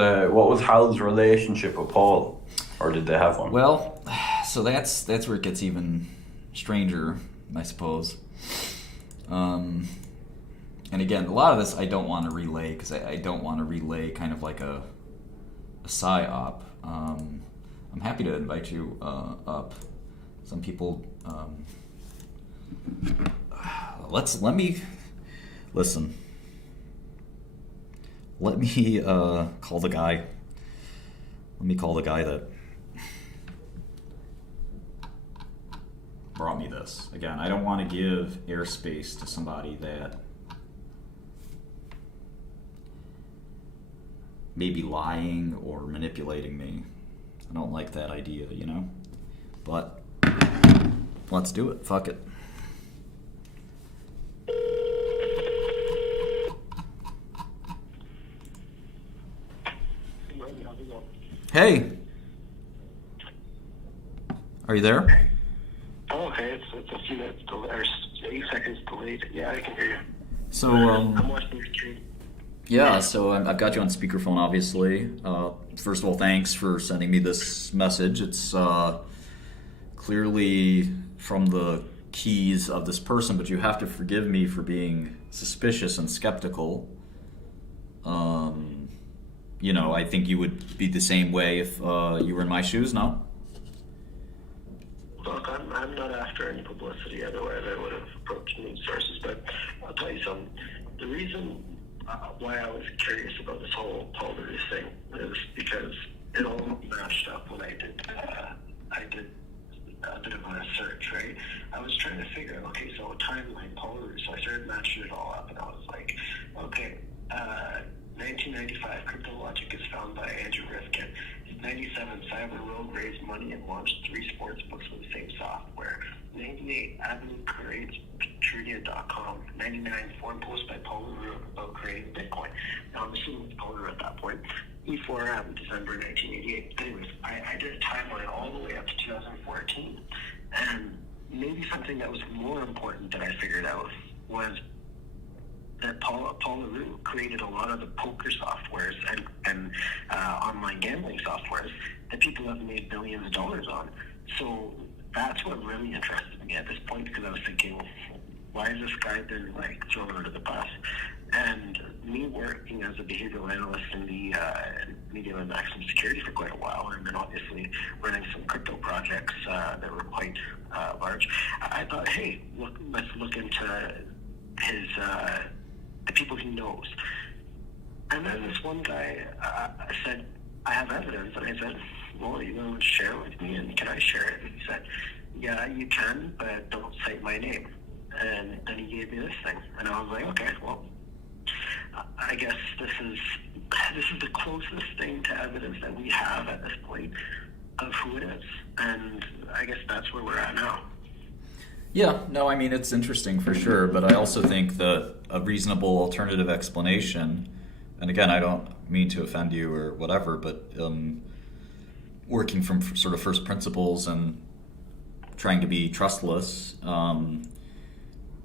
Hal's relationship with Paul, or did they have one? Well, so that's where it gets even stranger, I suppose. And again, a lot of this I don't want to relay because I don't want to relay kind of like a psyop. I'm happy to invite you up. Some people. Let me listen. Let me call the guy. Let me call the guy that brought me this. Again, I don't want to give airspace to somebody that may be lying or manipulating me. I don't like that idea, But let's do it. Fuck it. Hey. Are you there? Oh, okay. It's a few minutes delayed, or 8 seconds delayed. Yeah, I can hear you. So, I'm watching your stream. yeah, so I've got you on speakerphone, obviously. First of all, thanks for sending me this message. It's clearly from the keys of this person, but you have to forgive me for being suspicious and skeptical. You know, I think you would be the same way if you were in my shoes, no? Look, I'm not after any publicity, otherwise I would have approached news sources, but I'll tell you something. The reason why I was curious about this whole Paul Roos thing is because it all matched up when I did a bit of a search, right? I was trying to figure out, okay, so a timeline, Paul Roos, so I started matching it all up, and I was like, okay, 1995, CryptoLogic is founded by Andrew Rifkin. In 97, Cyber Rogue raised money and launched 3 sports books with the same software. 98, Avenue creates Petrunia.com. 99, forum post by Paul Roos about creating Bitcoin. Now, I'm assuming it's Paul Roos at that point. E4M, December 1988. Anyways, I did a timeline all the way up to 2014. And maybe something that was more important that I figured out was that Paul LaRue created a lot of the poker softwares and online gambling softwares that people have made billions of dollars on. So that's what really interested me at this point, because I was thinking, why has this guy been like thrown under the bus? And me working as a behavioral analyst in the medium and maximum security for quite a while, and then obviously running some crypto projects that were quite large, I thought, hey, let's look into his the people he knows. And then this one guy said, I have evidence, and I said, well, you want to share it with me, and can I share it? And he said, yeah, you can, but don't cite my name. And then he gave me this thing, and I was like, okay, well, I guess this is the closest thing to evidence that we have at this point of who it is, and I guess that's where we're at now. Yeah, no, I mean, it's interesting for sure, but I also think that a reasonable alternative explanation, and again, I don't mean to offend you or whatever, but working from sort of first principles and trying to be trustless,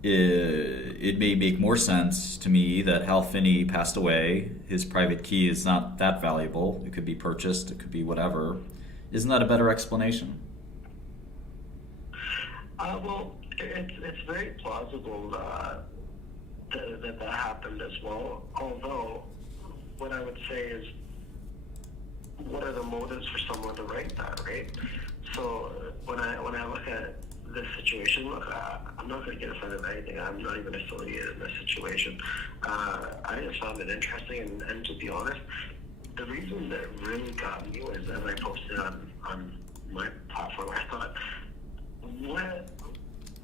it may make more sense to me that Hal Finney passed away. His private key is not that valuable. It could be purchased, it could be whatever. Isn't that a better explanation? Well, it's very plausible that happened as well. Although, what I would say is, what are the motives for someone to write that, right? So when I look at this situation, look, I'm not going to get offended by anything. I'm not even affiliated in this situation. I just found it interesting, and to be honest, the reason that really got me was, as I posted on my platform, I thought,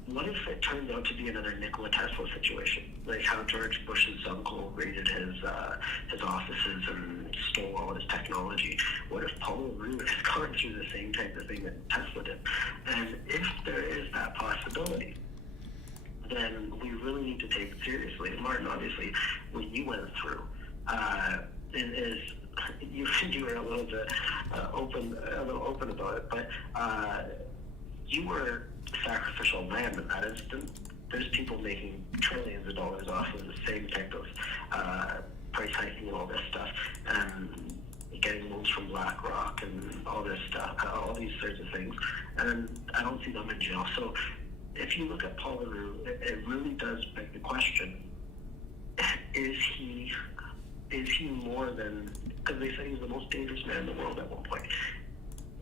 what if it turned out to be another Nikola Tesla situation? Like how George Bush's uncle raided his offices and stole all his technology. What if Paul LaRue has gone through the same type of thing that Tesla did? And if there is that possibility, then we really need to take it seriously. And Martin, obviously, what you went through is you were a little bit open about it, but you were sacrificial lamb in that instant. There's people making trillions of dollars off of the same type of price hiking and all this stuff, and getting loans from BlackRock and all this stuff, all these sorts of things, and I don't see them in jail. So if you look at Paul LaRue, it really does beg the question, is he more than, because they say he's the most dangerous man in the world at one point.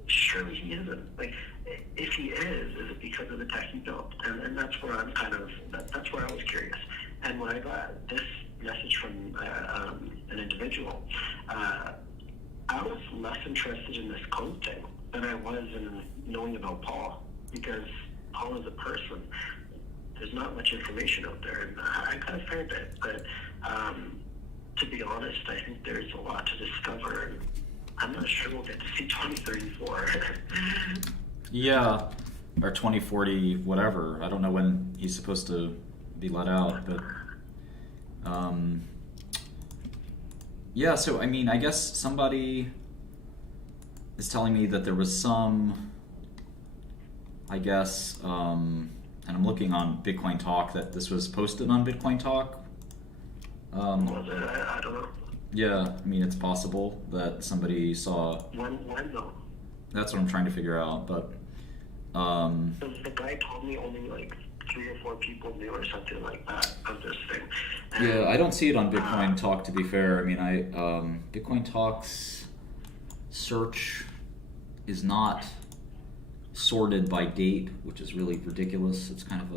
Surely he isn't. Like, if he is it because of the tech he built? And that's where I'm that's where I was curious. And when I got this message from an individual, I was less interested in this code thing than I was in knowing about Paul, because Paul is a person. There's not much information out there, and I got a fair bit, but to be honest, I think there's a lot to discover, and I'm not sure we'll get to see 2034. Yeah, or 2040, whatever. I don't know when he's supposed to be let out, but yeah. So I mean, I guess somebody is telling me that there was some, I guess, and I'm looking on Bitcoin Talk, that this was posted on Bitcoin Talk. Was it? I don't know. Yeah, I mean, it's possible that somebody saw. When though? That's what I'm trying to figure out, but. The guy told me only like 3 or 4 people knew or something like that of this thing. And, Yeah, I don't see it on Bitcoin Talk, to be fair. I mean, Bitcoin Talk's search is not sorted by date, which is really ridiculous. It's kind of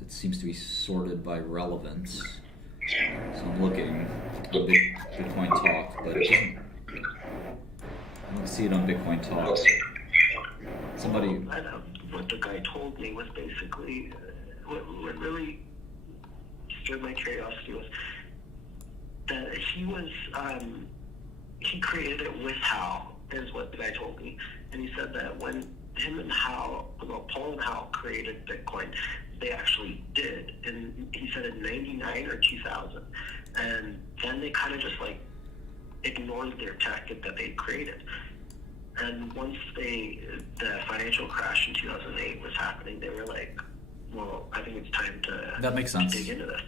it seems to be sorted by relevance. So I'm looking on Bitcoin Talk, but I don't see it on Bitcoin Talk. Somebody. What the guy told me was basically what really stirred my curiosity was that he created it with Hal, is what the guy told me, and he said that when him and Hal, Paul and Hal created Bitcoin, they actually did, and he said in '99 or 2000, and then they kind of just like ignored their tech that they created. And once the financial crash in 2008 was happening, they were like, well, I think it's time to, that makes sense. To dig into this.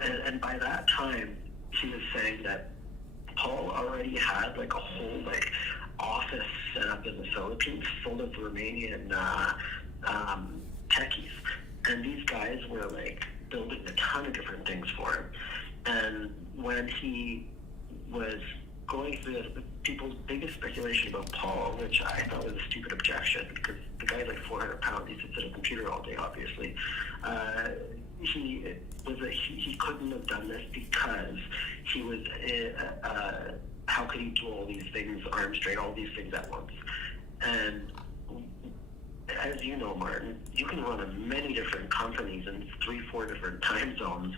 And by that time, he was saying that Paul already had like a whole like office set up in the Philippines full of Romanian techies. And these guys were like building a ton of different things for him. And when he was going through this, people's biggest speculation about Paul, which I thought was a stupid objection, because the guy's like 400 pounds, he sits at a computer all day, obviously. He couldn't have done this because he was, how could he do all these things, arms straight, all these things at once? And as you know, Martin, you can run many different companies in 3-4 different time zones,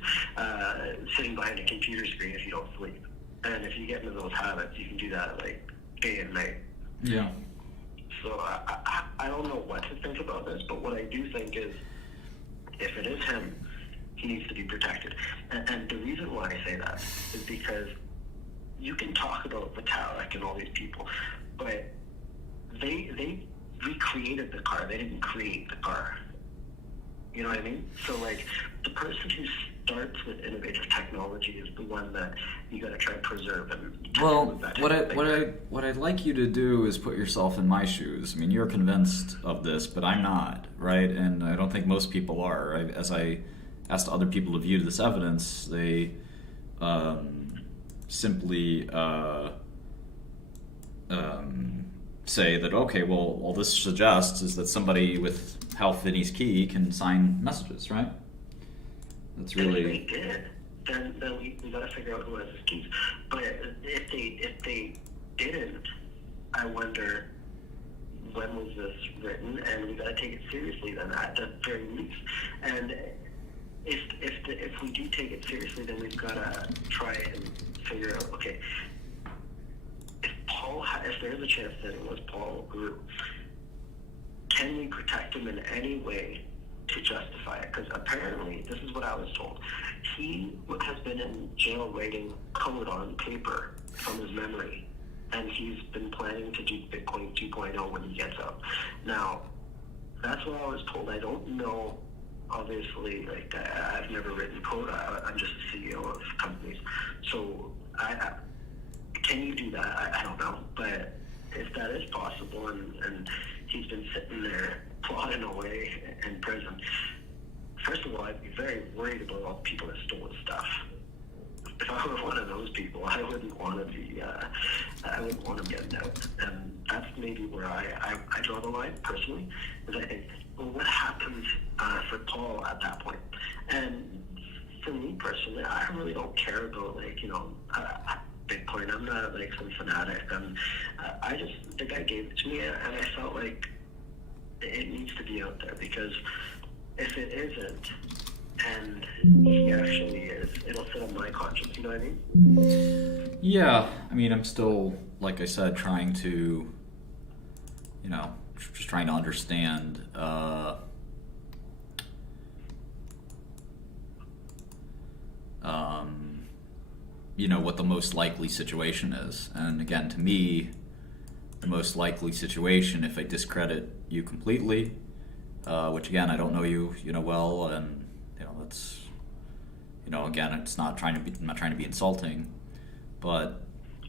sitting behind a computer screen if you don't sleep. And if you get into those habits, you can do that like day and night. Yeah. So I don't know what to think about this, but what I do think is, if it is him, he needs to be protected. And the reason why I say that is because you can talk about Vitalik and all these people, but they recreated the car. They didn't create the car. You know what I mean? So like the person who starts with innovative technology is the one that you got to try to preserve. And well, what I'd like you to do is put yourself in my shoes. I mean, you're convinced of this, but I'm not, right? And I don't think most people are. As I asked other people to view this evidence, they simply say that, okay, well, all this suggests is that somebody with Hal Finney's key can sign messages, right? That's really. If they did, then we got to figure out who has his keys. But if they didn't, I wonder when was this written, and we got to take it seriously then at the very least. And if we do take it seriously, then we've got to try and figure out, okay, if there's a chance that it was Paul Guru, can we protect him in any way to justify it? Because apparently, this is what I was told, he has been in jail writing code on paper from his memory, and he's been planning to do Bitcoin 2.0 when he gets out. Now, that's what I was told. I don't know, obviously, like, I've never written code. I'm just a CEO of companies. So, can you do that? I don't know. But if that is possible, and he's been sitting there plotting away in prison, first of all, I'd be very worried about all the people that stole his stuff. If I were one of those people, I wouldn't want to be, getting out. And that's maybe where I draw the line, personally, is I think, well, what happens for Paul at that point? And for me personally, I really don't care about, like, Bitcoin. I'm not like some fanatic. The guy gave it to me, and I felt like it needs to be out there, because if it isn't, and he actually is, it'll sit on my conscience. You know what I mean? Yeah, I mean, I'm still, like I said, trying to, just trying to understand. What the most likely situation is. And again, to me, the most likely situation if I discredit you completely, which again, I don't know you, well, and that's, again, I'm not trying to be insulting, but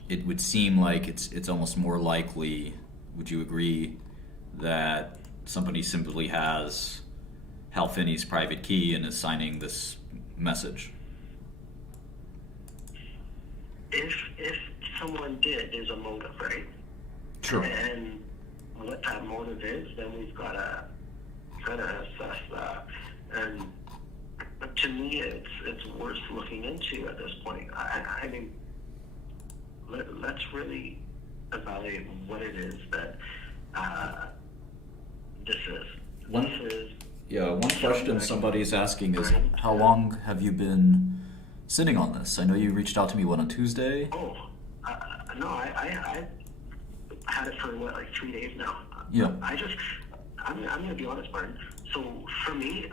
it would seem like it's almost more likely. Would you agree that somebody simply has Hal Finney's private key and is signing this message? If someone did, there's a motive, right? Sure. And what that motive is, then we've got to assess that. And to me, it's worth looking into at this point. I mean, let's really evaluate what it is that this is. One question somebody's asking is, how long have you been sitting on this? I know you reached out to me, on Tuesday? No, I had it for like 3 days now. Yeah. I'm gonna be honest, Martin. So for me,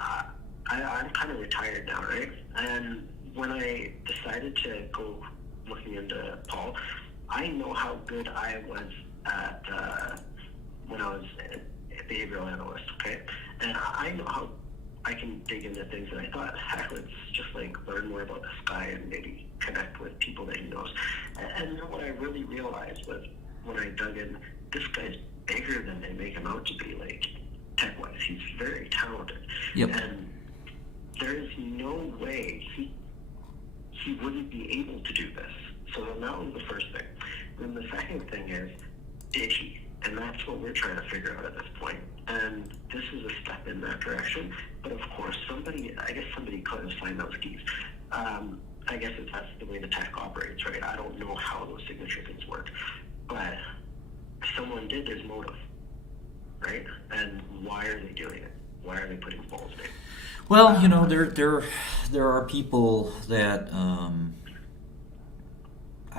I'm kind of retired now, right? And when I decided to go looking into Paul, I know how good I was at when I was a behavioral analyst, okay? And I know how I can dig into things, and I thought, heck, let's just learn more about this guy and maybe connect with people that he knows. And then what I really realized was when I dug in, this guy's bigger than they make him out to be, tech-wise. He's very talented. Yep. And there is no way he wouldn't be able to do this. So that was the first thing. Then the second thing is, did he? And that's what we're trying to figure out at this point. And this is a step in that direction. But of course, somebody could have signed those keys. I guess that's the way the tech operates, right? I don't know how those signature things work. But if someone did, there's motive, right? And why are they doing it? Why are they putting Paul's name? Well, there are people that I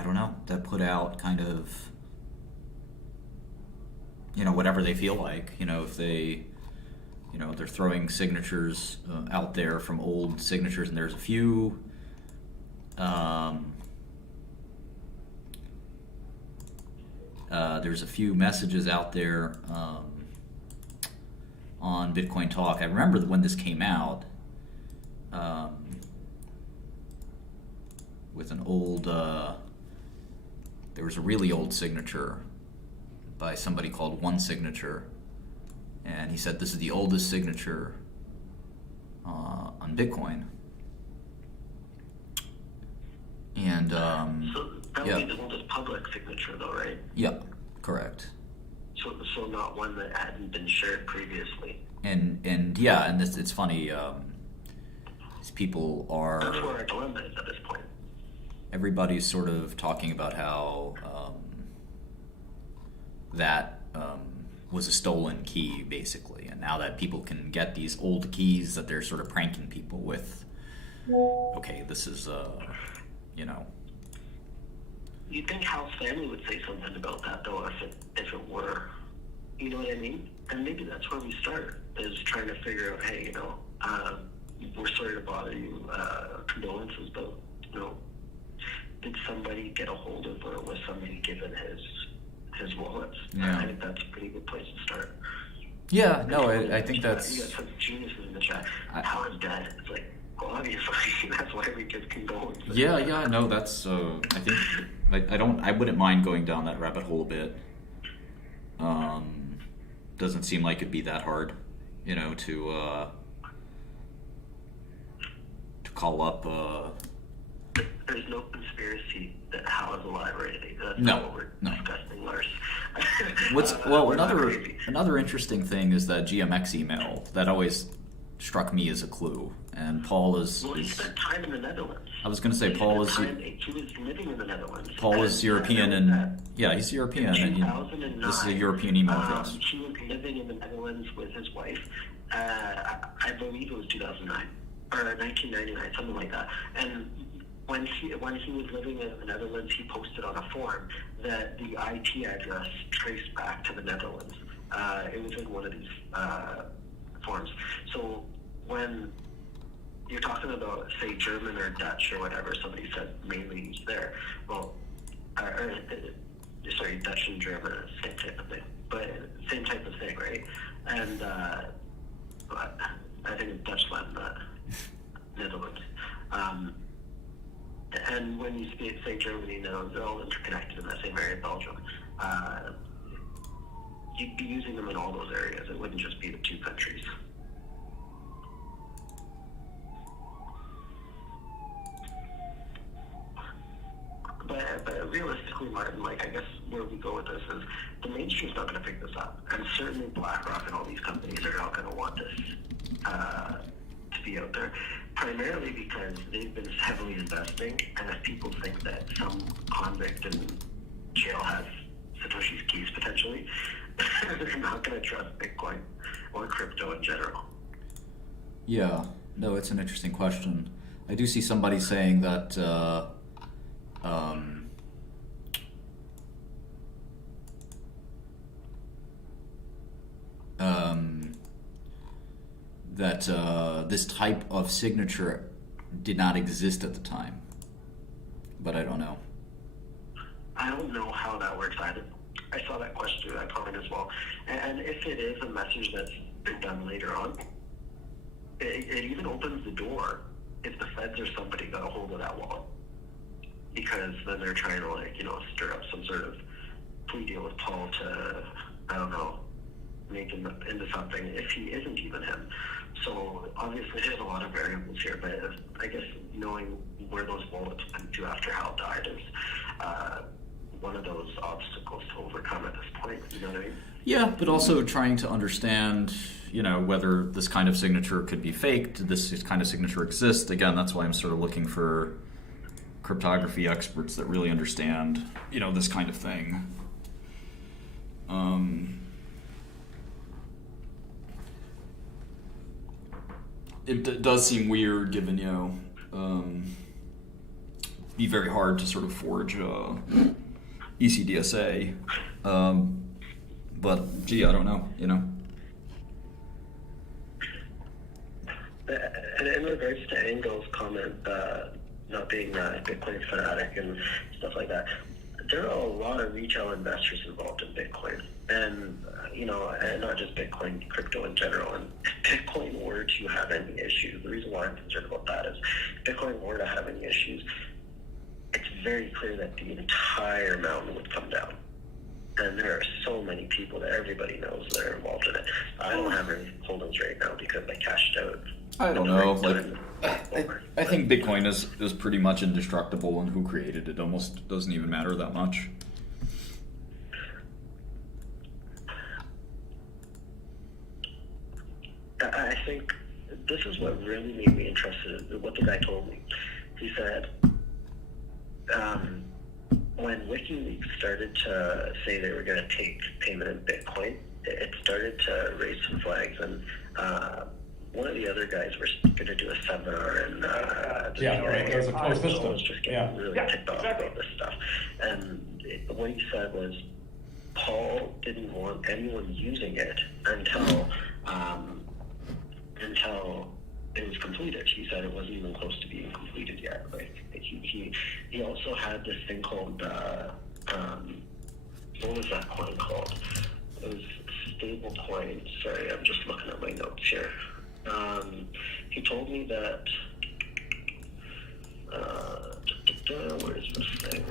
don't know, that put out kind of whatever they feel like. If they they're throwing signatures out there from old signatures, and there's a few messages out there on Bitcoin Talk. I remember when this came out, with an old, there was a really old signature by somebody called One Signature, and he said this is the oldest signature on Bitcoin. And so that would be the oldest public signature, though, right? Yeah, correct. So not one that hadn't been shared previously. And it's funny. These people are. That's where our dilemma is at this point. Everybody's sort of talking about how that was a stolen key, basically, and now that people can get these old keys that they're sort of pranking people with. Okay, this is You'd think Hal's family would say something about that, though, if it were. You know what I mean? And maybe that's where we start, is trying to figure out, hey, we're sorry to bother you, condolences, but, did somebody get a hold of, or was somebody given his wallets? Yeah. I think that's a pretty good place to start. Yeah, no, I think that's... You got some geniuses in the chat. Hal is dead. It's well, obviously, that's why we give condolences. Yeah, no, that's, I think, I wouldn't mind going down that rabbit hole a bit. Doesn't seem like it'd be that hard, to call up, There's no conspiracy that Hal is alive or anything. That's No, not what we're discussing, Lars. Another interesting thing is that GMX email that always struck me as a clue, and Paul is. Well, he spent time in the Netherlands. I was going to say Paul is. He was living in the Netherlands. Paul is European, and he's European, and this is a European email address. He was living in the Netherlands with his wife. I believe it was 2009 or 1999, something like that, and. When he was living in the Netherlands, he posted on a forum that the IP address traced back to the Netherlands. It was in one of these forums. So when you're talking about, say, German or Dutch or whatever, somebody said mainly he's there. Well, sorry, Dutch and German, same type of thing, but same type of thing, right? And I think it's Dutchland, Netherlands. And when you say Germany, no, they're all interconnected in that same area, Belgium. You'd be using them in all those areas. It wouldn't just be the two countries. But realistically, Martin, like, I guess where we go with this is the mainstream's not going to pick this up. And certainly BlackRock and all these companies are not going to want this to be out there, primarily because they've been heavily investing, and if people think that some convict in jail has Satoshi's keys potentially, they're not going to trust Bitcoin or crypto in general. Yeah, no, it's an interesting question. I do see somebody saying that this type of signature did not exist at the time, but I don't know. I don't know how that works either. I saw that question, that comment as well. And if it is a message that's been done later on, it even opens the door if the feds or somebody got a hold of that wallet. Because then they're trying to, like, stir up some sort of plea deal with Paul to, I don't know, make him into something if he isn't even him. So obviously there's a lot of variables here, but I guess knowing where those wallets went to after Hal died is one of those obstacles to overcome at this point, you know what I mean? Yeah, but also trying to understand, whether this kind of signature could be faked, this kind of signature exists. Again, that's why I'm sort of looking for cryptography experts that really understand, this kind of thing. It does seem weird, given, be very hard to sort of forge ECDSA, but gee, I don't know, And in regards to Engel's comment, not being a Bitcoin fanatic and stuff like that, there are a lot of retail investors involved in Bitcoin, and and not just Bitcoin, crypto in general. And if Bitcoin were to have any issues, the reason why I'm concerned about that is if Bitcoin were to have any issues, it's very clear that the entire mountain would come down. And there are so many people that everybody knows that are involved in it. I don't have any holdings right now because I cashed out. I don't know. I think Bitcoin is pretty much indestructible, and who created it almost doesn't even matter that much. I think this is what really made me interested in what the guy told me. He said, when WikiLeaks started to say they were going to take payment in Bitcoin, it started to raise some flags, and one of the other guys was going to do a seminar, and there was a closed system. was just getting really ticked off about this stuff. And what he said was, Paul didn't want anyone using it until it was completed. He said it wasn't even close to being completed yet. Like he also had this thing called what was that coin called? It was stable coin. Sorry, I'm just looking at my notes here. He told me that where is this thing?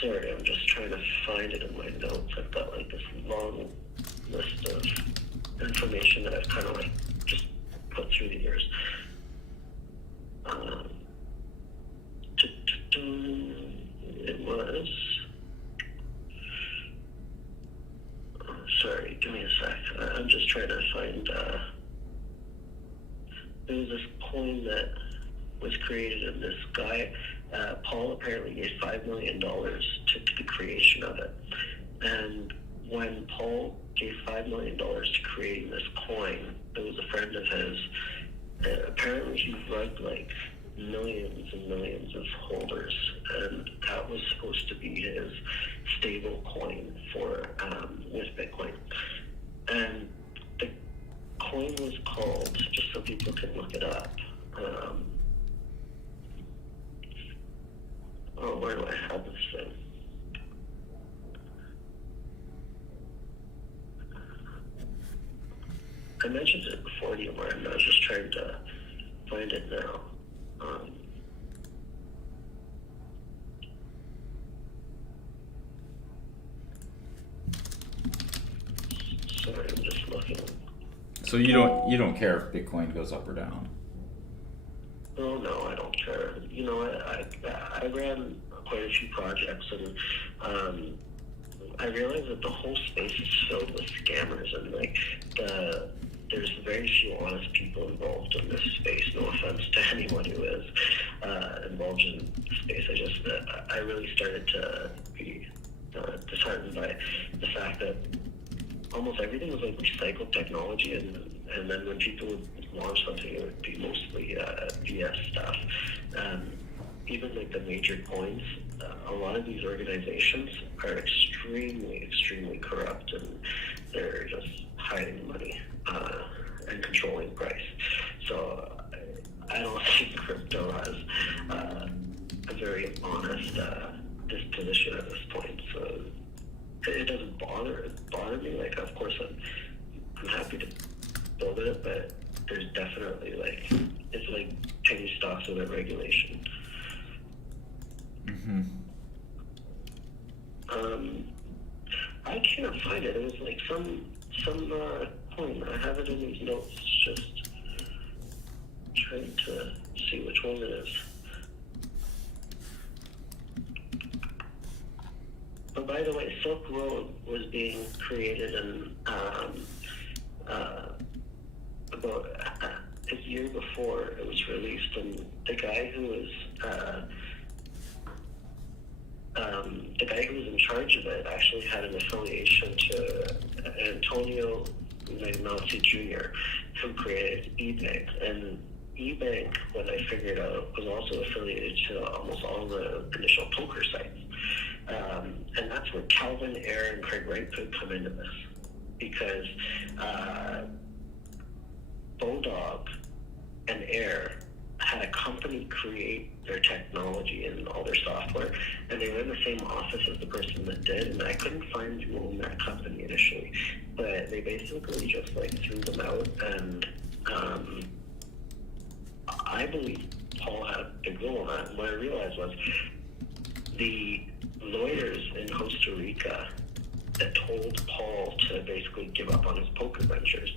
Sorry, I'm just trying to find it in my notes. I've got like this long list of information that I've kind of like just put through the years. It was. Sorry, give me a sec. I'm just trying to find. There was this coin that was created, and this guy, Paul, apparently gave $5 million to the creation of it. And when Paul gave $5 million to creating this coin, there was a friend of his. Apparently, he rugged like millions and millions of holders, and that was supposed to be his stable coin for with Bitcoin. And the coin was called, just so people can look it up. I mentioned it before to you, Martin. I was just trying to find it now. Sorry, I'm just looking. So you don't care if Bitcoin goes up or down? Oh no, I don't care. You know, I ran quite a few projects, and I realized that the whole space is filled with scammers, and like there's very few honest people involved in this space. No offense to anyone who is involved in the space. I really started to be disheartened by the fact that almost everything was like recycled technology, and then when people would launch something, it would be mostly BS stuff. Even like the major coins, a lot of these organizations are extremely corrupt, and they're just hiding money and controlling price. So I don't think crypto has a very honest disposition at this point. So it doesn't bother me. Like, of course, I'm happy to build it, but there's definitely it's like penny stocks without regulation. Mm-hmm. I can't find it. It was like some coin. I have it in these notes. Just trying to see which one it is. But by the way, Silk Road was being created in about a year before it was released, and the guy who was in charge of it actually had an affiliation to Antonio Magnozzi Jr., who created eBank. And eBank, what I figured out, was also affiliated to almost all the initial poker sites. And that's where Calvin, Air, and Craig Wright could come into this, because Bodog and Air had a company create their technology and all their software, and they were in the same office as the person that did, and I couldn't find who owned that company initially, but they basically just threw them out, and I believe Paul had a big role in that. And what I realized was the lawyers in Costa Rica that told Paul to basically give up on his poker ventures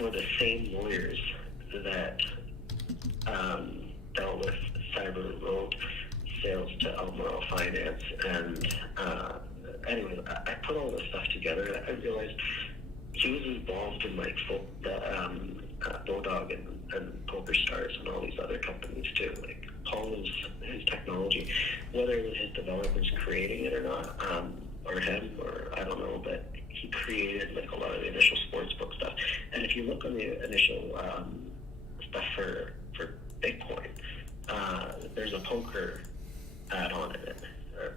were the same lawyers that dealt with Cyber Road sales to Almaro Finance. And anyway, I put all this stuff together, and I realized he was involved in Bodog and Poker Stars and all these other companies too. Like, Paul was his technology, whether it was his developers creating it or not, or him, or I don't know, but he created a lot of the initial sportsbook stuff. And if you look on the initial stuff for Bitcoin, there's a poker add-on in it,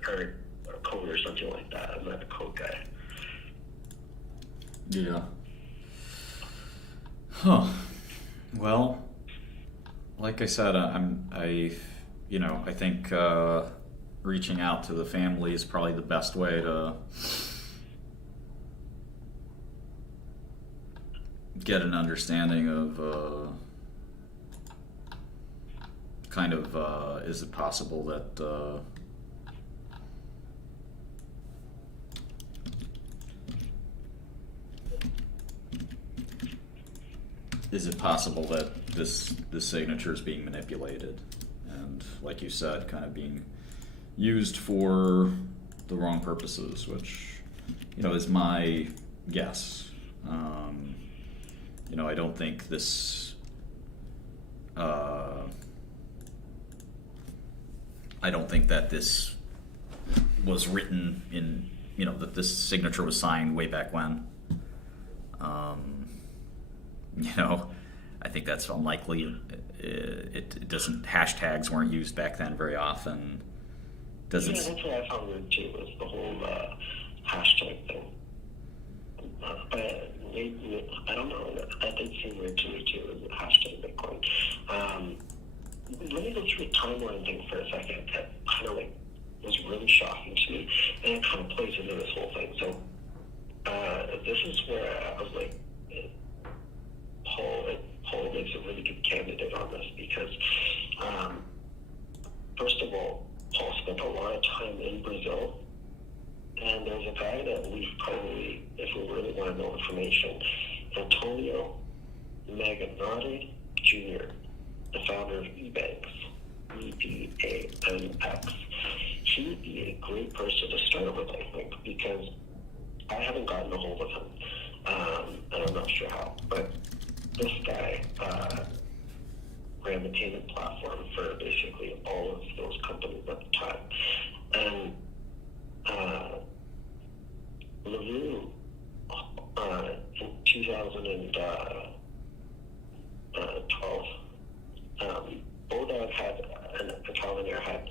or a code or something like that. I'm not a code guy. Yeah. Huh. Well, like I said, I think reaching out to the family is probably the best way to get an understanding of is it possible that this signature is being manipulated, and like you said, kind of being used for the wrong purposes, which is my guess. I don't think this I don't think that this was written in, that this signature was signed way back when. I think that's unlikely. It doesn't, hashtags weren't used back then very often. Yeah, that's what I found weird too, was the whole hashtag thing. But maybe, I don't know, that did seem weird to me too, the hashtag Bitcoin. Let me go through a timeline thing for a second that kind of was really shocking to me, and it kind of plays into this whole thing. So this is where I was like, Paul makes a really good candidate on this because, first of all, Paul spent a lot of time in Brazil, and there's a guy that we've probably, if we really want to know information, Antonio Maganotti Jr., the founder of eBanks, EBANX. He would be a great person to start with, I think, because I haven't gotten a hold of him, and I'm not sure how, but this guy ran the payment platform for basically all of those companies at the time. And LaRue, in 2012, Bodog had, and Calvinair had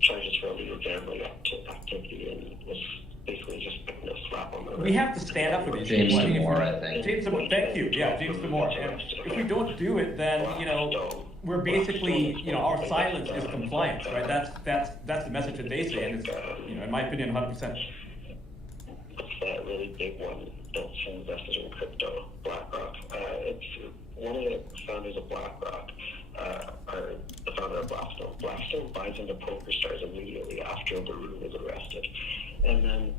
charges for illegal gambling activity and was basically just putting a slap on the We have to stand up for these James people. Damore, I think. James Damore, thank you. Yeah, James Damore. And if we don't do it, then we're basically, our silence is compliance, right? That's the message that they say, and it's, in my opinion, 100%. What's that really big one that's invested in crypto? BlackRock. It's one of the founders of BlackRock, or the founder of Blackstone. Blackstone buys into PokerStars immediately after LaRue was arrested. And then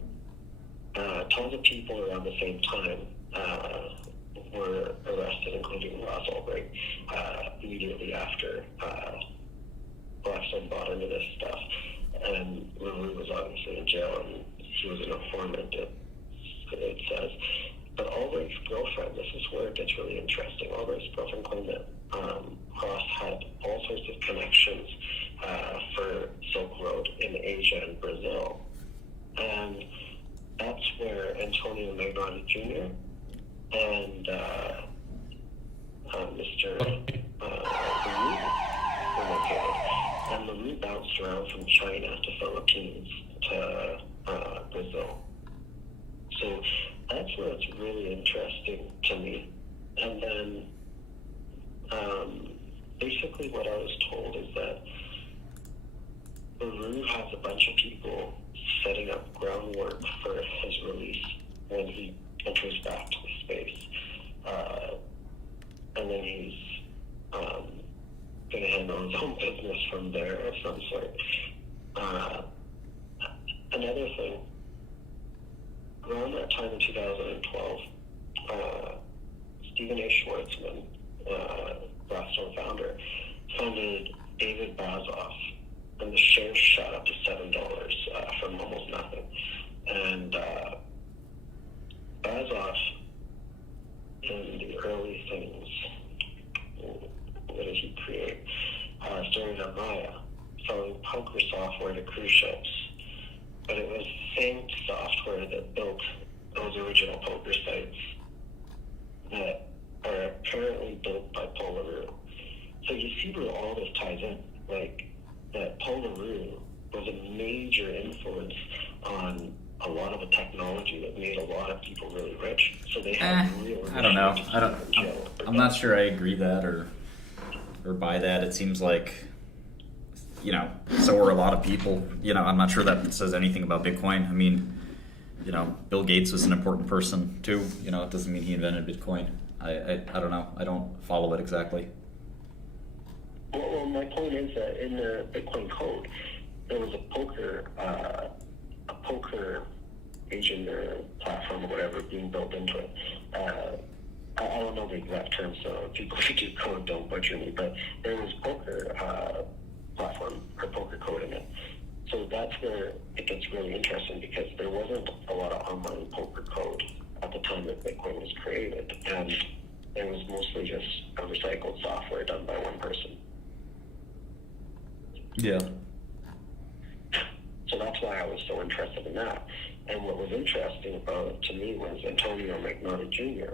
tons of people around the same time were arrested, including Ross Ulbricht, immediately after Blackstone bought into this stuff. And LaRue was obviously in jail, and he was an informant, it says. But Ulbricht's girlfriend, this is where it gets really interesting. Ulbricht's girlfriend claimed that Ross had all sorts of connections for Silk Road in Asia and Brazil. And that's where Antonio Magnotti Jr. and Mr. LaRue were located. And LaRue bounced around from China to Philippines to Brazil. So that's where it's really interesting to me. And then basically what I was told is that LaRue has a bunch of people setting up groundwork for his release when he enters back to the space. And then he's going to handle his own business from there of some sort. Another thing, around that time in 2012, Stephen A. Schwartzman, Blackstone founder, funded David Bazoff, and the shares shot up to $7 from almost nothing. And Bazoff, in the early things, what did he create? Started on Maya, selling poker software to cruise ships. But it was the same software that built those original poker sites that are apparently built by Paul LaRue. So you see where all this ties in, like that Paul LaRue was a major influence on a lot of the technology that made a lot of people really rich. So they have real. I don't know. I'm not sure I agree that or buy that. It seems like, so are a lot of people. I'm not sure that says anything about Bitcoin. I mean, Bill Gates was an important person too. It doesn't mean he invented Bitcoin. I don't know. I don't follow it exactly. Well, my point is that in the Bitcoin code, there was a poker agent or platform or whatever being built into it. I don't know the exact term, so people who do code don't butcher me, but there was poker platform or poker code in it. So that's where it gets really interesting because there wasn't a lot of online poker code at the time that Bitcoin was created, and it was mostly just a recycled software done by one person. Yeah. So that's why I was so interested in that. And what was interesting about it to me was Antonio Magnotti Jr.,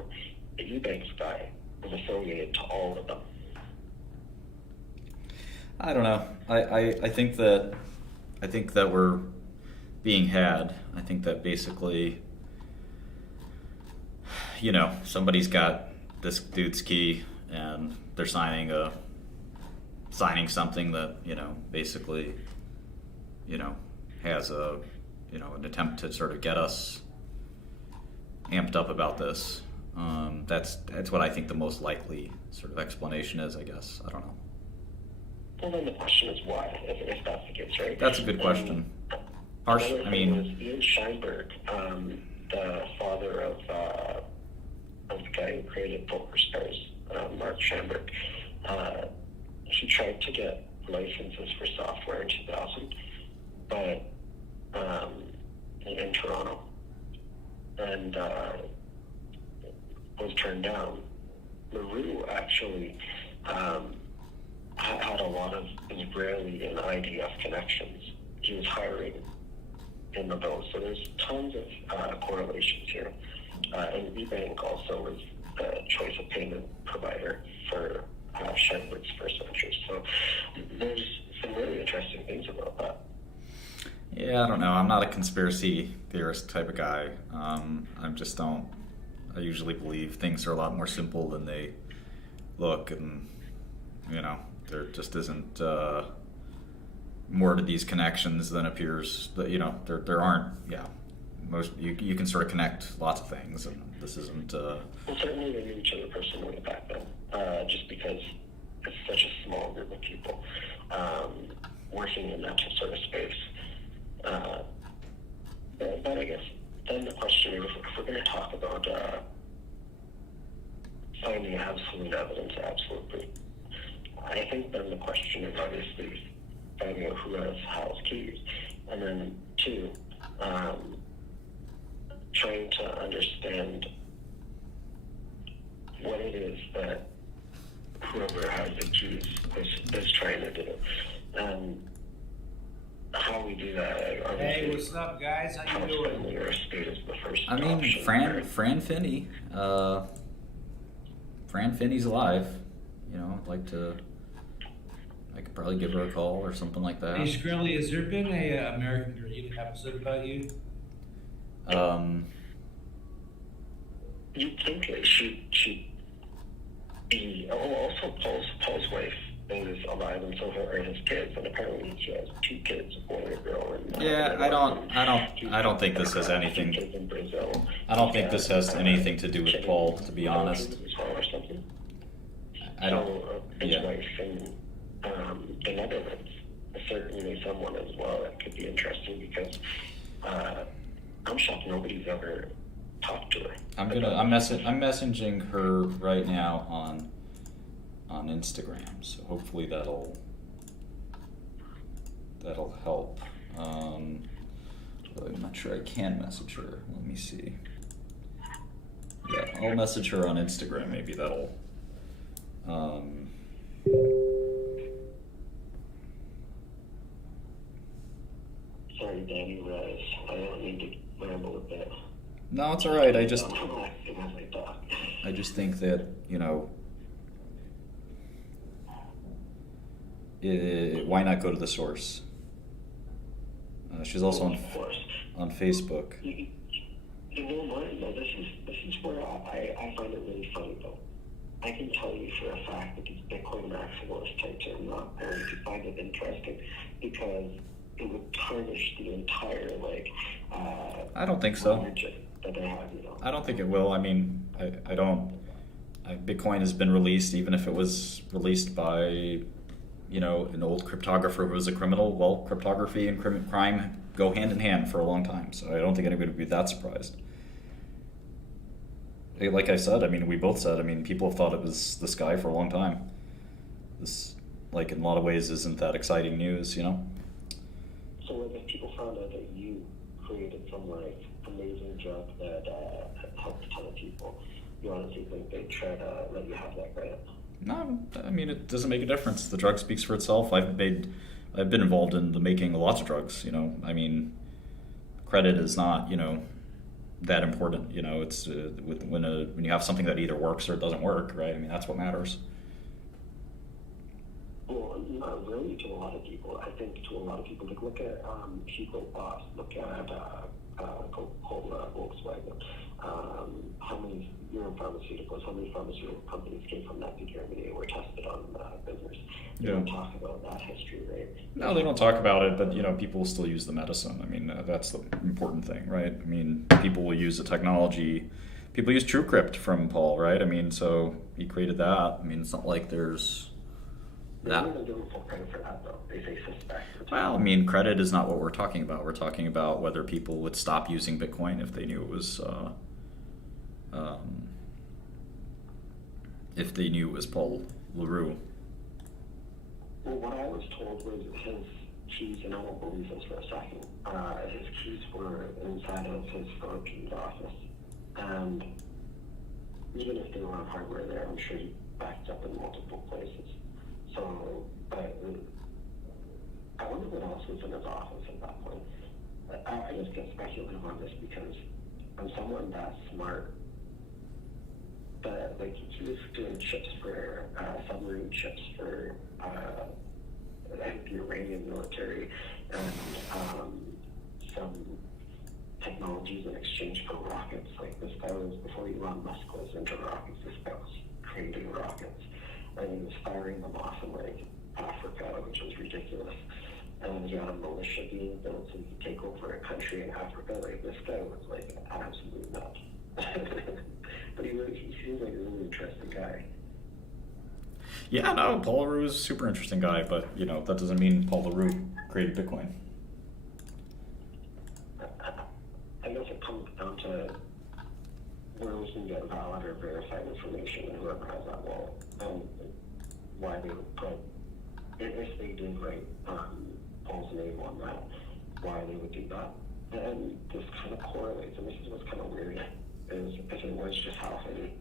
the eBanks guy, was affiliated to all of them. I don't know. I think that we're being had. I think that basically, somebody's got this dude's key and they're signing something that, basically, has an attempt to sort of get us amped up about this. That's what I think the most likely sort of explanation is, I guess. I don't know. Well, then the question is why, if that's the case, right? That's a good question. I mean, Ian Scheinberg, the father of the guy who created PokerStars, Mark Scheinberg, he tried to get licenses for software in 2000, but in Toronto, and was turned down. LaRue actually had a lot of Israeli and IDF connections. He was hiring in the those, so there's tons of correlations here. And WeBank also was the choice of payment provider for Scheinberg's first ventures. So there's some really interesting things about that. Yeah, I don't know. I'm not a conspiracy theorist type of guy. I just don't. I usually believe things are a lot more simple than they look, and there just isn't more to these connections than appears. That there aren't. Yeah, most you can sort of connect lots of things, and this isn't. Well, certainly they knew each other personally back then, just because it's such a small group of people working in that sort of space. But I guess then the question is, if we're going to talk about finding absolute evidence, absolutely, I think then the question is obviously finding out who has house keys, and then two, trying to understand what it is that whoever has the keys is trying to do. And how we do that, hey, what's up, guys? How you doing? I mean, Fran Finney. Fran Finney's alive. I could probably give her a call or something like that. Hey, Shkreli, has there been a American Greed episode about you? You'd think it should be. Also, Paul's wife is alive, and so are his kids, and apparently he has 2 kids, a boy and a girl. And, yeah, I don't think this has anything. I don't think this has anything to do with Paul, to be honest. I don't. His wife in the Netherlands is certainly someone as well that could be interesting, because I'm shocked nobody's ever talked to her. I'm messaging her right now on Instagram, so hopefully that'll help. I'm not sure I can message her. Let me see. Yeah, I'll message her on Instagram. Maybe that'll. Sorry, Danny Rez. I don't need to ramble a bit. No, it's all right. I just think that why not go to the source? She's also on Facebook. You know what? No, this is where I find it really funny though. I can tell you for a fact that these Bitcoin maximalist types are not going to find it interesting, because it would tarnish the entire I don't think so. That they have, I don't think it will. I mean, I don't. Bitcoin has been released, even if it was released by, an old cryptographer who was a criminal. Well, cryptography and crime go hand in hand for a long time, so I don't think anybody would be that surprised. Like I said, we both said, people have thought it was this guy for a long time. This, in a lot of ways, isn't that exciting news, So if people found out that you created some, amazing drug that helped a ton of people, you honestly think they'd try to let you have that grant? No, it doesn't make a difference. The drug speaks for itself. I've been involved in the making of lots of drugs, credit is not, that important. It's when you have something that either works or it doesn't work, right? That's what matters. Well, not really to a lot of people. I think to a lot of people, look at Hugo Boss, look at Coca-Cola, Volkswagen, how many pharmaceuticals, how many pharmaceutical companies came from Nazi Germany and were tested on business. They don't talk about that history, right? No, they don't talk about it, but people still use the medicine. I mean, that's the important thing, right? I mean, people will use the technology. People use TrueCrypt from Paul, right? I mean, so he created that. I mean, it's not like there's that. They don't give him full credit for that, though. They say suspect. Well, I mean, credit is not what we're talking about. We're talking about whether people would stop using Bitcoin if they knew it was Paul LaRue. Well, what I was told was his keys, and I won't believe this for a second, his keys were inside of his Philippines office. And even if they were on hardware there, I'm sure he backed up in multiple places. So, but I wonder what else was in his office at that point. I just get speculative on this because I'm someone that smart, but like he was doing chips for submarine chips for I think the Iranian military and some technologies in exchange for rockets. Like this guy was, before Elon Musk was into rockets, this guy was creating rockets and he was firing them off in like Africa, which was ridiculous. And he had a militia being built so he could take over a country in Africa. Like this guy was like an absolute nut. But he seems like a really interesting guy. Yeah, no, Paul LaRue is a super interesting guy, but that doesn't mean Paul LaRue created Bitcoin. I guess it comes down to where we can get valid or verified information, and whoever has that wallet, and why they would put, if they did write Paul's name on that, why they would do that. And this kind of correlates, and this is what's kind of weird, is if it was just half an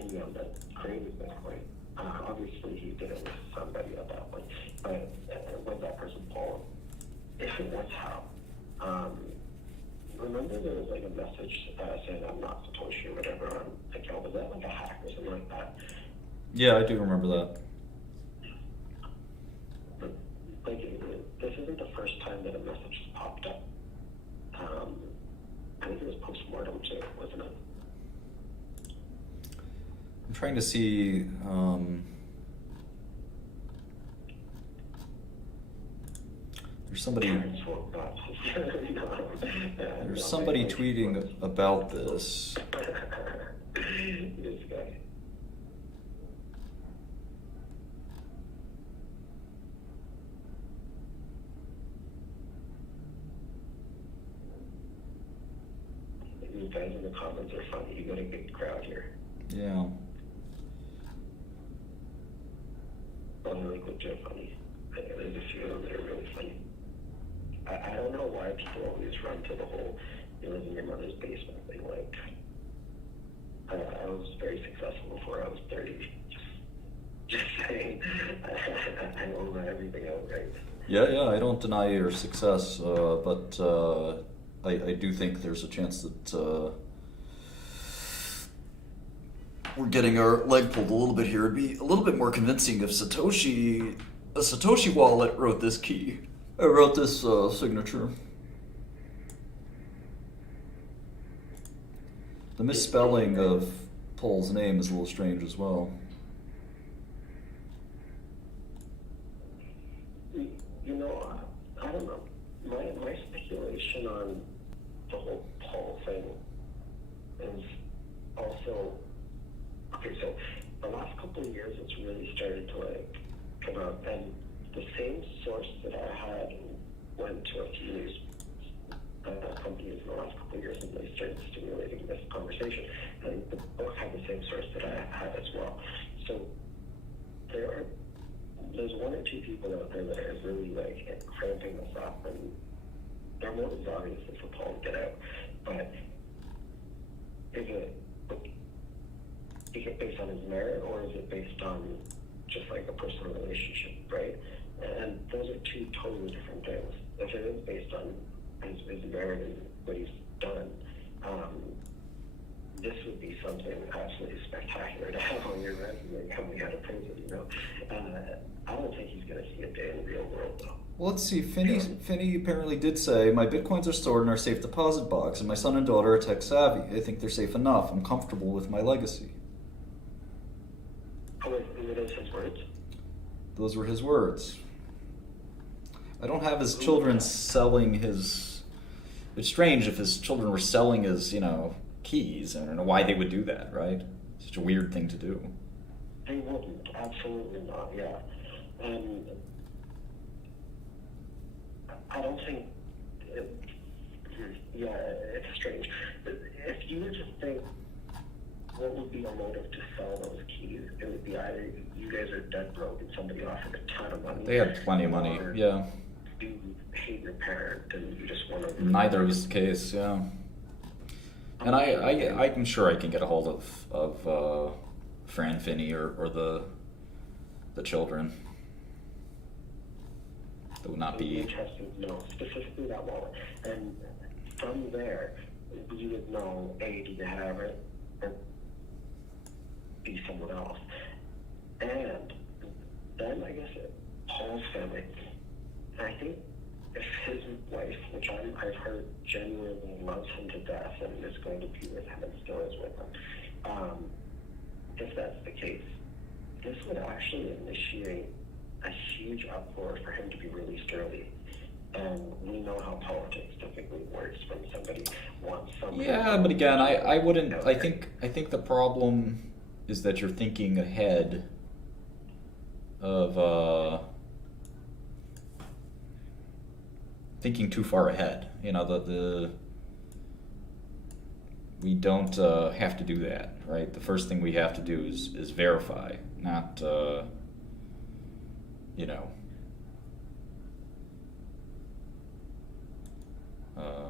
Indian that created Bitcoin. Obviously, he did it with somebody at that point, but was that person Paul? If it was how? Remember there was like a message saying I'm not Satoshi or whatever on account. Was that like a hack or something like that? Yeah, I do remember that. But, like, this isn't the first time that a message has popped up. I think it was post-mortem too, wasn't it? I'm trying to see. There's somebody tweeting about this. This guy. You guys in the comments are funny. You got a good crowd here. Yeah. Only legit funny. There's a few of them that are really funny. I don't know why people always run to the whole you live in your mother's basement thing. Like, I was very successful before I was 30. Just saying, I own everything outright. Yeah, I don't deny your success, but I do think there's a chance that we're getting our leg pulled a little bit here. It'd be a little bit more convincing if a Satoshi wallet wrote this key. I wrote this signature. The misspelling of Paul's name is a little strange as well. You know, I don't know. My speculation on the whole Paul thing is also, okay, so the last couple of years it's really started to like come out, and the same source that I had went to a few news companies in the last couple of years and they started stimulating this conversation. And the book had the same source that I had as well. So there's one or two people out there that are really like cramping this up, and their motive is obviously for Paul to get out. But is it based on his merit, or is it based on just like a personal relationship, right? And those are two totally different things. If it is based on his merit and what he's done, this would be something absolutely spectacular to have on your resume coming out of prison, you know. I don't think he's going to see a day in the real world, though. Well, let's see. Finney apparently did say, my bitcoins are stored in our safe deposit box, and my son and daughter are tech savvy. I think they're safe enough. I'm comfortable with my legacy. Oh, were those his words? Those were his words. I don't have his children selling his... It's strange if his children were selling his, keys. I don't know why they would do that, right? It's such a weird thing to do. They wouldn't. Absolutely not, yeah. I don't think... it's strange. If you were to think what would be a motive to sell those keys, it would be either you guys are dead broke and somebody offered a ton of money. They had plenty of money, yeah. You hate your parent and you just want to... Neither was the case, yeah. And I'm sure I can get a hold of Fran Finney or the children. That would not be... Interesting to know specifically that wallet. And from there, you would know, A, do you have it, or be someone else. And then I guess Paul's family, I think if his wife, which I've heard genuinely loves him to death and is going to be with him and still is with him, if that's the case, this would actually initiate a huge uproar for him to be released early. And we know how politics typically works when somebody wants somebody. Yeah, but again, I wouldn't. I think the problem is that you're thinking ahead of thinking too far ahead. We don't have to do that, right? The first thing we have to do is verify, not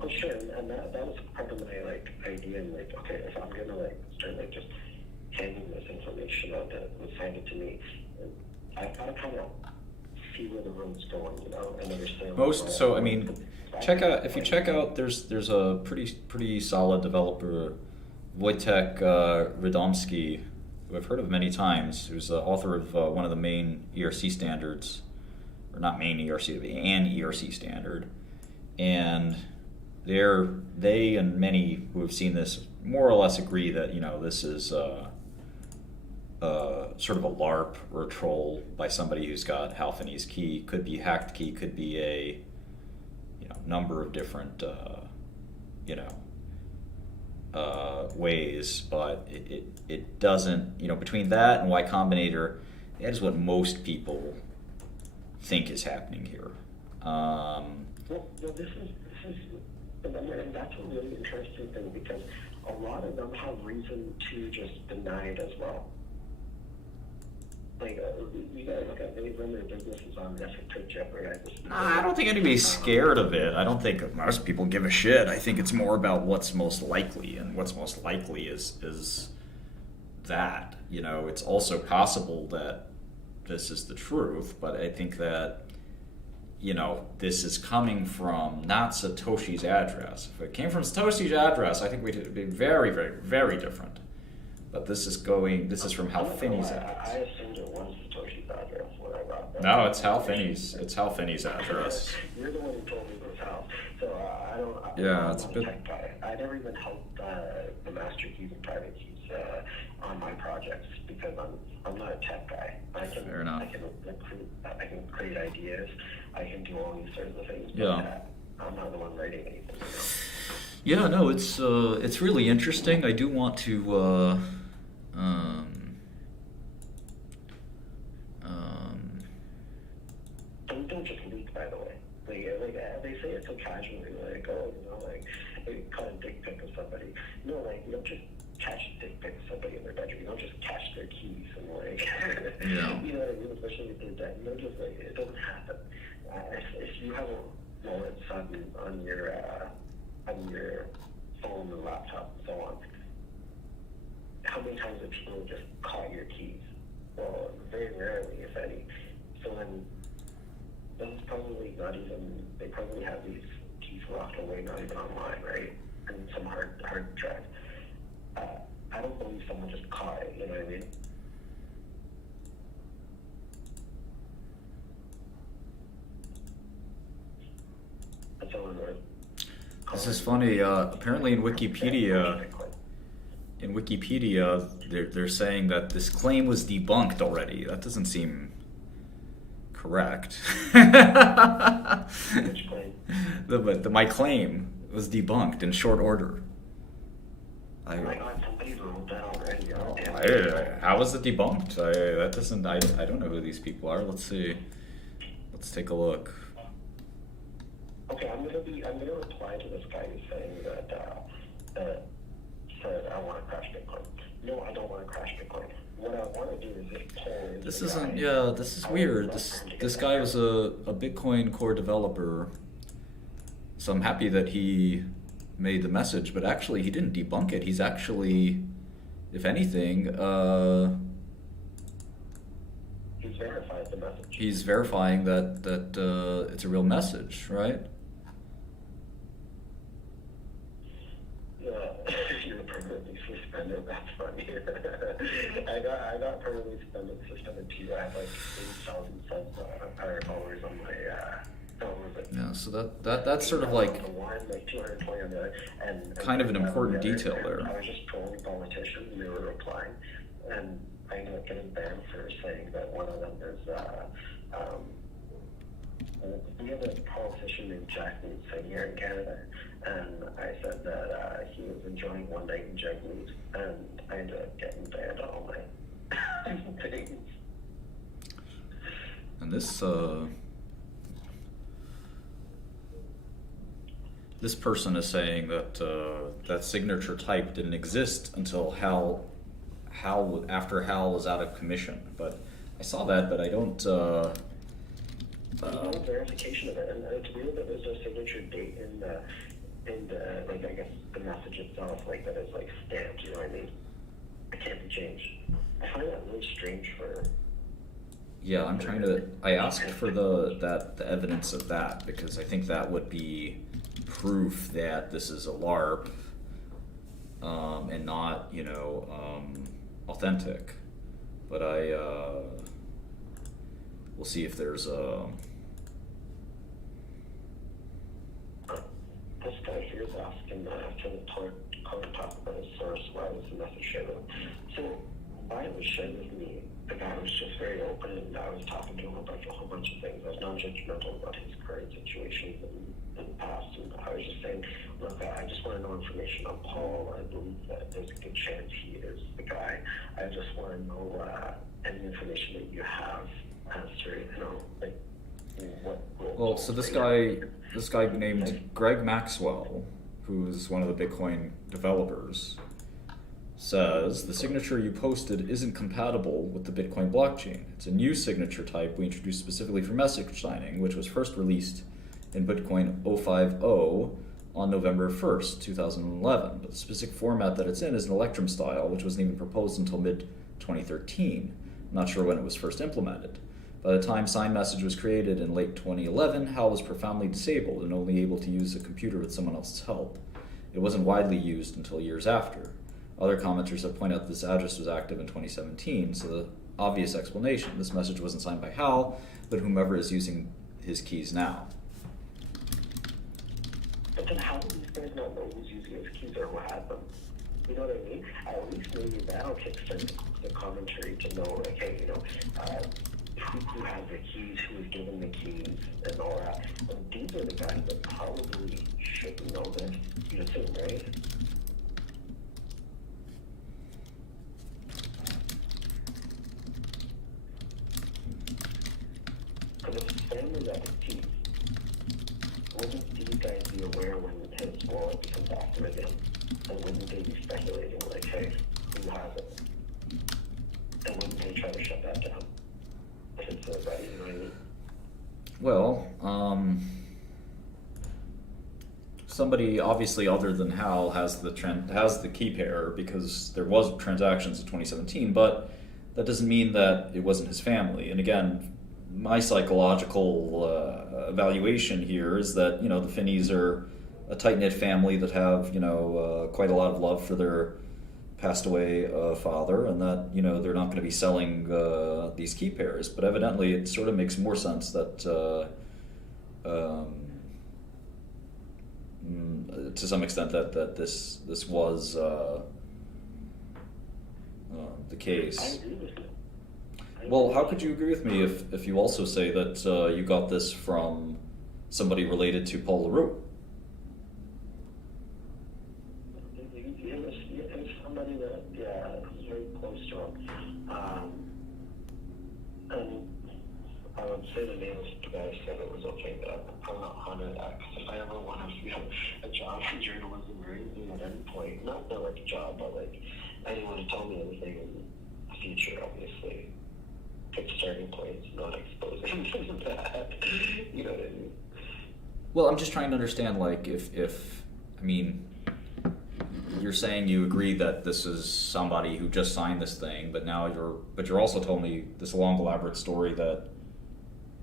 Oh, sure, and that was part of my idea. And okay, if I'm gonna start just handing this information out that was handed to me, I gotta kind of see where the road's going, and understand. If you check out, there's a pretty solid developer, Wojtek Radomski, who I've heard of many times, who's the author of one of the main ERC standards, or not main ERC, but an ERC standard, and they and many who have seen this more or less agree that this is sort of a LARP or a troll by somebody who's got Hal Finney's key. Could be hacked key, could be a number of different ways, but it doesn't, between that and Y Combinator, that is what most people think is happening here. Well, this is and that's a really interesting thing, because a lot of them have reason to just deny it as well. You gotta look at, they run their businesses on this and could jeopardize this. I don't think anybody's scared of it. I don't think most people give a shit. I think it's more about what's most likely, and what's most likely is that. It's also possible that this is the truth, but I think that this is coming from not Satoshi's address. If it came from Satoshi's address, I think we'd be very, very, very different. But this is from Hal Finney's address. I assumed it was Satoshi's address when I got that. No, it's Hal Finney's address. You're the one who told me it was Hal. So It's a bit. Tech guy. I never even helped the master keys and private keys on my projects, because I'm not a tech guy. Fair enough. I can recruit. I can create ideas. I can do all these sorts of things. Yeah. But I'm not the one writing anything. Yeah, no, it's really interesting. I do want to don't just leak, by the way. They say it so casually, they call a dick pic of somebody. No, you don't just catch a dick pic of somebody in their bedroom. You don't just catch their keys and Yeah. You know what I mean? Especially if they're dead. You don't just it doesn't happen. If you have a wallet on your phone and laptop and so on, how many times have people just caught your keys? Well, very rarely, if any. So then, that's probably not even, they probably have these keys locked away, not even online, right? And some hard drive. I don't believe someone just caught it, you know what I mean? someone was. This is funny. Apparently in Wikipedia, they're saying that this claim was debunked already. That doesn't seem correct. Which claim? My claim was debunked in short order. Oh my God, somebody wrote that already. How was it debunked? I don't know who these people are. Let's see. Let's take a look. Okay, I'm gonna reply to this guy who's saying that said I want to crash Bitcoin. No, I don't want to crash Bitcoin. What I want to do is just pull. This isn't. Yeah, this is weird. This guy was a Bitcoin core developer. So I'm happy that he made the message, but actually he didn't debunk it. He's actually, if anything, he's verified the message. He's verifying that it's a real message, right? Yeah, you're permanently suspended. That's funny. I got permanently suspended too. I have like 8,000 followers on my followers. Yeah, so that's sort of like kind of an important detail there. I was just trolling politicians and they were replying, and I ended up getting banned for saying that one of them is we have a politician named Jack Leeds here in Canada, and I said that he was enjoying one night in Jack Leeds, and I ended up getting banned on all my things. And this person is saying that that signature type didn't exist until Hal after Hal was out of commission. But I saw that, but I don't. There's no verification of it, and it's weird that there's no signature date in the like I guess the message itself, like that is like stamped. You know what I mean? It can't be changed. I find that really strange for. Yeah, I'm trying to. I asked for the evidence of that because I think that would be proof that this is a LARP and not, authentic. But we'll see if there's a. This guy here is asking can the talk about his source, why was the message shared with him? So why it was shared with me, the guy was just very open, and I was talking to him about a whole bunch of things. I was non-judgmental about his current situations in the past, and I was just saying, look, I just want to know information on Paul. I believe that there's a good chance he is the guy. I just want to know any information that you have as to, like what role. Well, so this guy named Greg Maxwell, who's one of the Bitcoin developers, says the signature you posted isn't compatible with the Bitcoin blockchain. It's a new signature type we introduced specifically for message signing, which was first released in Bitcoin 050 on November 1st, 2011. But the specific format that it's in is an Electrum style, which wasn't even proposed until mid-2013. I'm not sure when it was first implemented. By the time signed message was created in late 2011, Hal was profoundly disabled and only able to use a computer with someone else's help. It wasn't widely used until years after. Other commenters have pointed out that this address was active in 2017, so the obvious explanation, this message wasn't signed by Hal, but whomever is using his keys now. But then how do these guys not know who's using his keys or who has them? You know what I mean? At least maybe that'll kickstart the commentary to know, like, hey, who has the keys, who is given the keys, and all that. And these are the guys that probably should know this. You assume, right? Because if his family got the keys, wouldn't these guys be aware when his wallet becomes active again? And wouldn't they be speculating, like, hey, who has it? And wouldn't they try to shut that down? If it's everybody, you know what I mean? Well, somebody obviously other than Hal has the key pair because there was transactions in 2017, but that doesn't mean that it wasn't his family. And again, my psychological evaluation here is that the Finneys are a tight-knit family that have quite a lot of love for their passed away father, and that they're not going to be selling these key pairs. But evidently, it sort of makes more sense that to some extent that this was the case. I agree with you. Well, how could you agree with me if you also say that you got this from somebody related to Paul LaRue? It's somebody that, yeah, is very close to him. And I would say the name of the guy said it was okay, but I'm not 100 that. Because if I ever want to get a job in journalism or anything at any point, not like a job, but like anyone to tell me anything in the future, obviously. Good starting points, not exposing that. You know what I mean? Well, I'm just trying to understand, like, if I mean, you're saying you agree that this is somebody who just signed this thing, but now you're also telling me this long, elaborate story that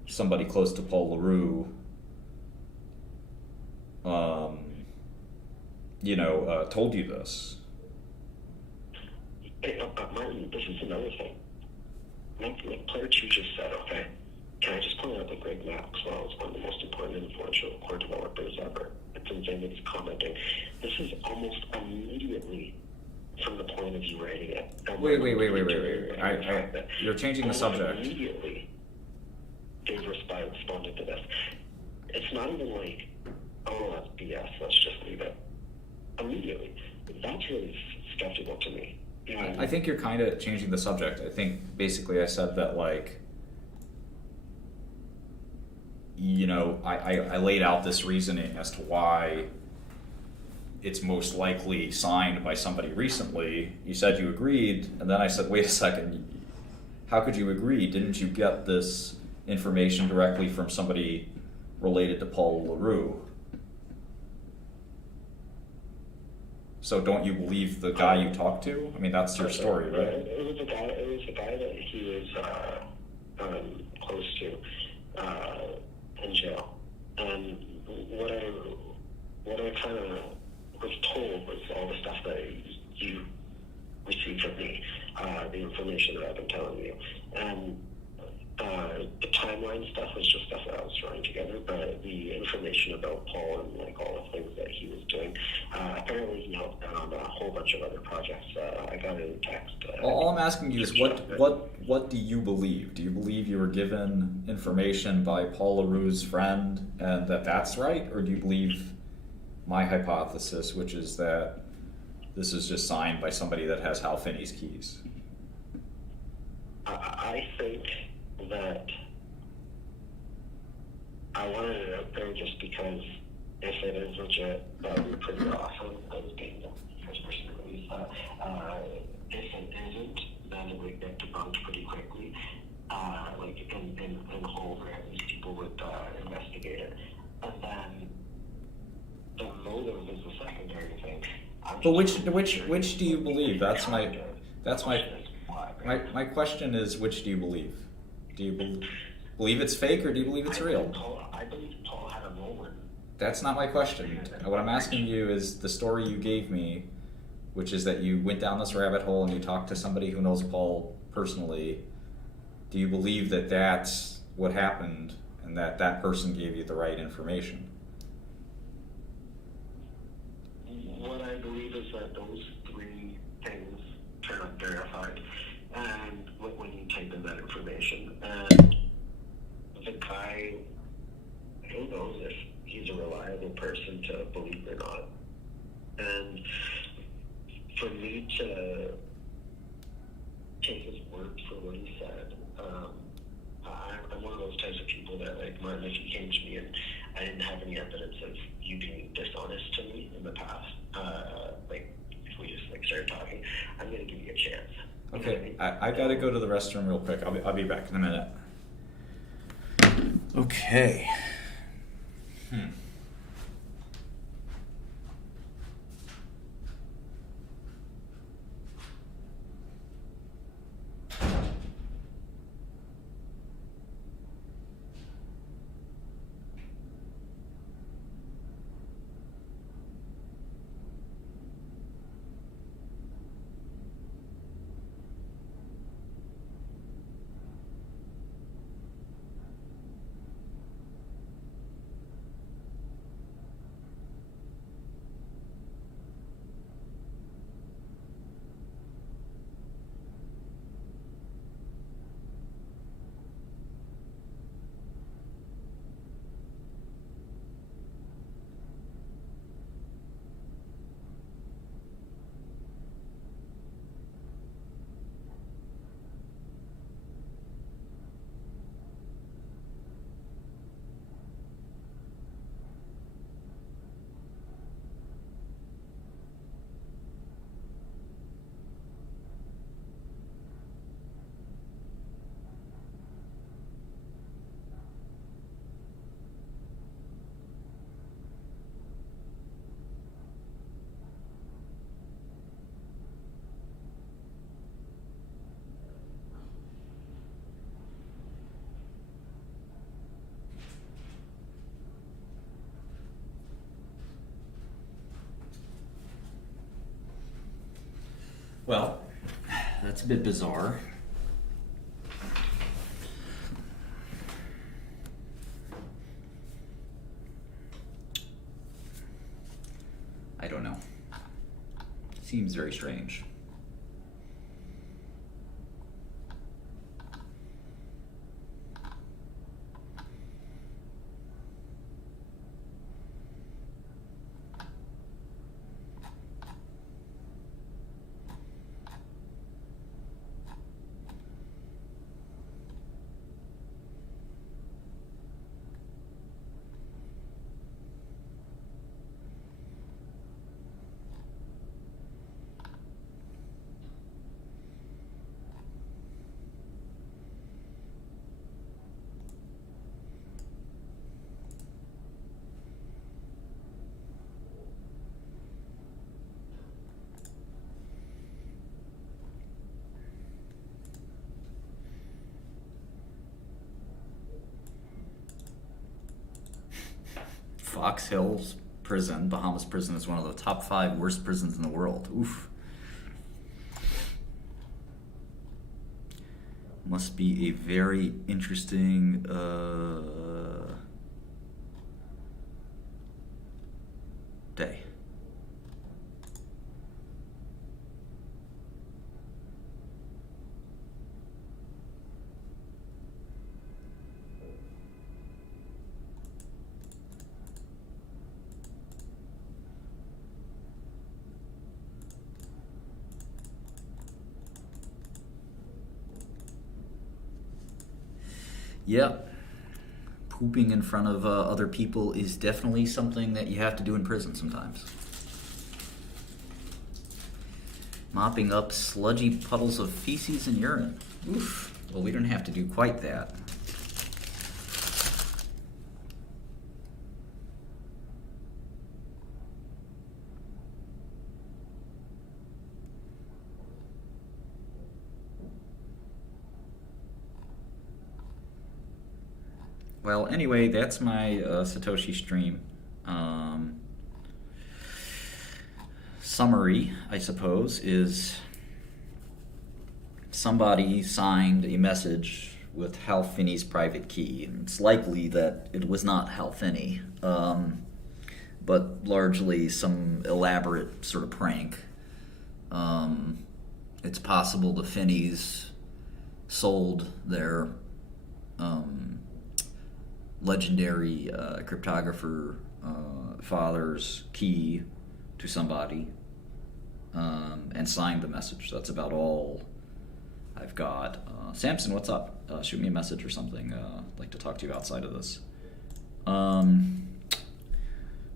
somebody close to Paul LaRue, told you this. Hey, Martin, this is another thing. Like player 2 just said, okay, can I just point out that Greg Maxwell is one of the most important and influential core developers ever? It's insane that he's commenting. This is almost immediately from the point of view writing it. And Wait. You're changing the subject. Immediately, Dave responded to this. It's not even like, oh, that's BS, let's just leave it. Immediately. That's really skeptical to me. I think you're kind of changing the subject. I think basically I said that, like, I laid out this reasoning as to why it's most likely signed by somebody recently. You said you agreed, and then I said, wait a second, how could you agree? Didn't you get this information directly from somebody related to Paul LaRue? So don't you believe the guy you talked to? I mean, that's your story, right? It was a guy that he was close to in jail. And what I kind of was told was all the stuff that you received from me, the information that I've been telling you. And the timeline stuff was just stuff that I was throwing together, but the information about Paul and like all the things that he was doing, apparently he helped out on a whole bunch of other projects. I got it in text. All I'm asking you is what do you believe? Do you believe you were given information by Paul LaRue's friend and that's right? Or do you believe my hypothesis, which is that this is just signed by somebody that has Hal Finney's keys? I think that I wanted it out there just because if it is legit, that would be pretty awesome. I was being the first person to release that. If it isn't, then it would get debunked pretty quickly. In whole, or at least people would investigate it. And then the motive is the secondary thing. But which do you believe? That's my question is, which do you believe? Do you believe it's fake or do you believe it's real? I believe Paul had a moment. That's not my question. What I'm asking you is the story you gave me, which is that you went down this rabbit hole and you talked to somebody who knows Paul personally. Do you believe that that's what happened and that person gave you the right information? What I believe is that those three things turn up verified, and when you type in that information, and the guy, who knows if he's a reliable person to believe or not. And for me to take his word for what he said, I'm one of those types of people that, like, Martin, if you came to me and I didn't have any evidence of you being dishonest to me in the past, if we just started talking, I'm gonna give you a chance. Okay, I gotta go to the restroom real quick. I'll be back in a minute. Okay. Well, that's a bit bizarre. I don't know. Seems very strange. Fox Hills prison, Bahamas prison, is one of the top 5 worst prisons in the world. Oof. Must be a very interesting day. Yep. Pooping in front of other people is definitely something that you have to do in prison sometimes. Mopping up sludgy puddles of feces and urine. Oof. Well, we don't have to do quite that. Well, anyway, that's my Satoshi stream. Summary, I suppose, is somebody signed a message with Hal Finney's private key. And it's likely that it was not Hal Finney, but largely some elaborate sort of prank. It's possible the Finneys sold their legendary cryptographer father's key to somebody and signed the message. That's about all I've got. Samson, what's up? Shoot me a message or something. I'd like to talk to you outside of this.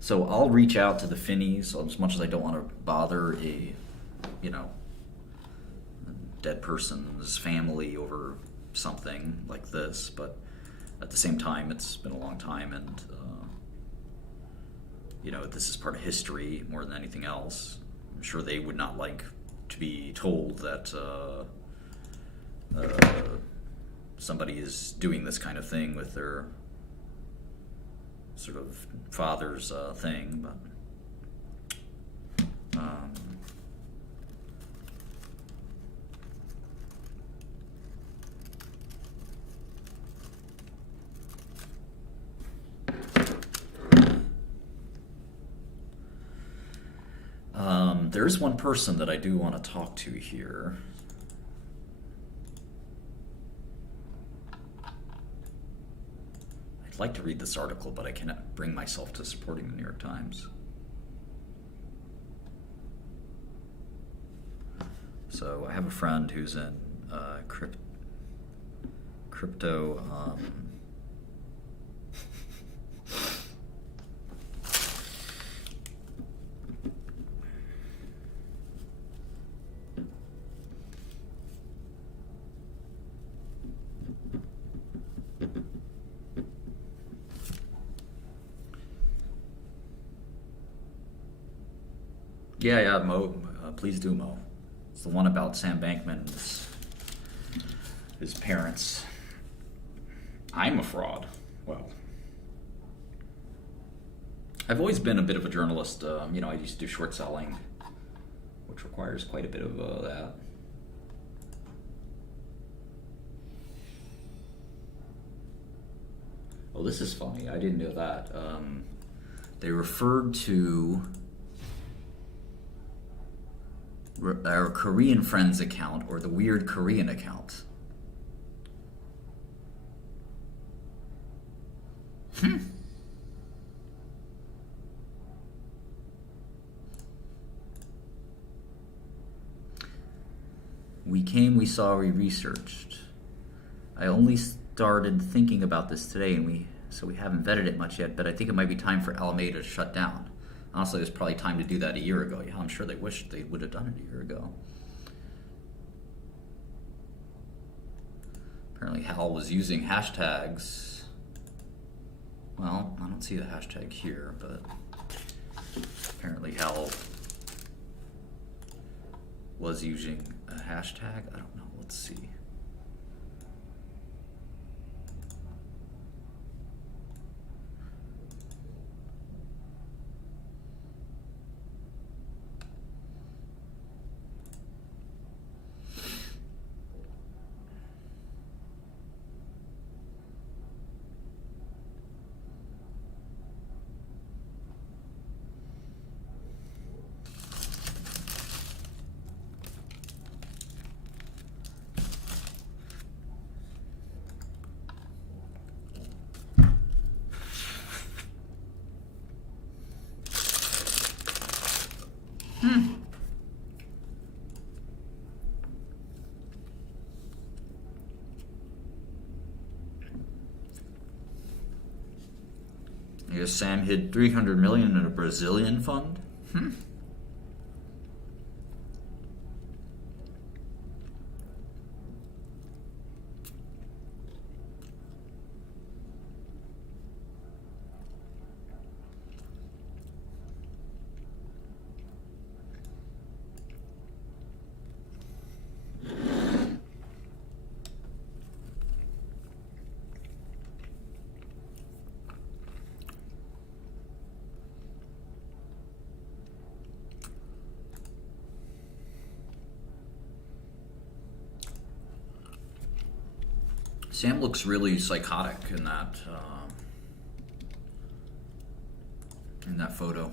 So I'll reach out to the Finneys as much as I don't want to bother a dead person's family over something like this, but at the same time, it's been a long time, and this is part of history more than anything else. I'm sure they would not like to be told that somebody is doing this kind of thing with their sort of father's thing, but there's one person that I do want to talk to here. I'd like to read this article, but I cannot bring myself to supporting the New York Times. So I have a friend who's in crypto. Yeah, Mo. Please do, Mo. It's the one about Sam Bankman's his parents. I'm a fraud. Well, I've always been a bit of a journalist. I used to do short selling which requires quite a bit of that. Oh, this is funny. I didn't know that. They referred to our Korean friends account, or the weird Korean account. We came, we saw, we researched. I only started thinking about this today, and so we haven't vetted it much yet, but I think it might be time for Alameda to shut down. Honestly, it was probably time to do that a year ago. Yeah, I'm sure they wished they would have done it a year ago. Apparently Hal was using hashtags. Well, I don't see the hashtag here, but apparently Hal was using a hashtag. I don't know. Let's see. I guess Sam hid 300 million in a Brazilian fund? Sam looks really psychotic in that photo.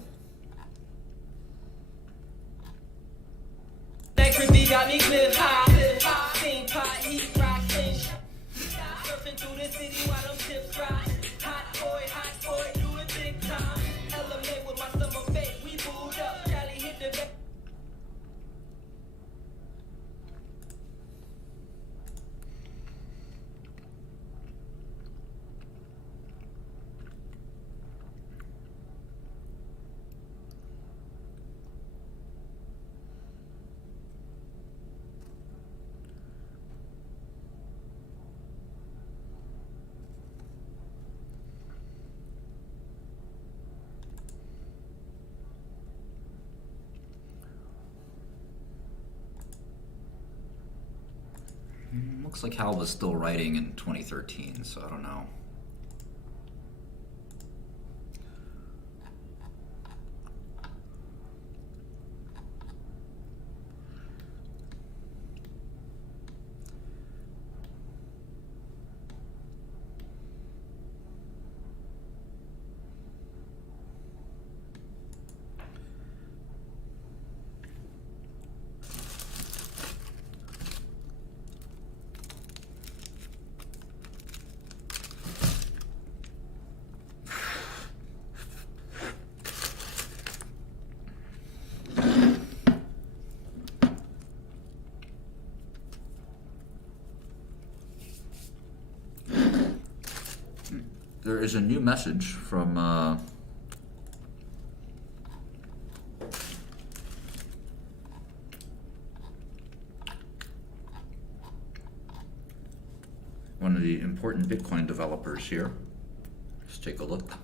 Looks like Hal was still writing in 2013, so I don't know. There is a new message from one of the important Bitcoin developers here. Let's take a look.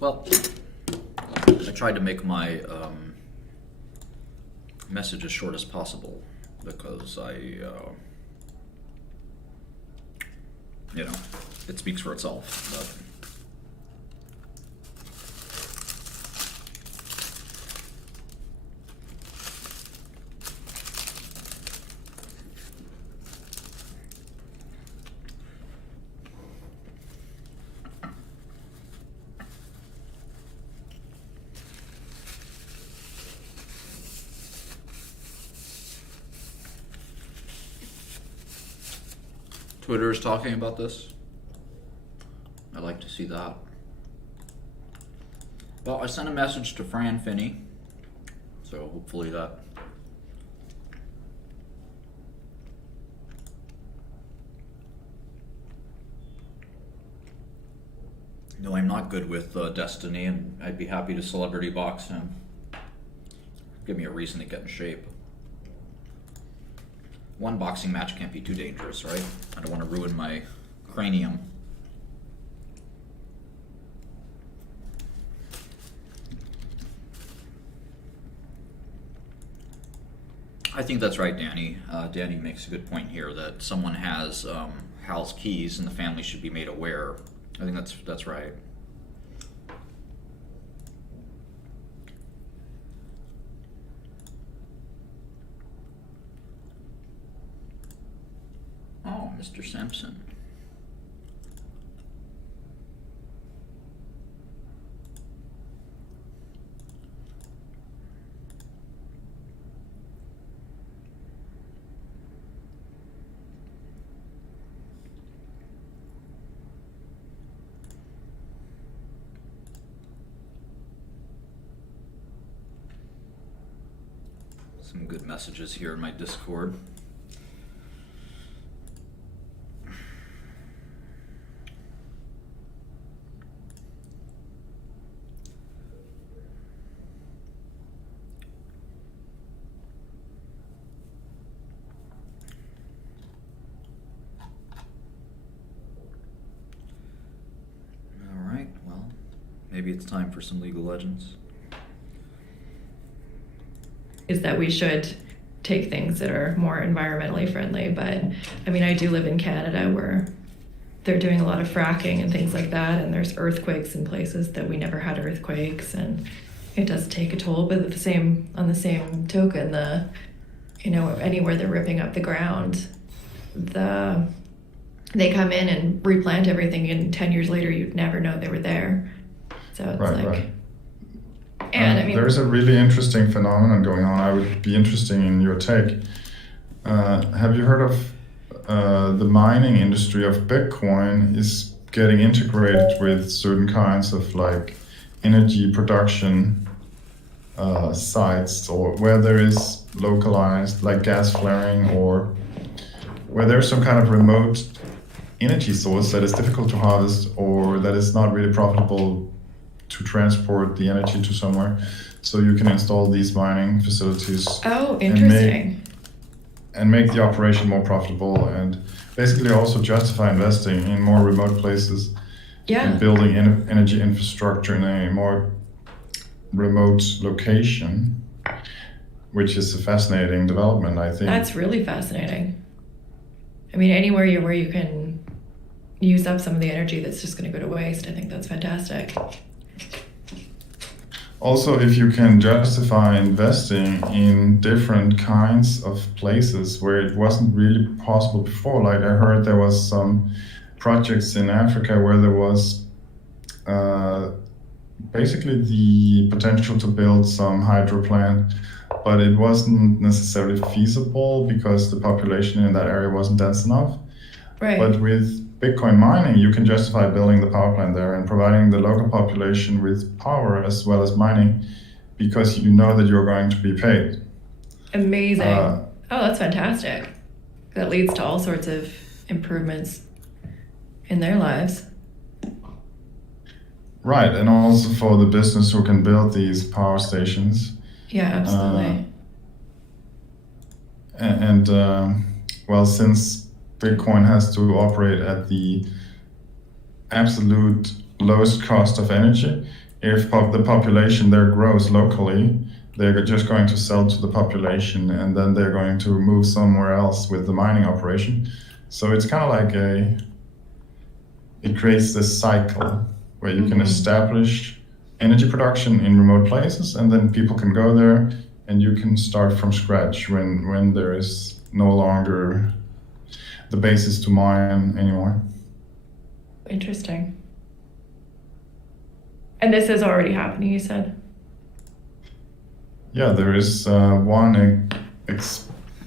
Well, I tried to make my message as short as possible because you know, it speaks for itself. But Twitter is talking about this. I'd like to see that. Well, I sent a message to Fran Finney, so hopefully that. No, I'm not good with Destiny, and I'd be happy to celebrity box him. Give me a reason to get in shape. One boxing match can't be too dangerous, right? I don't want to ruin my cranium. I think that's right, Danny. Danny makes a good point here that someone has Hal's keys and the family should be made aware. I think that's right. Oh, Mr. Sampson. Some good messages here in my Discord. Alright, well, maybe it's time for some League of Legends. Is that we should take things that are more environmentally friendly. But I mean, I do live in Canada where they're doing a lot of fracking and things like that, and there's earthquakes in places that we never had earthquakes, and it does take a toll. But on the same token, anywhere they're ripping up the ground, they come in and replant everything, and 10 years later you'd never know they were there. So it's Right. And I mean, there's a really interesting phenomenon going on. I would be interested in your take. Have you heard of the mining industry of Bitcoin is getting integrated with certain kinds of like energy production sites, or where there is localized like gas flaring, or where there's some kind of remote energy source that is difficult to harvest, or that is not really profitable to transport the energy to somewhere. So you can install these mining facilities. Oh, interesting. And make the operation more profitable, and basically also justify investing in more remote places. Yeah. And building energy infrastructure in a more remote location, which is a fascinating development, I think. That's really fascinating. I mean, anywhere where you can use up some of the energy that's just going to go to waste, I think that's fantastic. Also, if you can justify investing in different kinds of places where it wasn't really possible before, like I heard there was some projects in Africa where there was basically the potential to build some hydro plant, but it wasn't necessarily feasible because the population in that area wasn't dense enough. Right. But with Bitcoin mining, you can justify building the power plant there and providing the local population with power as well as mining, because you know that you're going to be paid. Amazing. Oh, that's fantastic. That leads to all sorts of improvements in their lives. Right, and also for the business who can build these power stations. Yeah, absolutely. Well, since Bitcoin has to operate at the absolute lowest cost of energy, if the population there grows locally, they're just going to sell to the population, and then they're going to move somewhere else with the mining operation. So it's kind of like it creates this cycle where you can establish energy production in remote places, and then people can go there and you can start from scratch when there is no longer the basis to mine anymore. Interesting. And this is already happening, you said? Yeah, there is one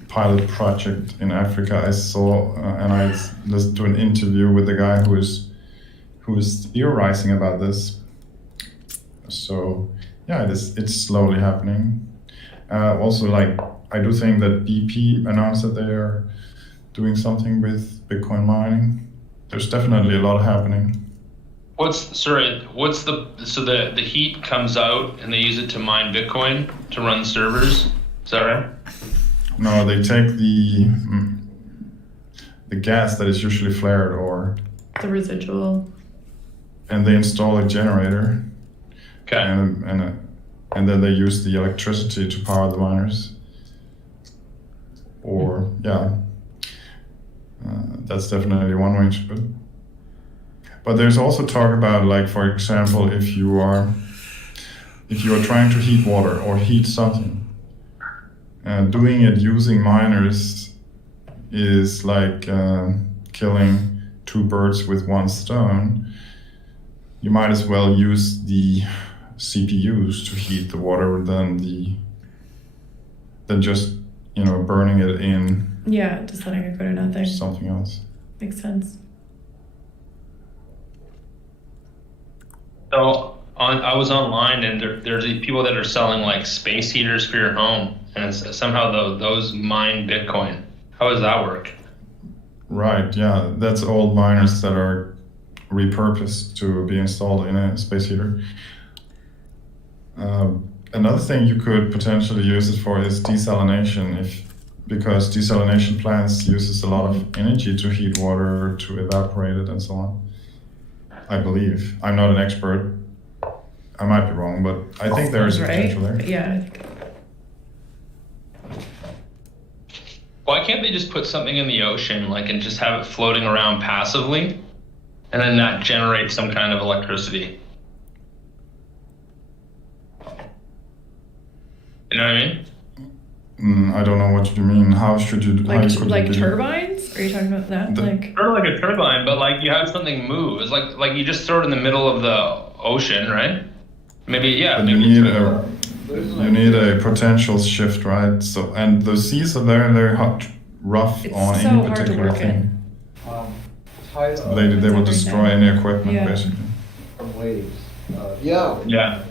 pilot project in Africa I saw, and I listened to an interview with the guy who is theorizing about this. So yeah, it's slowly happening. Also, like, I do think that BP announced that they are doing something with Bitcoin mining. There's definitely a lot happening. The heat comes out and they use it to mine Bitcoin to run the servers? Is that right? No, they take the gas that is usually flared, or the residual, and they install a generator. Okay. And then they use the electricity to power the miners. Or that's definitely one way to put it. But there's also talk about, like, for example, if you are trying to heat water or heat something, doing it using miners is like killing two birds with one stone. You might as well use the CPUs to heat the water than just burning it in. Yeah, just letting it go to nothing. Something else. Makes sense. So I was online, and there's these people that are selling like space heaters for your home, and somehow those mine Bitcoin. How does that work? Right, yeah, that's old miners that are repurposed to be installed in a space heater. Another thing you could potentially use it for is desalination, because desalination plants uses a lot of energy to heat water, to evaporate it, and so on. I believe. I'm not an expert. I might be wrong, but I think there is potential there. Yeah. Why can't they just put something in the ocean, like, and just have it floating around passively, and then that generates some kind of electricity? You know what I mean? I don't know what you mean. How should you? How could Like you do- turbines? Are you talking about that? Like Sort of like a turbine, but like you have something move. It's like you just throw it in the middle of the ocean, right? Maybe, yeah. But you need a potential shift, right? So, and the seas are very hot, rough It's on so any hard to particular work thing. Tidal They will destroy any equipment, Yeah. basically. from waves. Yeah. Yeah.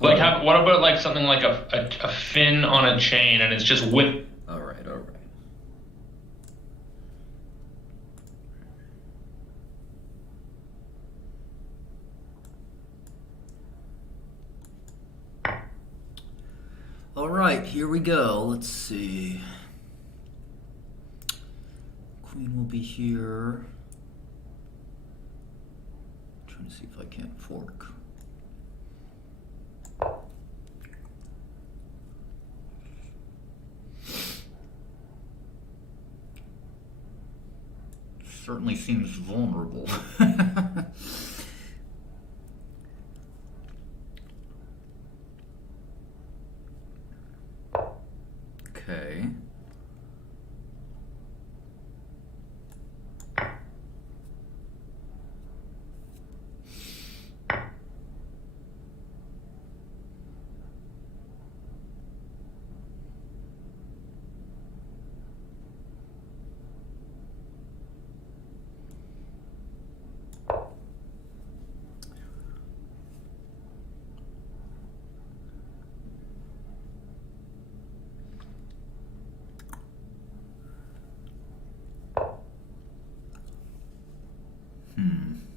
Like, what about like something like a fin on a chain, and it's just whip? All right. All right, here we go. Let's see. Queen will be here. Trying to see if I can't fork. Certainly seems vulnerable. Okay.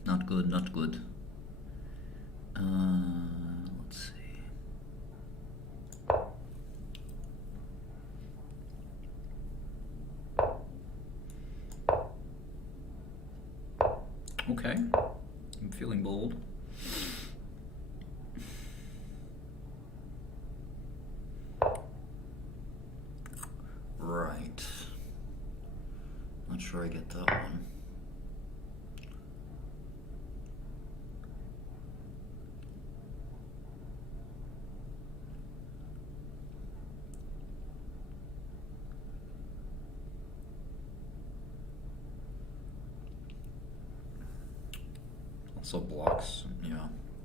Not good, not good. Let's see. Okay, I'm feeling bold. Right. Not sure I get that one. Also blocks, yeah,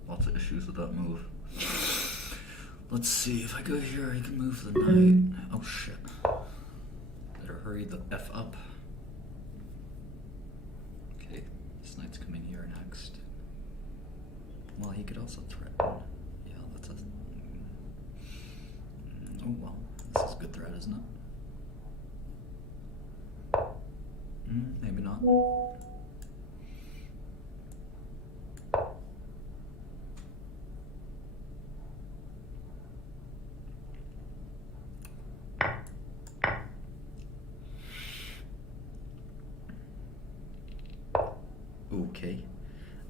lots of issues with that move. Let's see, if I go here, I can move the knight. Oh shit. Better hurry the F up. Okay, this knight's coming here next. Well, he could also threaten. Yeah, that's a... Oh well, this is a good threat, isn't it? Maybe not. Okay.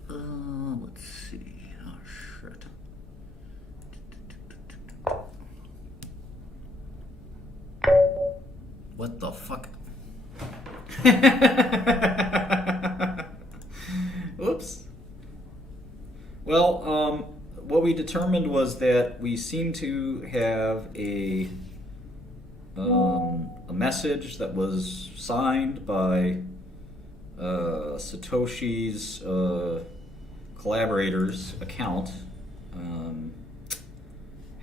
Let's see. Oh shit. What the fuck? Oops. Well, what we determined was that we seem to have a message that was signed by Satoshi's collaborator's account,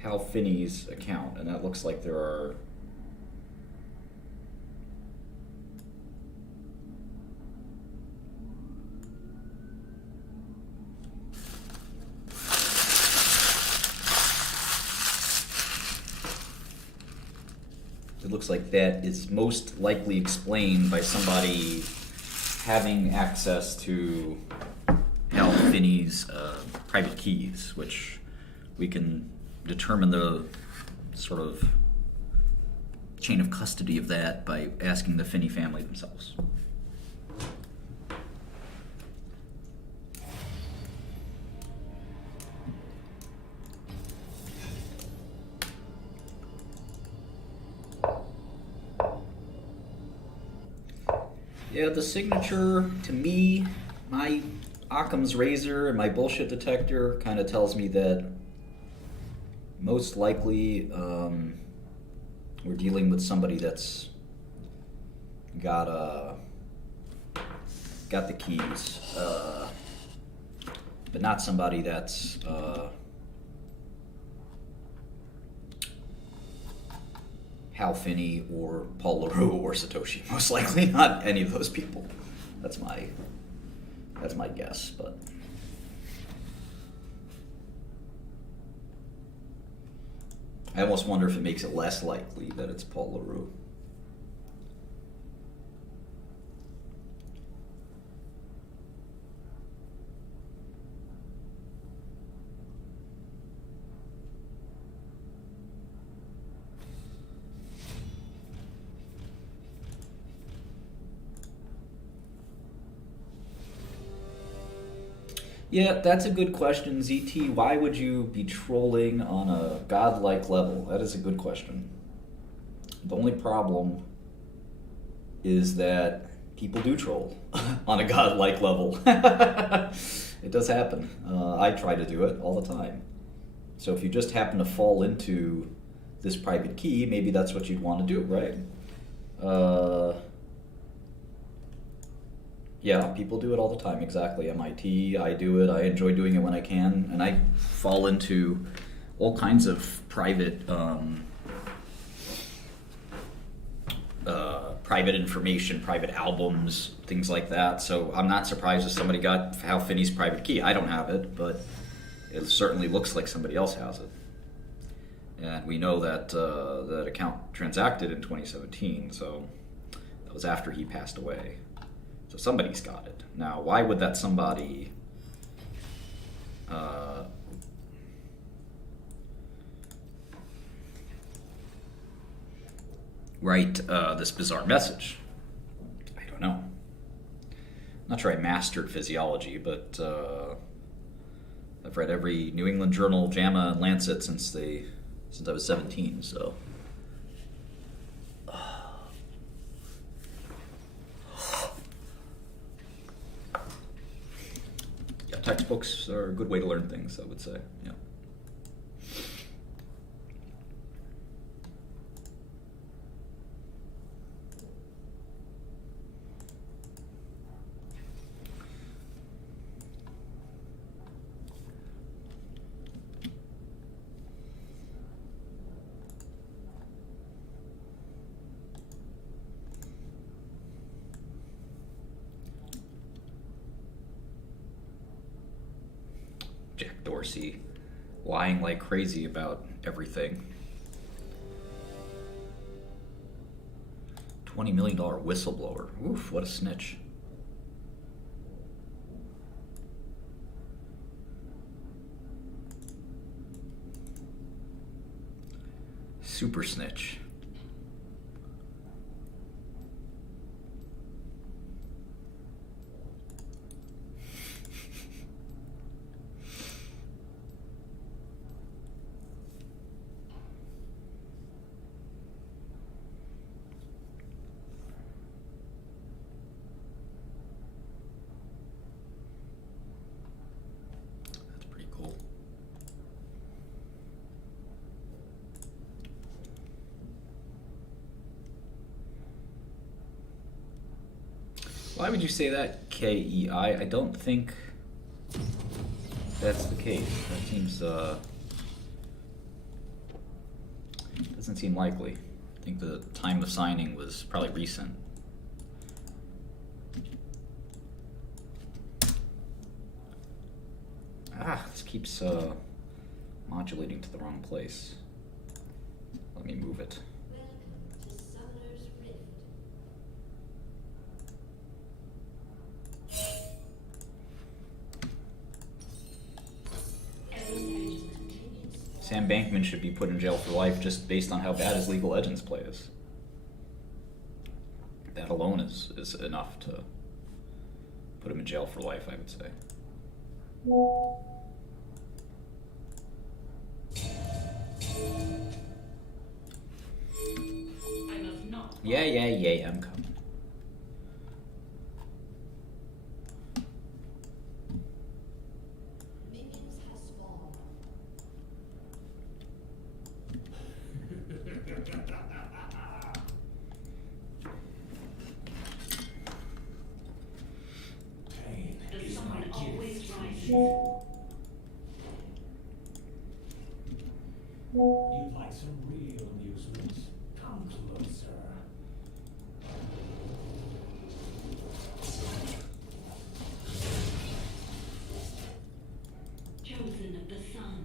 Hal Finney's account, and that looks like there are it looks like that is most likely explained by somebody having access to Hal Finney's private keys, which we can determine the sort of chain of custody of that by asking the Finney family themselves. Yeah, the signature, to me, my Occam's razor and my bullshit detector kind of tells me that most likely we're dealing with somebody that's got the keys, but not somebody that's Hal Finney or Paul LaRue or Satoshi. Most likely not any of those people. That's my guess, but I almost wonder if it makes it less likely that it's Paul LaRue. Yeah, that's a good question, ZT. Why would you be trolling on a godlike level? That is a good question. The only problem is that people do troll on a godlike level. It does happen. I try to do it all the time. So if you just happen to fall into this private key, maybe that's what you'd want to do, right? Yeah, people do it all the time, exactly. MIT, I do it, I enjoy doing it when I can, and I fall into all kinds of private private information, private albums, things like that. So I'm not surprised if somebody got Hal Finney's private key. I don't have it, but it certainly looks like somebody else has it. And we know that that account transacted in 2017, so that was after he passed away. So somebody's got it. Now, why would that somebody write this bizarre message? I don't know. I'm not sure I mastered physiology, but I've read every New England Journal, JAMA, and Lancet since I was 17, so. Yeah, textbooks are a good way to learn things, I would say, yeah. Jack Dorsey lying like crazy about everything. $20 million whistleblower. Oof, what a snitch. Super snitch. Why would you say that, KEI? I don't think that's the case. That seems, doesn't seem likely. I think the time of signing was probably recent. This keeps modulating to the wrong place. Let me move it. Sam Bankman should be put in jail for life just based on how bad his League of Legends play is. That alone is enough to put him in jail for life, I would say. Yeah, I'm coming. You'd like some real amusement? Come closer. Chosen of the sun.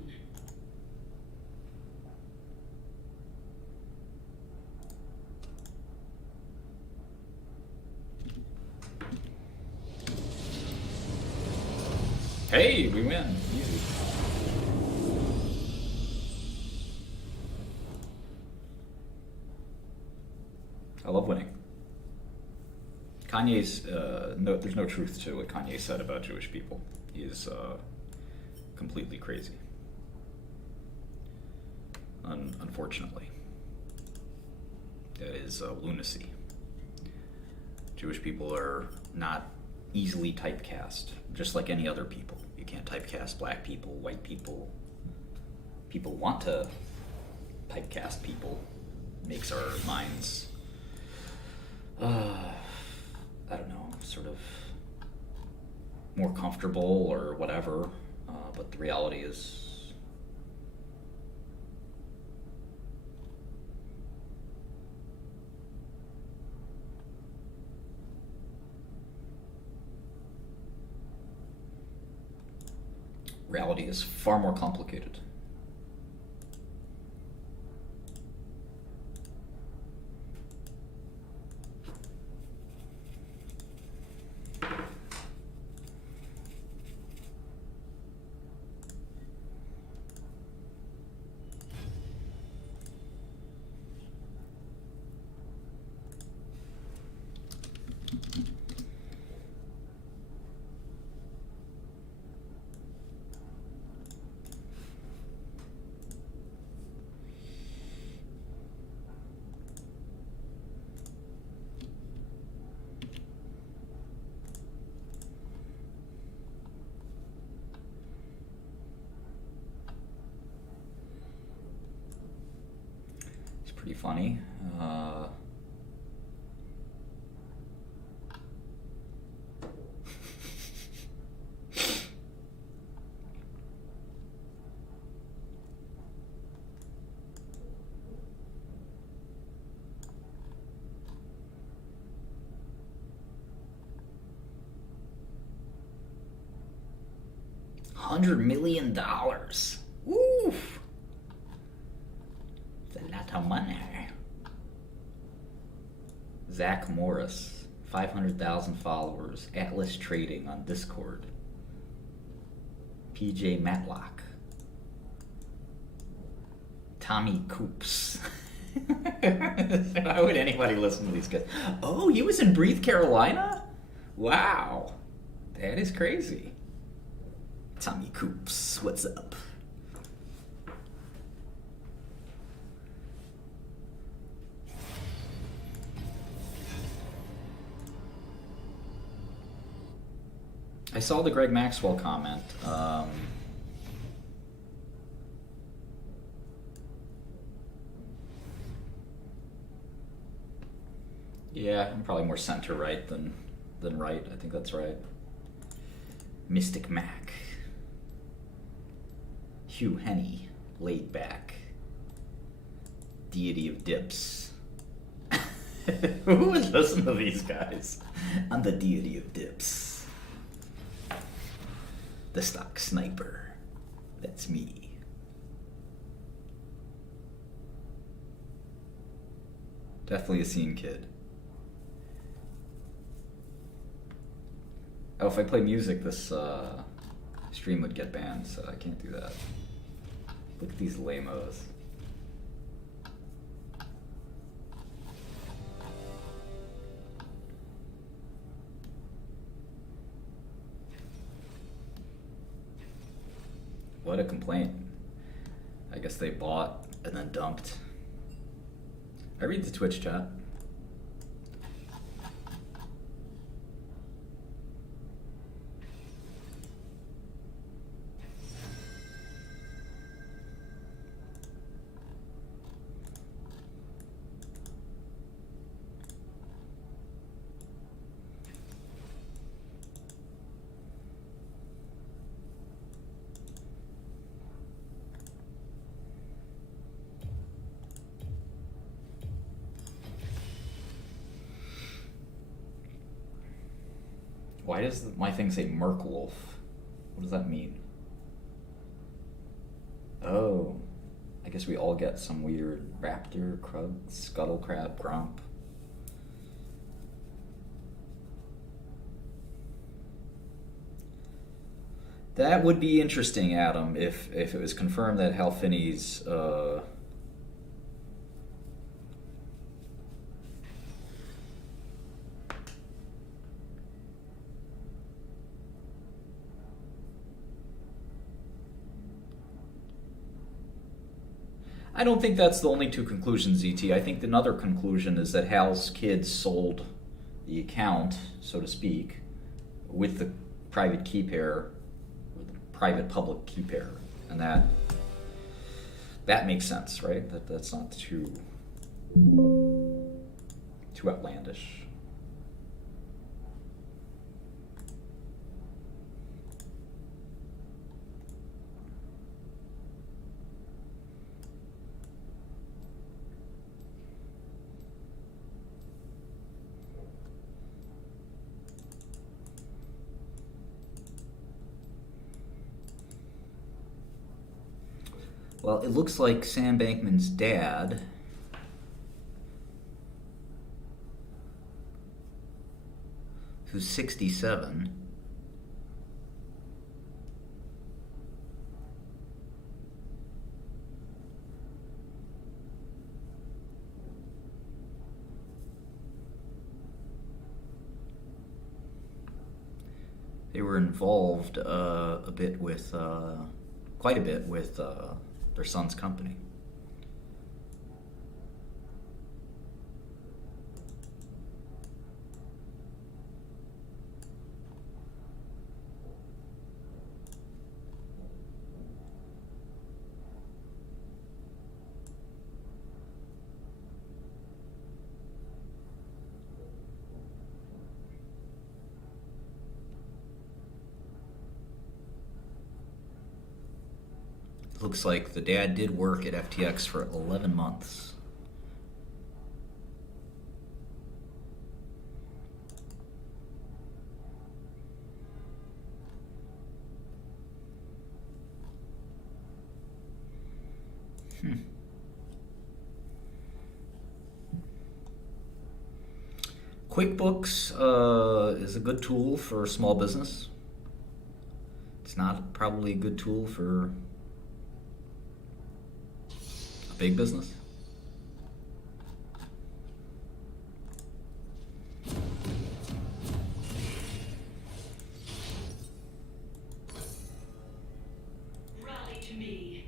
Hey, we win. Easy. I love winning. Kanye's, there's no truth to what Kanye said about Jewish people. He is completely crazy. Unfortunately. That is lunacy. Jewish people are not easily typecast, just like any other people. You can't typecast black people, white people. People want to typecast people. Makes our minds, I don't know, sort of more comfortable or whatever. But the reality is, reality is far more complicated. Pretty funny. $100 million. Oof. It's a lot of money. Zach Morris, 500,000 followers, Atlas Trading on Discord. PJ Matlock. Tommy Coops. Why would anybody listen to these guys? Oh, he was in Breathe, Carolina? Wow. That is crazy. Tommy Coops, what's up? I saw the Greg Maxwell comment. Yeah, I'm probably more center-right than right. I think that's right. Mystic Mac. Hugh Henney, laid back. Deity of Dips. Who would listen to these guys? I'm the Deity of Dips. The Stock Sniper. That's me. Definitely a scene kid. Oh, if I play music, this stream would get banned, so I can't do that. Look at these lamos. What a complaint. I guess they bought and then dumped. I read the Twitch chat. Why does my thing say Merkwolf? What does that mean? Oh, I guess we all get some weird raptor, krug, scuttle crab, grump. That would be interesting, Adam, if it was confirmed that Hal Finney's I don't think that's the only two conclusions, ZT. I think another conclusion is that Hal's kids sold the account, so to speak, with the private key pair, or the private public key pair, and that makes sense, right? That's not too outlandish. Well, it looks like Sam Bankman's dad who's 67 they were involved quite a bit with their son's company. Looks like the dad did work at FTX for 11 months. QuickBooks is a good tool for small business. It's not probably a good tool for big business. Rally to me.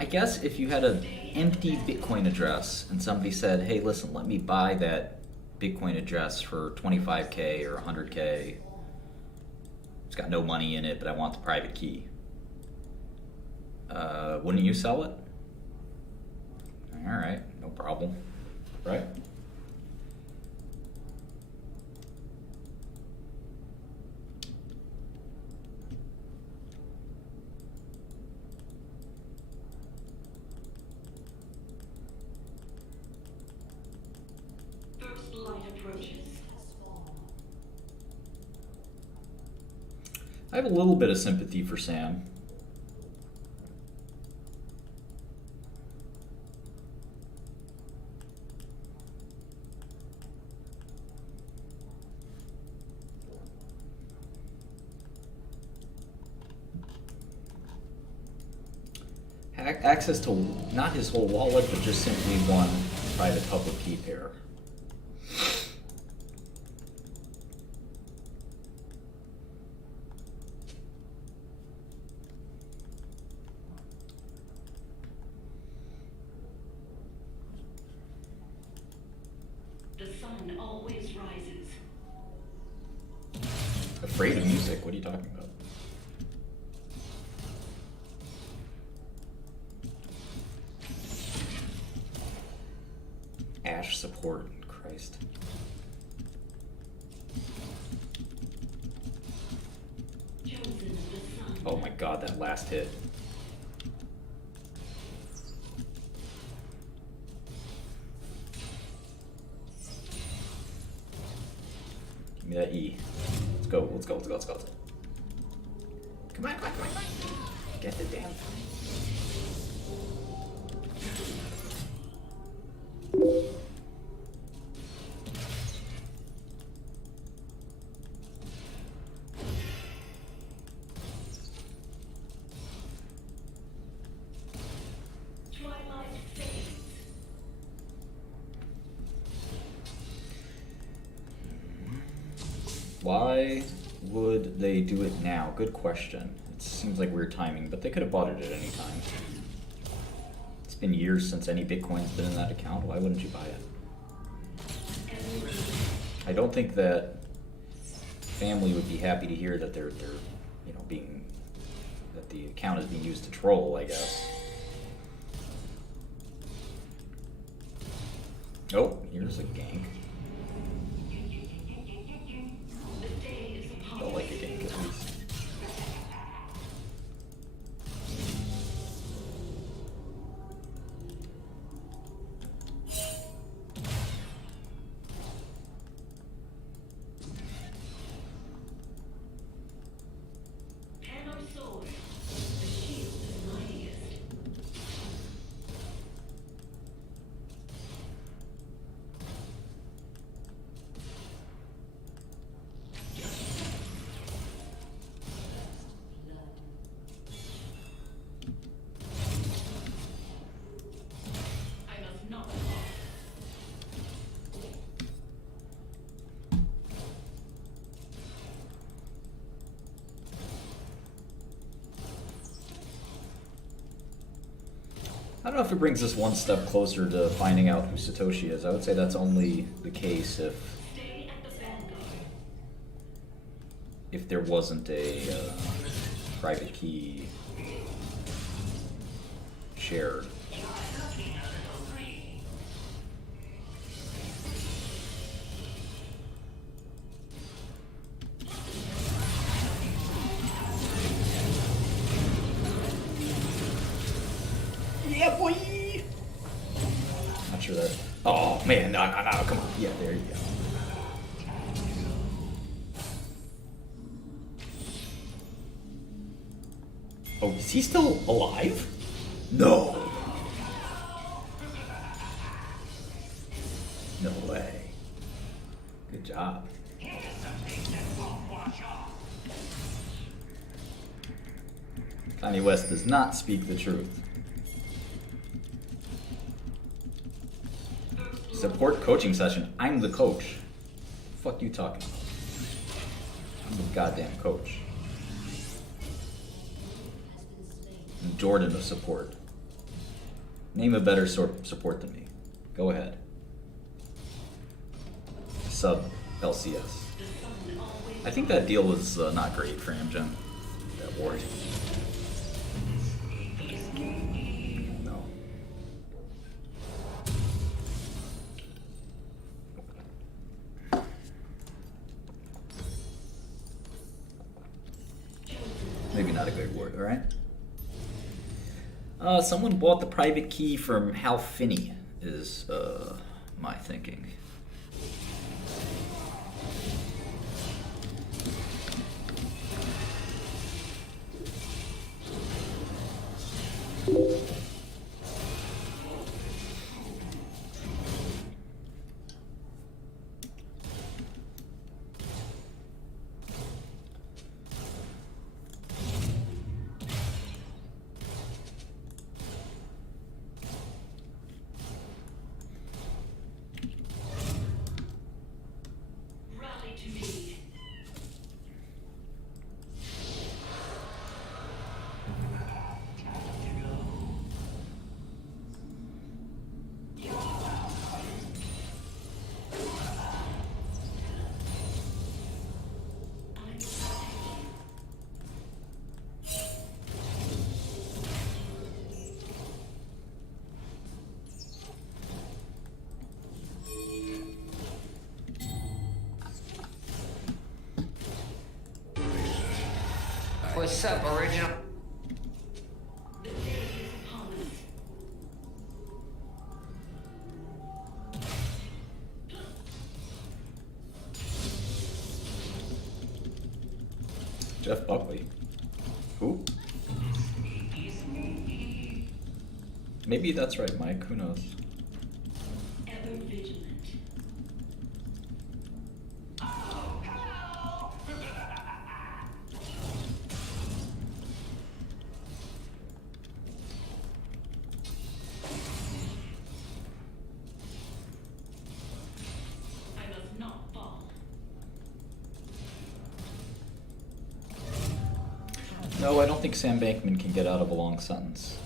I guess if you had an empty Bitcoin address and somebody said, hey, listen, let me buy that Bitcoin address for 25K or 100K. It's got no money in it, but I want the private key. Wouldn't you sell it? All right, no problem, right? First light approaches. I have a little bit of sympathy for Sam. Access to not his whole wallet, but just simply one private public key pair. The sun always rises. Afraid of music? What are you talking about? Ash support, Christ. Oh my god, that last hit. Give me that E. Let's go, let's go, let's go, let's go. Come on, come on, come on, come on. Get the damn thing. Why would they do it now? Good question. It seems like weird timing, but they could have bought it at any time. It's been years since any Bitcoin's been in that account. Why wouldn't you buy it? I don't think that family would be happy to hear that they're you know, being, that the account is being used to troll, I guess. Oh, here's a gank. Felt like a gank at least. I don't know if it brings us one step closer to finding out who Satoshi is. I would say that's only the case if there wasn't a private key shared. Yeah, boy! Not sure that. Oh man, no, come on. Yeah, there you go. Oh, is he still alive? No! No way. Good job. Kanye West does not speak the truth. Support coaching session. I'm the coach. The fuck you talking about? I'm the goddamn coach. I'm Jordan of support. Name a better support than me. Go ahead. Sub LCS. I think that deal was not great for Amgen. That war. No. Maybe not a good word, alright? Someone bought the private key from Hal Finney, is my thinking. What's up, original? The day is upon us. Jeff Buckley. Who? Maybe that's right, Mike. Who knows? Ever vigilant. I must not fall. No, I don't think Sam Bankman can get out of a long sentence.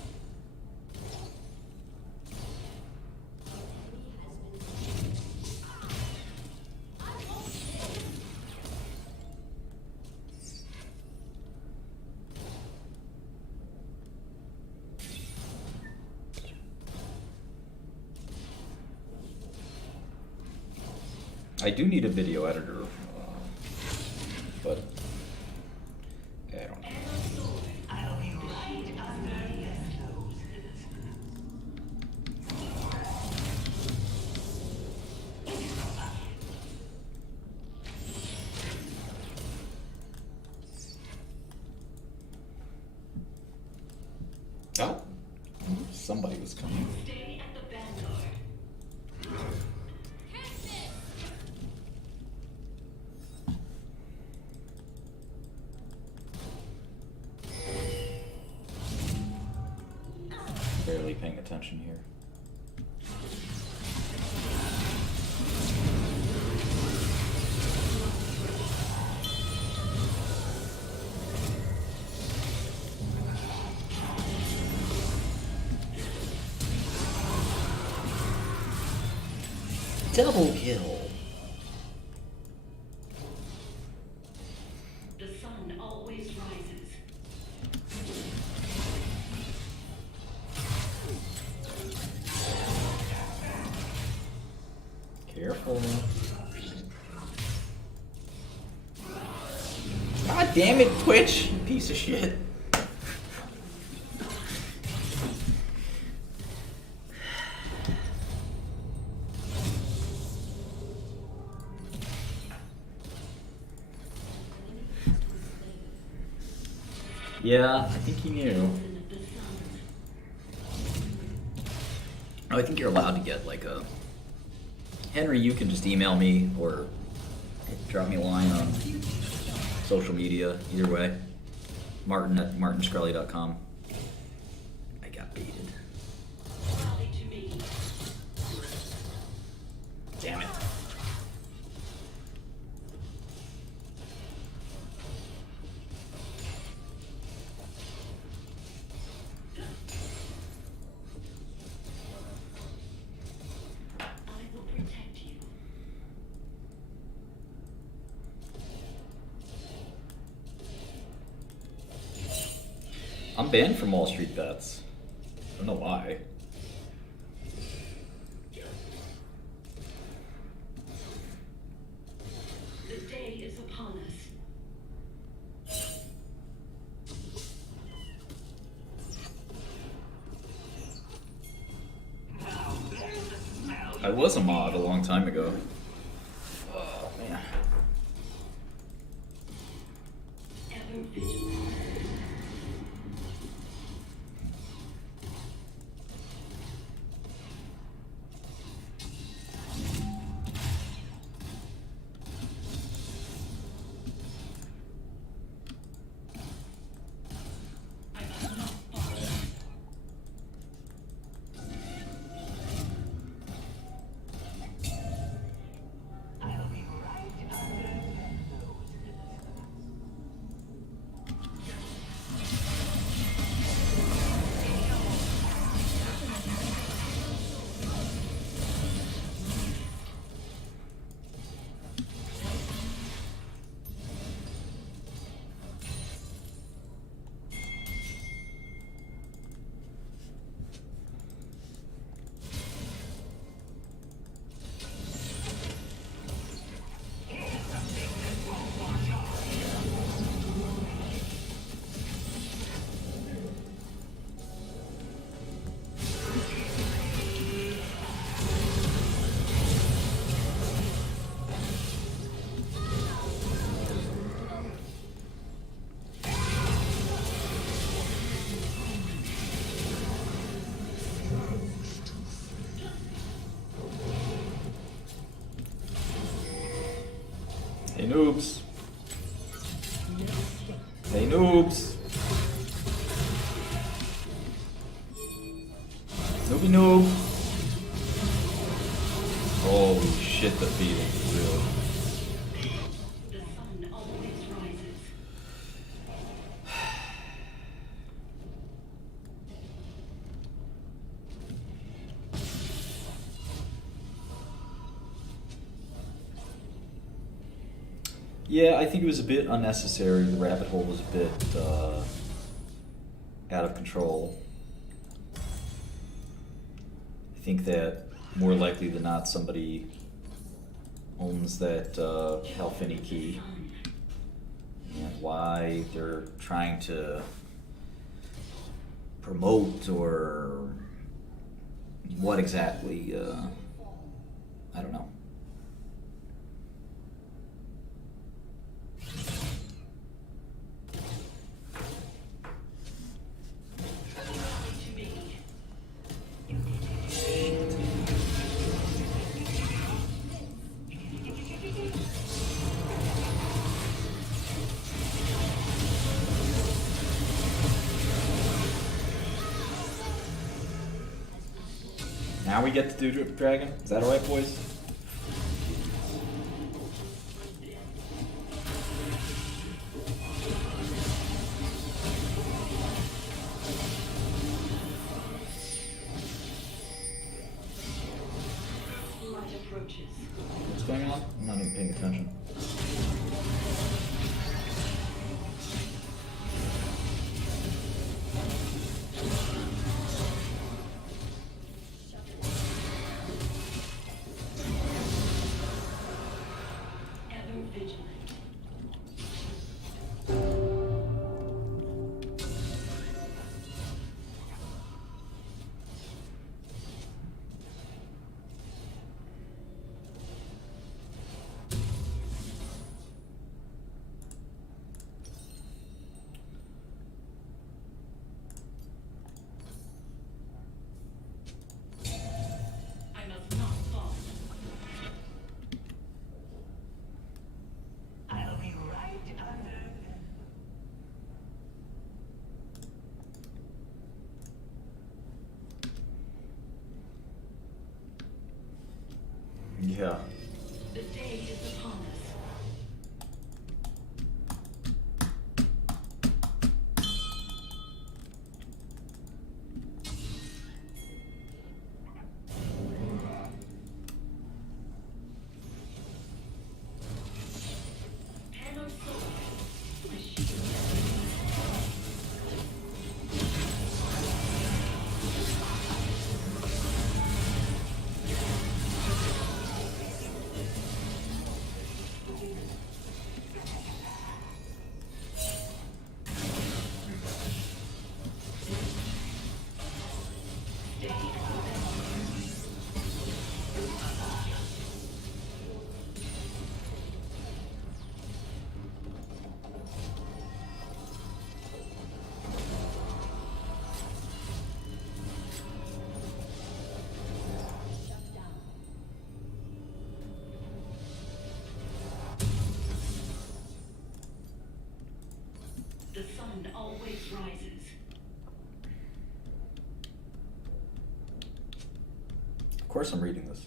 I do need a video editor, but I don't know. Oh, somebody was coming. Stay at the vanguard. Barely paying attention here. Double kill. The sun always rises. Careful. God damn it, Twitch, you piece of shit. Yeah, I think he knew. Oh, I think you're allowed to get like a... Henry, you can just email me or drop me a line on social media, either way. Martin at martinscrelly.com. I got baited. Rally to me. Damn it. I will protect you. I'm banned from Wall Street Bets. I don't know why. The day is upon us. I was a mod a long time ago. Oh, man. Ever vigilant. I must not fall. Hey noobs. Hey noobs. Noobie noob. Holy shit, the beat is real. The sun always rises. Yeah, I think it was a bit unnecessary. The rabbit hole was a bit out of control. I think that more likely than not somebody owns that Halfini key. And why they're trying to promote or what exactly, I don't know. Now we get to do Drip Dragon? Is that alright, boys? Light approaches. What's going on? I'm not even paying attention. Ever vigilant. I must not fall. I'll be right under. Yeah. The day is upon us. Hammer sword. My shield. The sun always rises. Of course I'm reading this.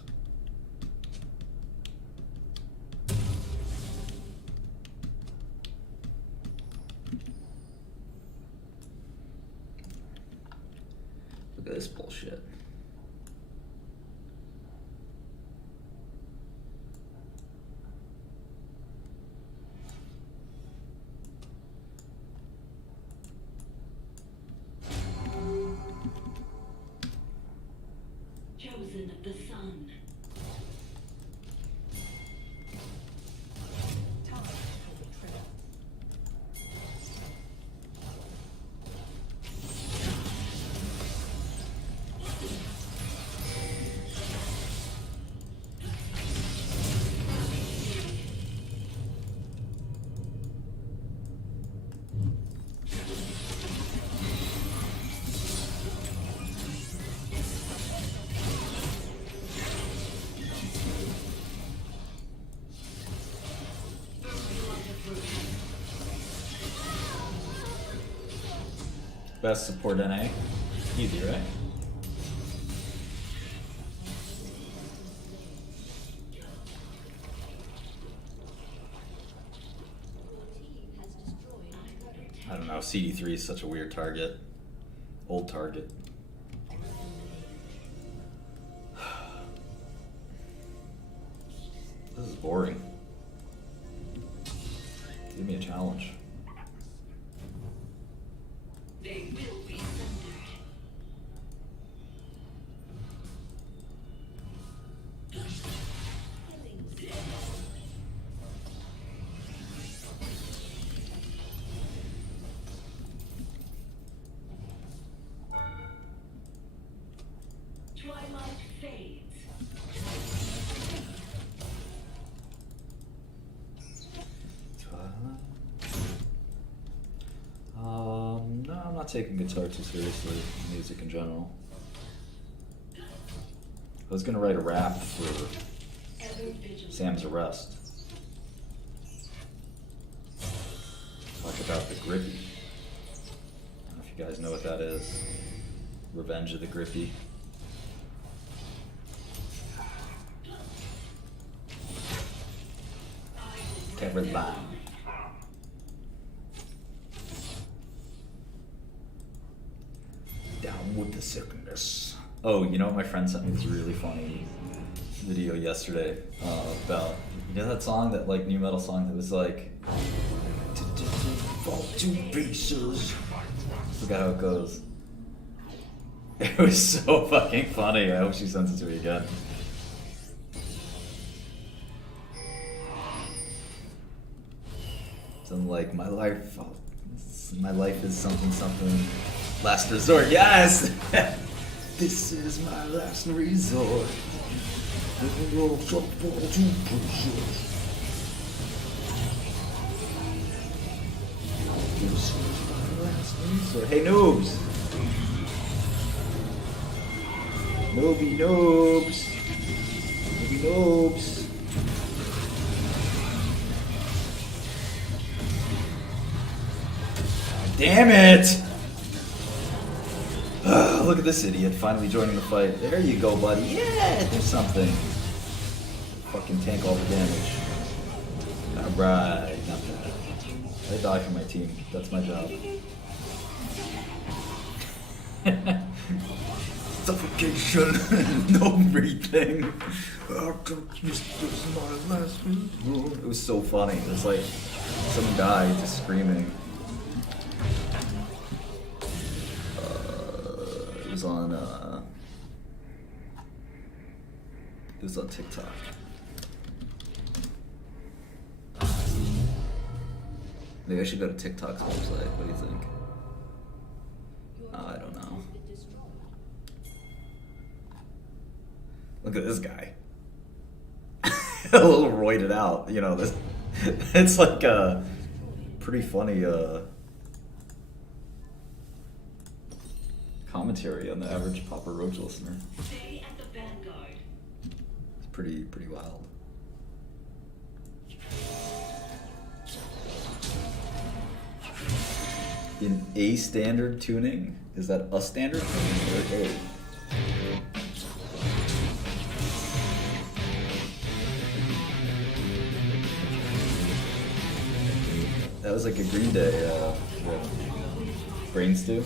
Look at this bullshit. Chosen of the sun. Best support NA. Easy, right? I don't know, CD3 is such a weird target. Old target. This is boring. Give me a challenge. They will be sundered. Twilight fades. No, I'm not taking guitar too seriously. Music in general. I was gonna write a rap for Sam's arrest. Talk about the Grippy. I don't know if you guys know what that is. Revenge of the Grippy. Caroline. Down with the sickness. Oh, you know what my friend sent me this really funny video yesterday about, you know that song, that like new metal song that was like fall to pieces. Forgot how it goes. It was so fucking funny. I hope she sends it to me again. Something like my life is something. Last resort, yes! This is my last resort. Hey noobs! Nooby noobs! Nooby noobs! Damn it! Look at this idiot finally joining the fight. There you go, buddy. Yeah, do something. Fucking tank all the damage. Alright, not bad. I die for my team. That's my job. Suffocation. No breathing. It was so funny. It was like some guy just screaming. It was on TikTok. Maybe I should go to TikTok's website. What do you think? I don't know. Look at this guy. A little roided out, you know. This, it's like a pretty funny commentary on the average Papa Roach listener. Stay at the vanguard. It's pretty wild. In A standard tuning, is that a standard tuning or A? That was like a Green Day Brain Stew.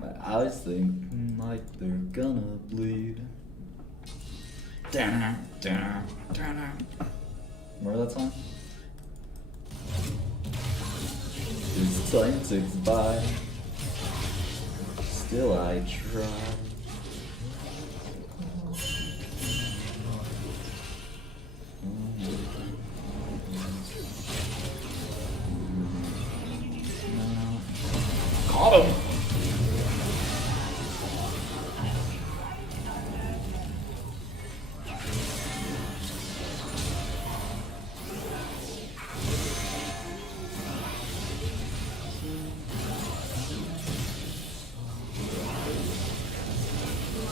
My eyes think like they're gonna bleed. Remember that song? As time ticks by, still I try. Caught him!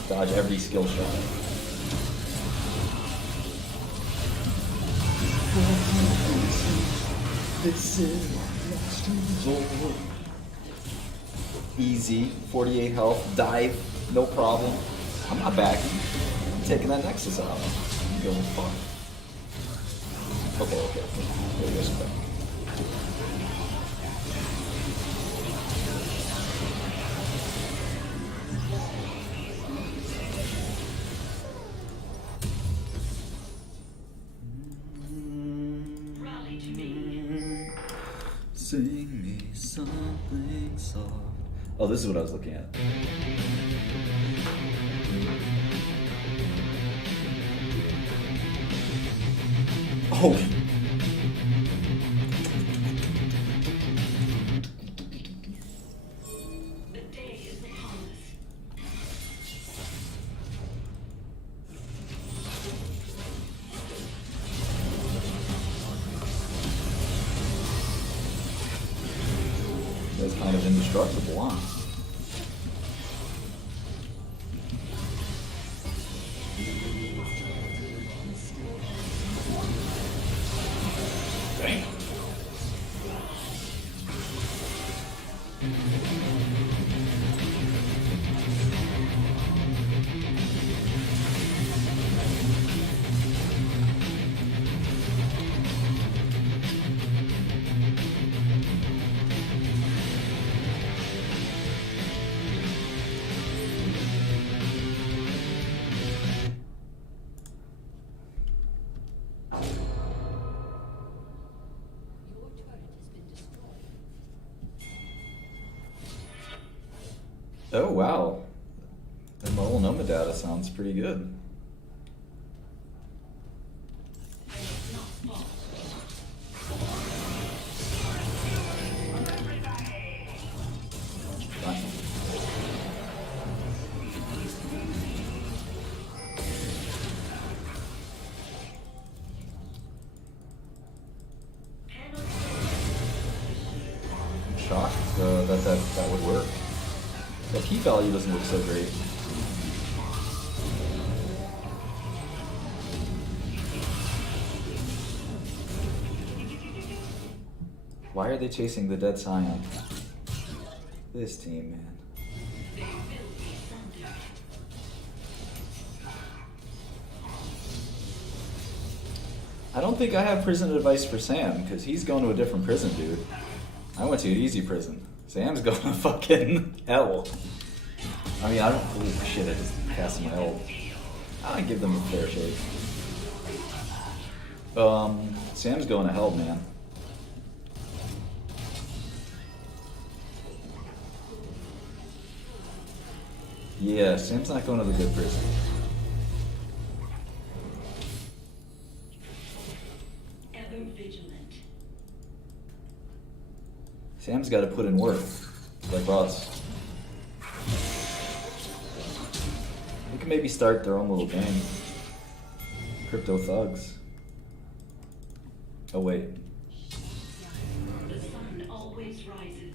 Dodge every skill shot. This is my last resort. Easy, 48 health, dive, no problem. I'm not backing. I'm taking that Nexus out. I'm going fuck. Okay. There goes back. Sing me something soft. Oh, this is what I was looking at. Oh. The day is upon us. That's kind of indestructible, huh? Dang. Oh wow, the melanoma data sounds pretty good. I'm shocked that would work. The key value doesn't look so great. Why are they chasing the dead Scion? This team, man. I don't think I have prison advice for Sam, because he's going to a different prison, dude. I went to an easy prison. Sam's going to fucking hell. I mean, I don't believe shit, I just cast my ult. I give them a fair shake. Sam's going to hell, man. Yeah, Sam's not going to the good prison. Ever vigilant. Sam's got to put in work, like us. We can maybe start their own little gang. Crypto thugs. Oh wait. The sun always rises.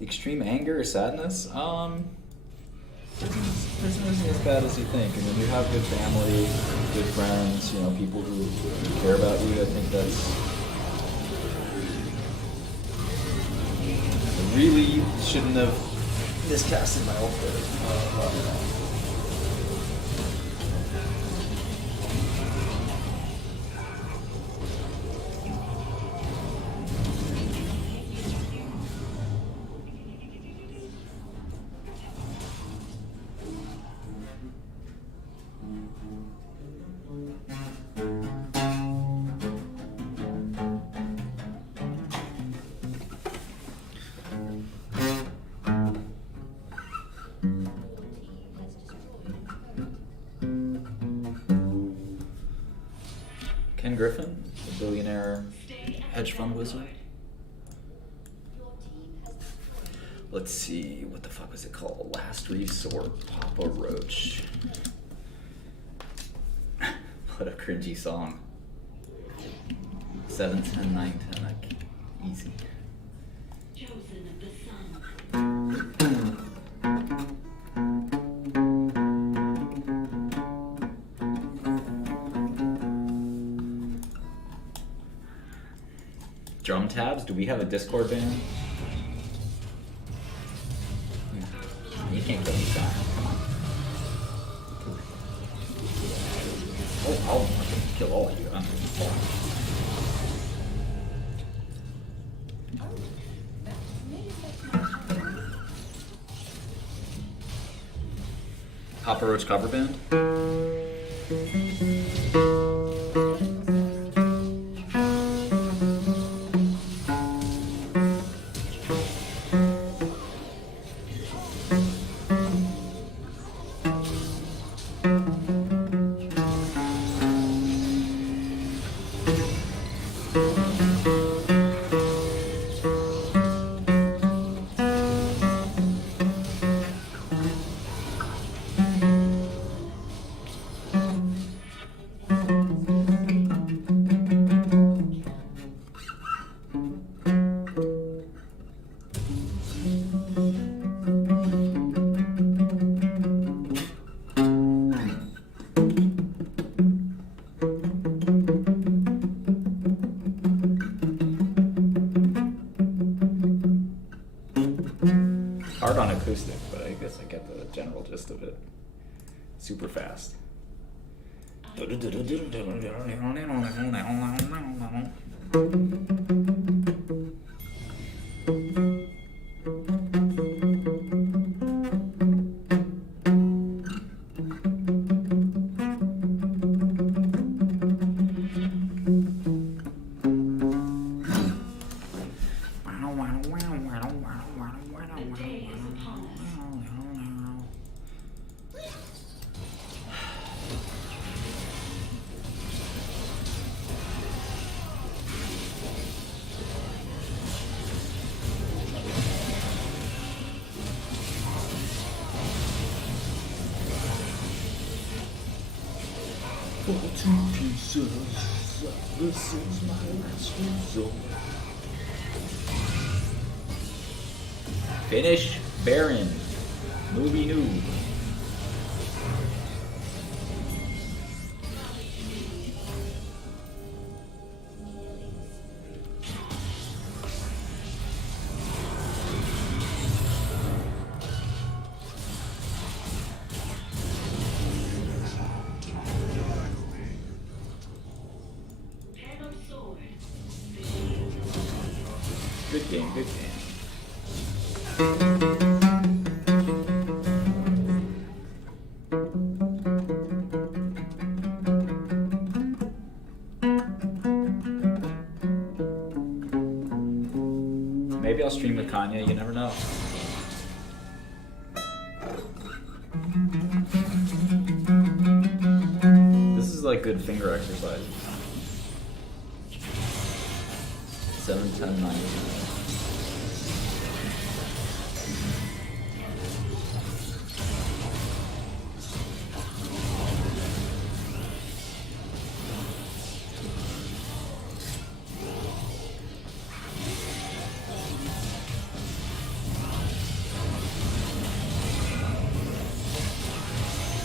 Extreme anger or sadness? Prison isn't as bad as you think. And when you have good family, good friends, you know, people who care about you, I think that's... I really shouldn't have miscasted my ult there. Ken Griffin, the billionaire hedge fund wizard. Let's see, what the fuck was it called? Last Resort, Papa Roach. What a cringy song. 7, 10, 9, 10, like, easy. Chosen of the sun. Drum tabs? Do we have a Discord ban? You can't kill this guy. Come on. Oh, I'll fucking kill all of you. Papa Roach cover band? Hard on acoustic, but I guess I get the general gist of it. Super fast. This is my last resort. Finish Baron. Movie noob. Good game, good game. Maybe I'll stream with Kanye, you never know. This is like good finger exercise. 7, 10, 9.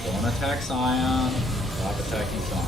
Don't attack Scion. Stop attacking Scion.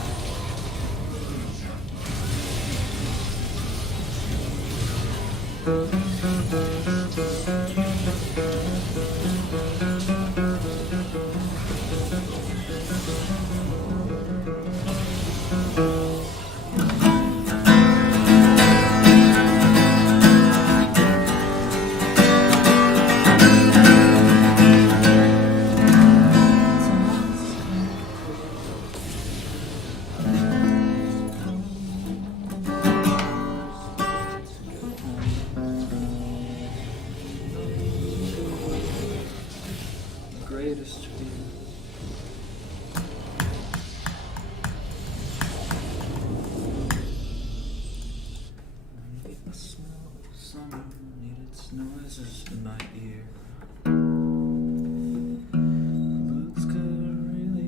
Greatest fear. I smell summer, need its noises in my ear. Looks could really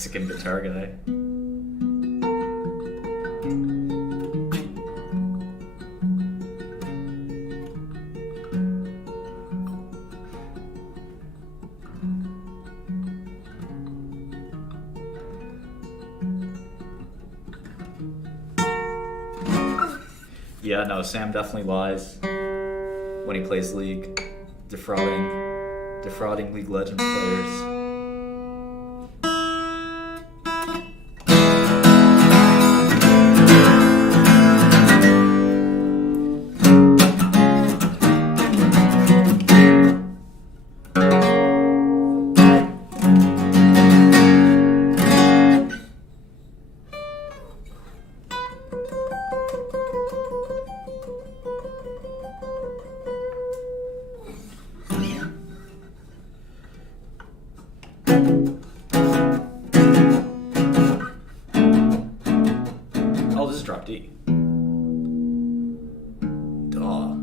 Mexican guitar guy. Yeah, no, Sam definitely lies when he plays League, defrauding League Legends players. Oh, this is drop D. Duh.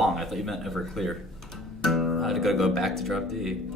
long. I thought you meant ever clear. I gotta go back to drop D.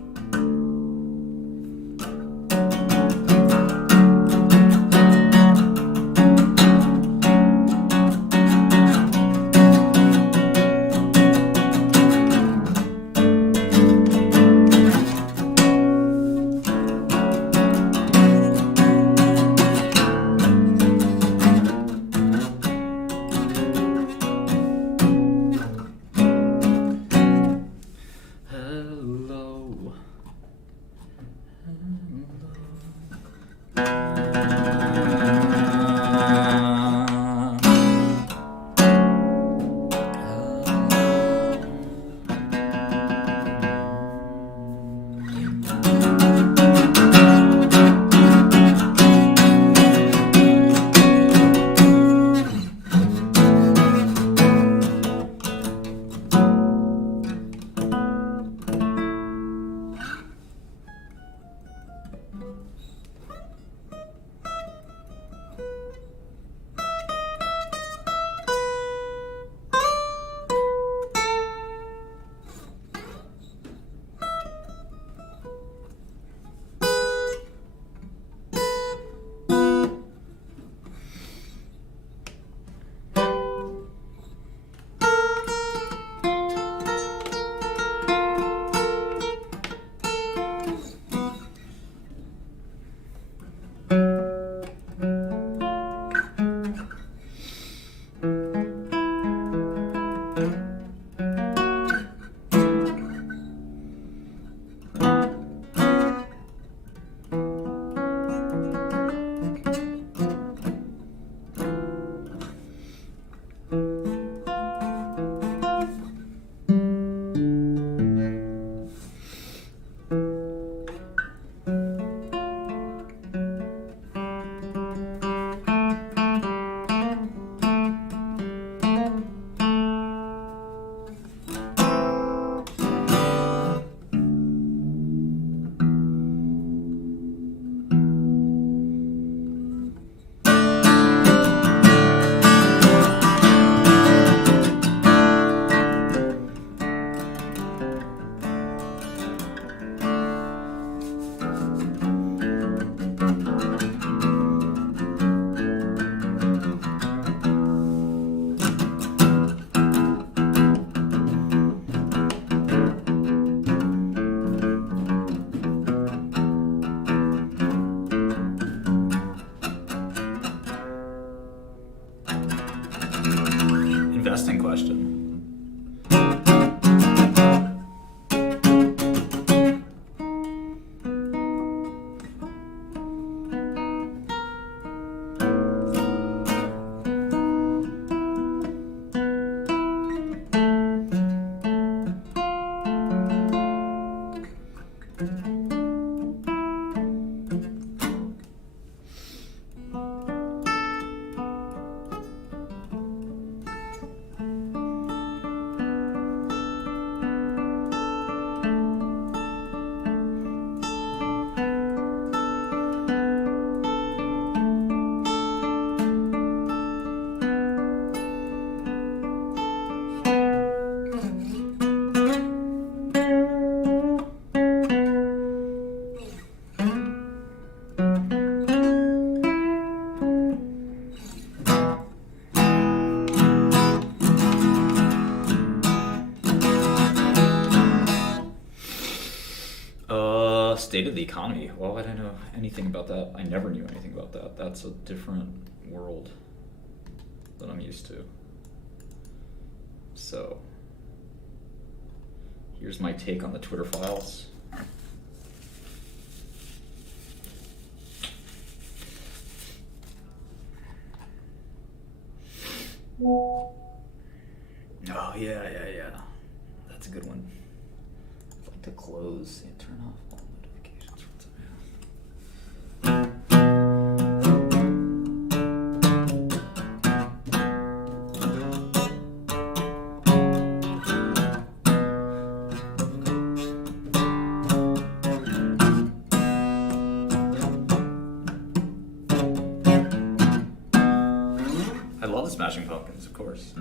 interesting question. State of the economy. Well, I don't know anything about that. I never knew anything about that. That's a different world that I'm used to. So, here's my take on the Twitter files. Oh, yeah. That's a good one. I'd like to close and turn off all notifications for I love the Smashing Pumpkins, of course.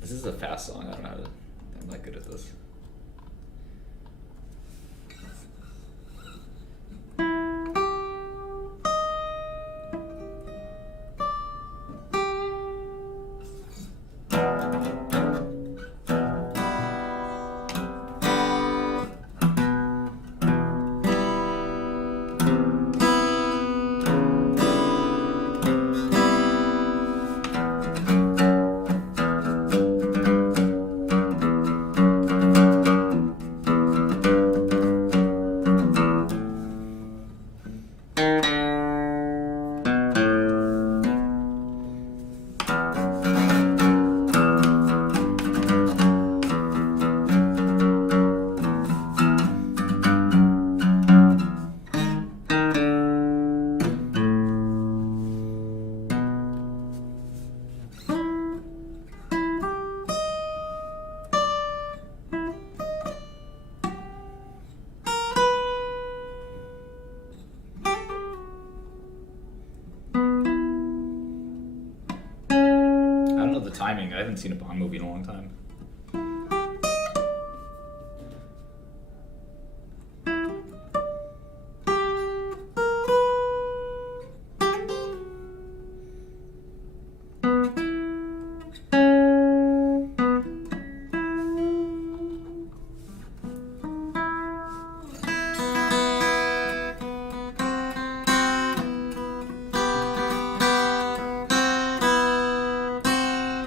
This is a fast song. I don't know how to. I'm not good at this. I don't know the timing. I haven't seen a Bond movie in a long time.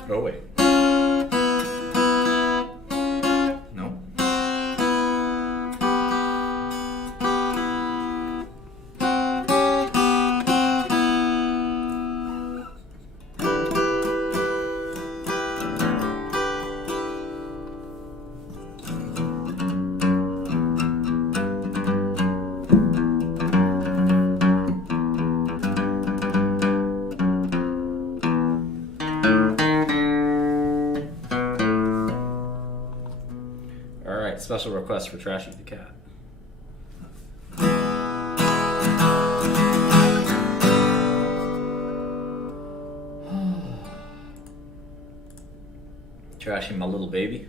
Oh wait. No. All right, special request for Trashy the Cat. Trashing my little baby.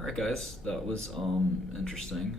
Alright guys, that was interesting.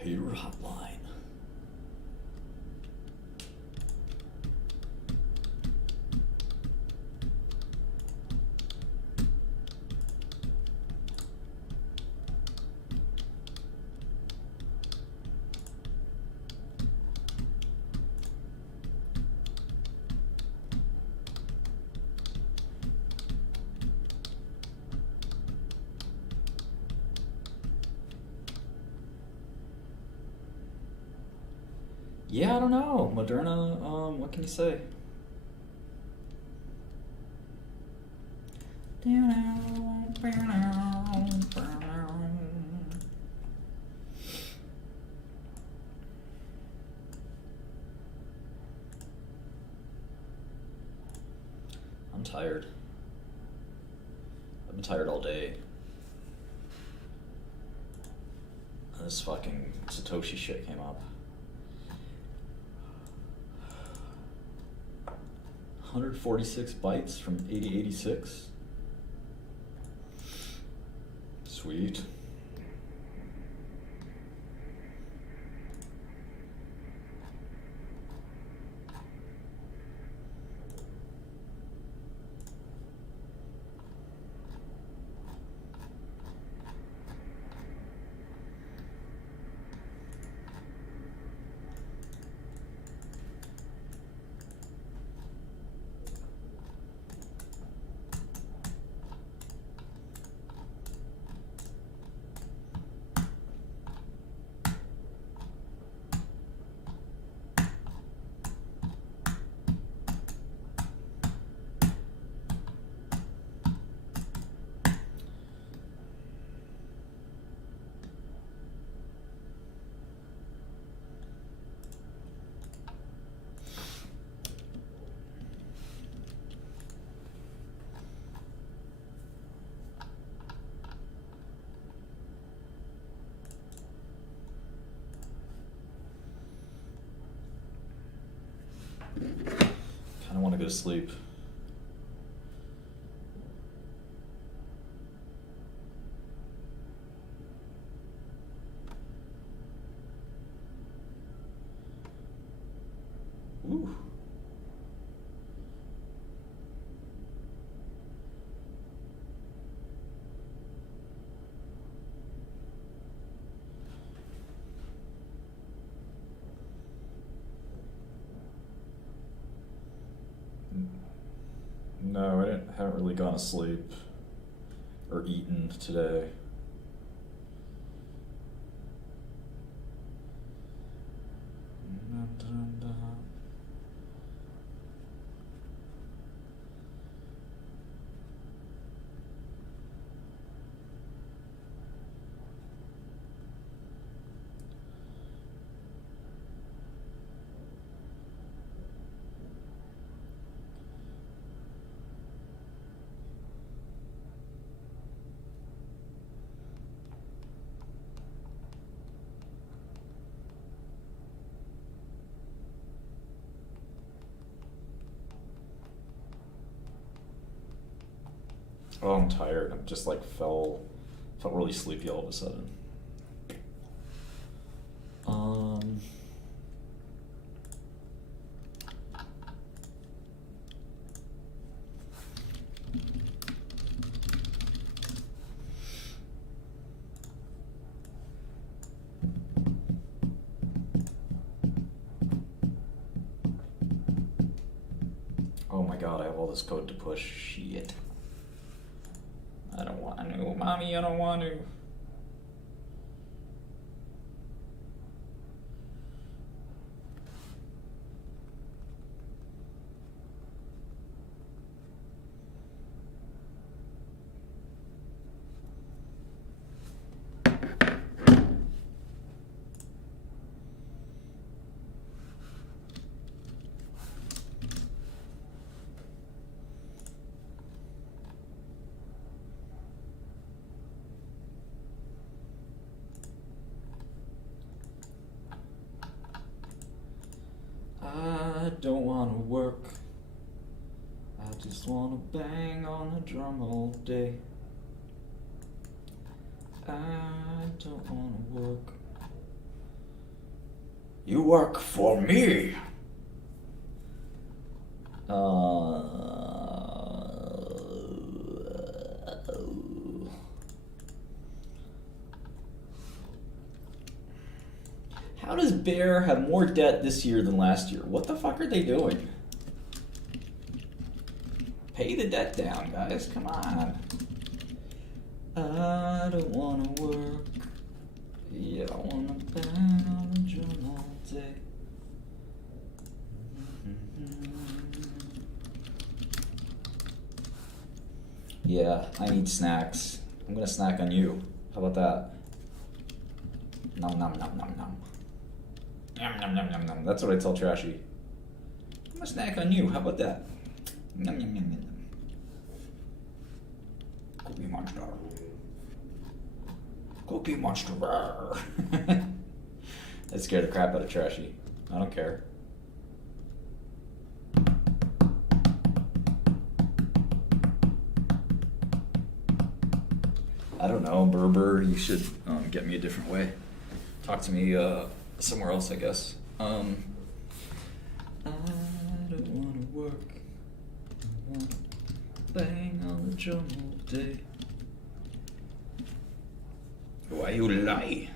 Hater hotline. Yeah, I don't know. Moderna, what can you say? I'm tired. I've been tired all day. This fucking Satoshi shit came up. 146 bytes from 8086. Sweet. Kinda wanna go to sleep. Ooh. No, haven't really gone to sleep or eaten today. Oh, I'm tired. I'm just like felt really sleepy all of a sudden. Oh my god, I have all this code to push. Shit. I don't want to. Mommy, I don't want to. I don't want to work. I just want to bang on the drum all day. I don't want to work. You work for me. How does Bear have more debt this year than last year? What the fuck are they doing? Pay the debt down, guys. Come on. I don't want to work. Yeah, I want to bang on the drum all day. Yeah, I need snacks. I'm gonna snack on you. How about that? Nom nom nom nom nom. Nom nom nom nom nom. That's what I tell Trashy. I'm gonna snack on you. How about that? Nom nom nom nom. Cookie Monster. Cookie Monster. That scared the crap out of Trashy. I don't care. I don't know, Berber. You should get me a different way. Talk to me somewhere else, I guess. I don't want to work. I want to bang on the drum all day. Why you lie?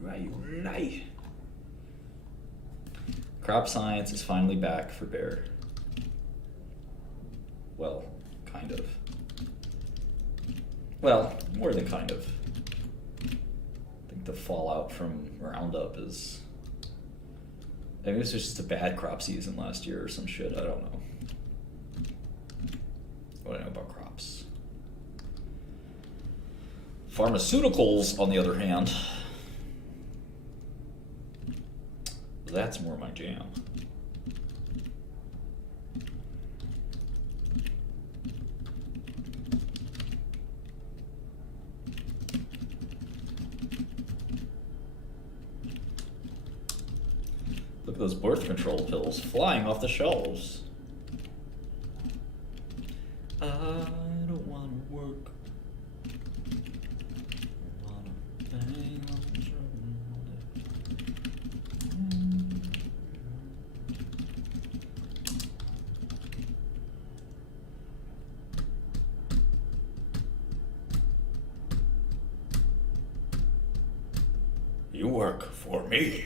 Why you lie? Crop science is finally back for Bear. Well, kind of. Well, more than kind of. I think the fallout from Roundup is... I mean, it was just a bad crop season last year or some shit. I don't know. What do I know about crops? Pharmaceuticals, on the other hand, that's more my jam. Look at those birth control pills flying off the shelves. I don't want to work. I want to bang on the drum all day. You work for me.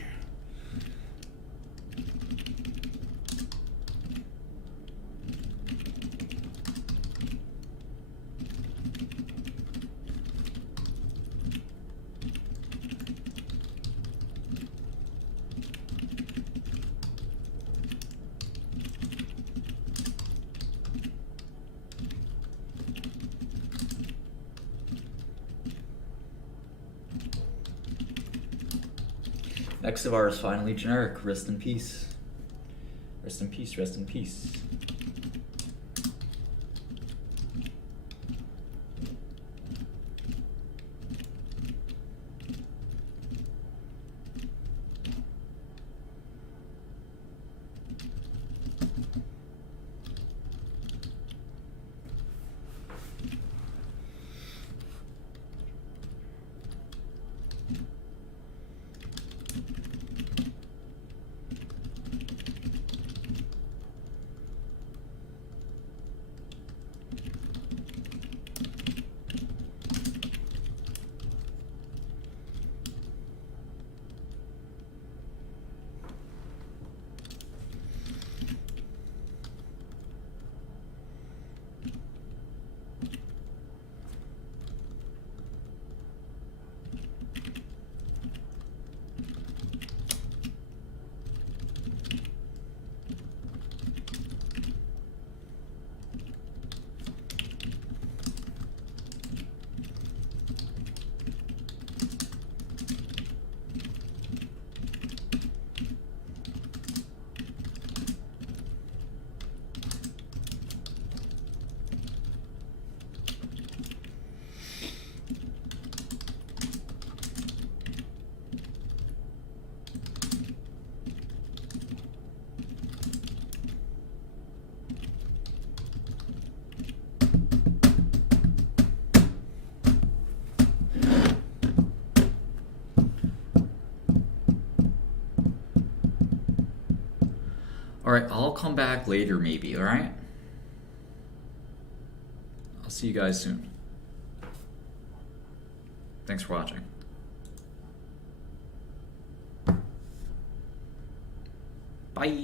Next of ours finally generic. Rest in peace. Rest in peace, rest in peace. Alright, I'll come back later maybe, alright? I'll see you guys soon. Thanks for watching. Bye.